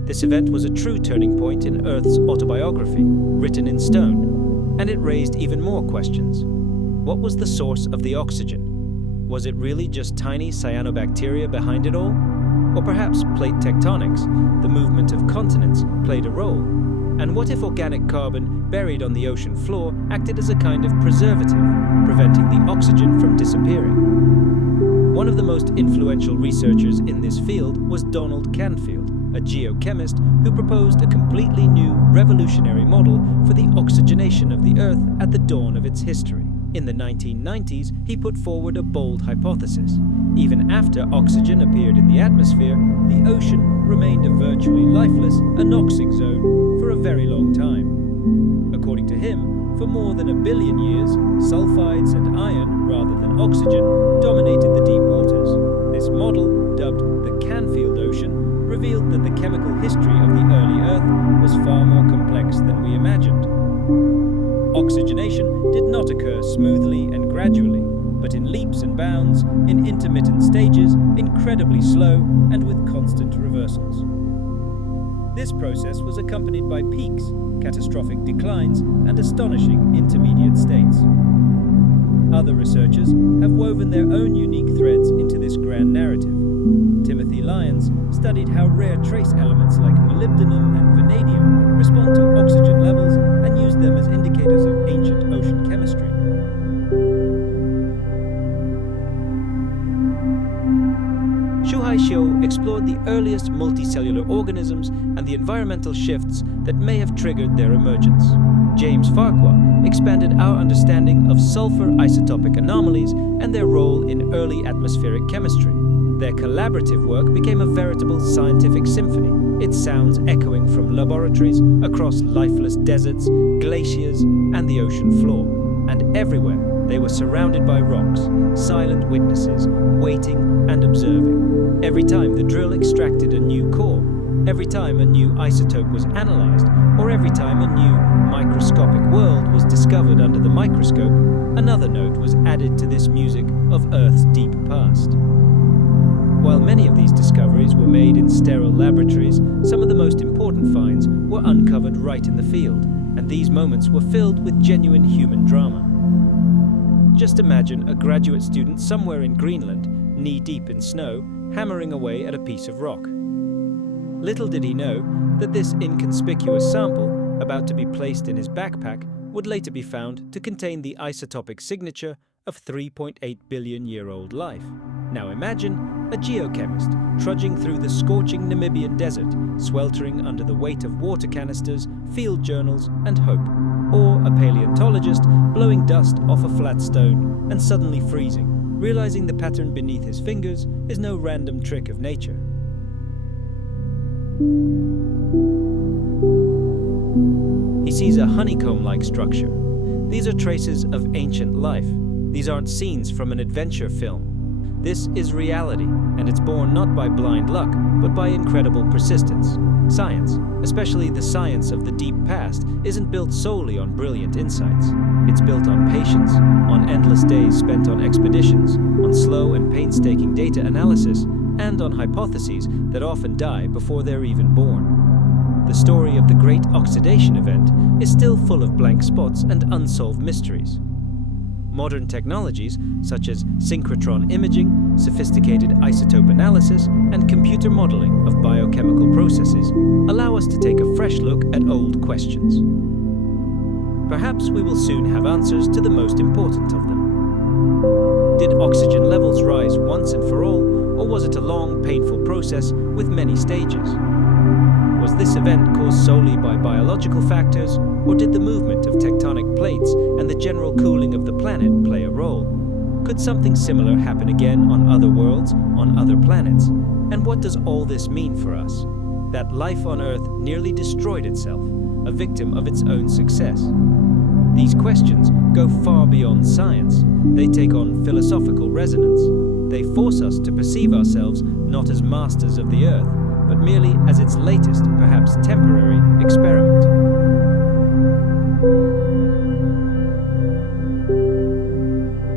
This event was a true turning point in Earth's autobiography, written in stone, and it raised even more questions. What was the source of the oxygen? Was it really just tiny cyanobacteria behind it all? Or perhaps plate tectonics, the movement of continents, played a role? And what if organic carbon buried on the ocean floor acted as a kind of preservative, preventing the oxygen from disappearing? One of the most influential researchers in this field was Donald Canfield, a geochemist who proposed a completely new, revolutionary model for the oxygenation of the Earth at the dawn of its history. In the 1990s, he put forward a bold hypothesis. Even after oxygen appeared in the atmosphere, the ocean remained a virtually lifeless, anoxic zone for a very long time. According to him, for more than 1 billion years, sulfides and iron, rather than oxygen, dominated the deep waters. This model, dubbed the Canfield Ocean, revealed that the chemical history of the early Earth was far more complex than we imagined. Oxygenation did not occur smoothly and gradually, but in leaps and bounds, in intermittent stages, incredibly slow and with constant reversals. This process was accompanied by peaks, catastrophic declines, and astonishing intermediate states. Other researchers have woven their own unique threads into this grand narrative. Timothy Lyons studied how rare trace elements like molybdenum and vanadium respond to oxygen levels earliest multicellular organisms and the environmental shifts that may have triggered their emergence. James Farquhar expanded our understanding of sulfur isotopic anomalies and their role in early atmospheric chemistry. Their collaborative work became a veritable scientific symphony, its sounds echoing from laboratories across lifeless deserts, glaciers, and the ocean floor. And everywhere, they were surrounded by rocks, silent witnesses, waiting and observing. Every time the drill extracted a new core, every time a new isotope was analyzed, or every time a new microscopic world was discovered under the microscope, another note was added to this music of Earth's deep past. While many of these discoveries were made in sterile laboratories, some of the most important finds were uncovered right in the field, and these moments were filled with genuine human drama. Just imagine a graduate student somewhere in Greenland, knee-deep in snow, hammering away at a piece of rock. Little did he know that this inconspicuous sample, about to be placed in his backpack, would later be found to contain the isotopic signature of 3.8 billion-year-old life. Now imagine a geochemist trudging through the scorching Namibian desert, sweltering under the weight of water canisters, field journals, and hope. Or a paleontologist blowing dust off a flat stone and suddenly freezing, realizing the pattern beneath his fingers is no random trick of nature. He sees a honeycomb-like structure. These are traces of ancient life. These aren't scenes from an adventure film. This is reality, and it's born not by blind luck, but by incredible persistence. Science, especially the science of the deep past, isn't built solely on brilliant insights. It's built on patience, on endless days spent on expeditions, on slow and painstaking data analysis, and on hypotheses that often die before they're even born. The story of the Great Oxidation Event is still full of blank spots and unsolved mysteries. Modern technologies, such as synchrotron imaging, sophisticated isotope analysis, and computer modeling of biochemical processes, allow us to take a fresh look at old questions. Perhaps we will soon have answers to the most important of them. Did oxygen levels rise once and for all, or was it a long, painful process with many stages? Was this event caused solely by biological factors, or did the movement of tectonic plates and the general cooling of the planet play a role? Could something similar happen again on other worlds, on other planets? And what does all this mean for us? That life on Earth nearly destroyed itself, a victim of its own success. These questions go far beyond science. They take on philosophical resonance. They force us to perceive ourselves not as masters of the Earth, but merely as its latest, perhaps temporary, experiment.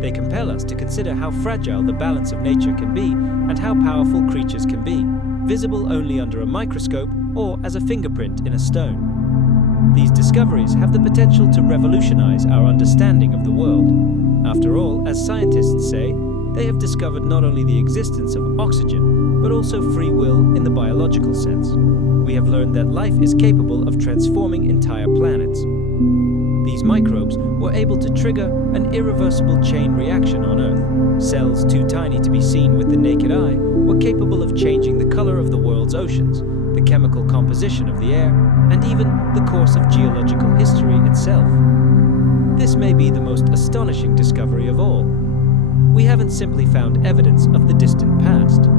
They compel us to consider how fragile the balance of nature can be and how powerful creatures can be, visible only under a microscope or as a fingerprint in a stone. These discoveries have the potential to revolutionize our understanding of the world. After all, as scientists say, they have discovered not only the existence of oxygen, but also free will in the biological sense. We have learned that life is capable of transforming entire planets. These microbes were able to trigger an irreversible chain reaction on Earth. Cells too tiny to be seen with the naked eye were capable of changing the color of the world's oceans, the chemical composition of the air, and even the course of geological history itself. This may be the most astonishing discovery of all. We haven't simply found evidence of the distant past.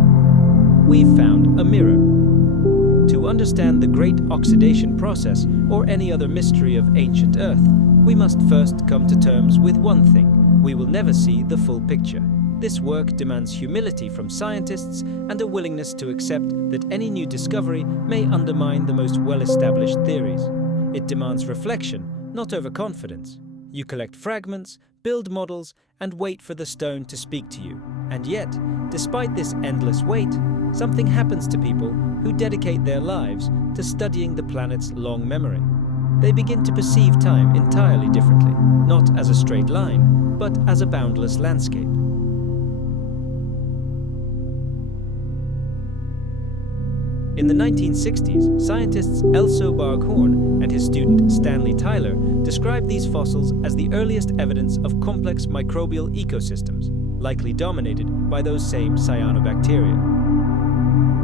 We've found a mirror. To understand the Great Oxidation process or any other mystery of ancient Earth, we must first come to terms with one thing: we will never see the full picture. This work demands humility from scientists and a willingness to accept that any new discovery may undermine the most well-established theories. It demands reflection, not overconfidence. You collect fragments, build models, and wait for the stone to speak to you. And yet, despite this endless wait, something happens to people who dedicate their lives to studying the planet's long memory. They begin to perceive time entirely differently, not as a straight line, but as a boundless landscape. In the 1960s, scientists Elso Barghorn and his student Stanley Tyler described these fossils as the earliest evidence of complex microbial ecosystems, likely dominated by those same cyanobacteria.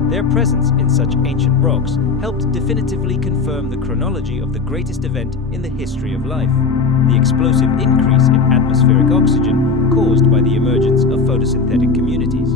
Their presence in such ancient rocks helped definitively confirm the chronology of the greatest event in the history of life, the explosive increase in atmospheric oxygen caused by the emergence of photosynthetic communities.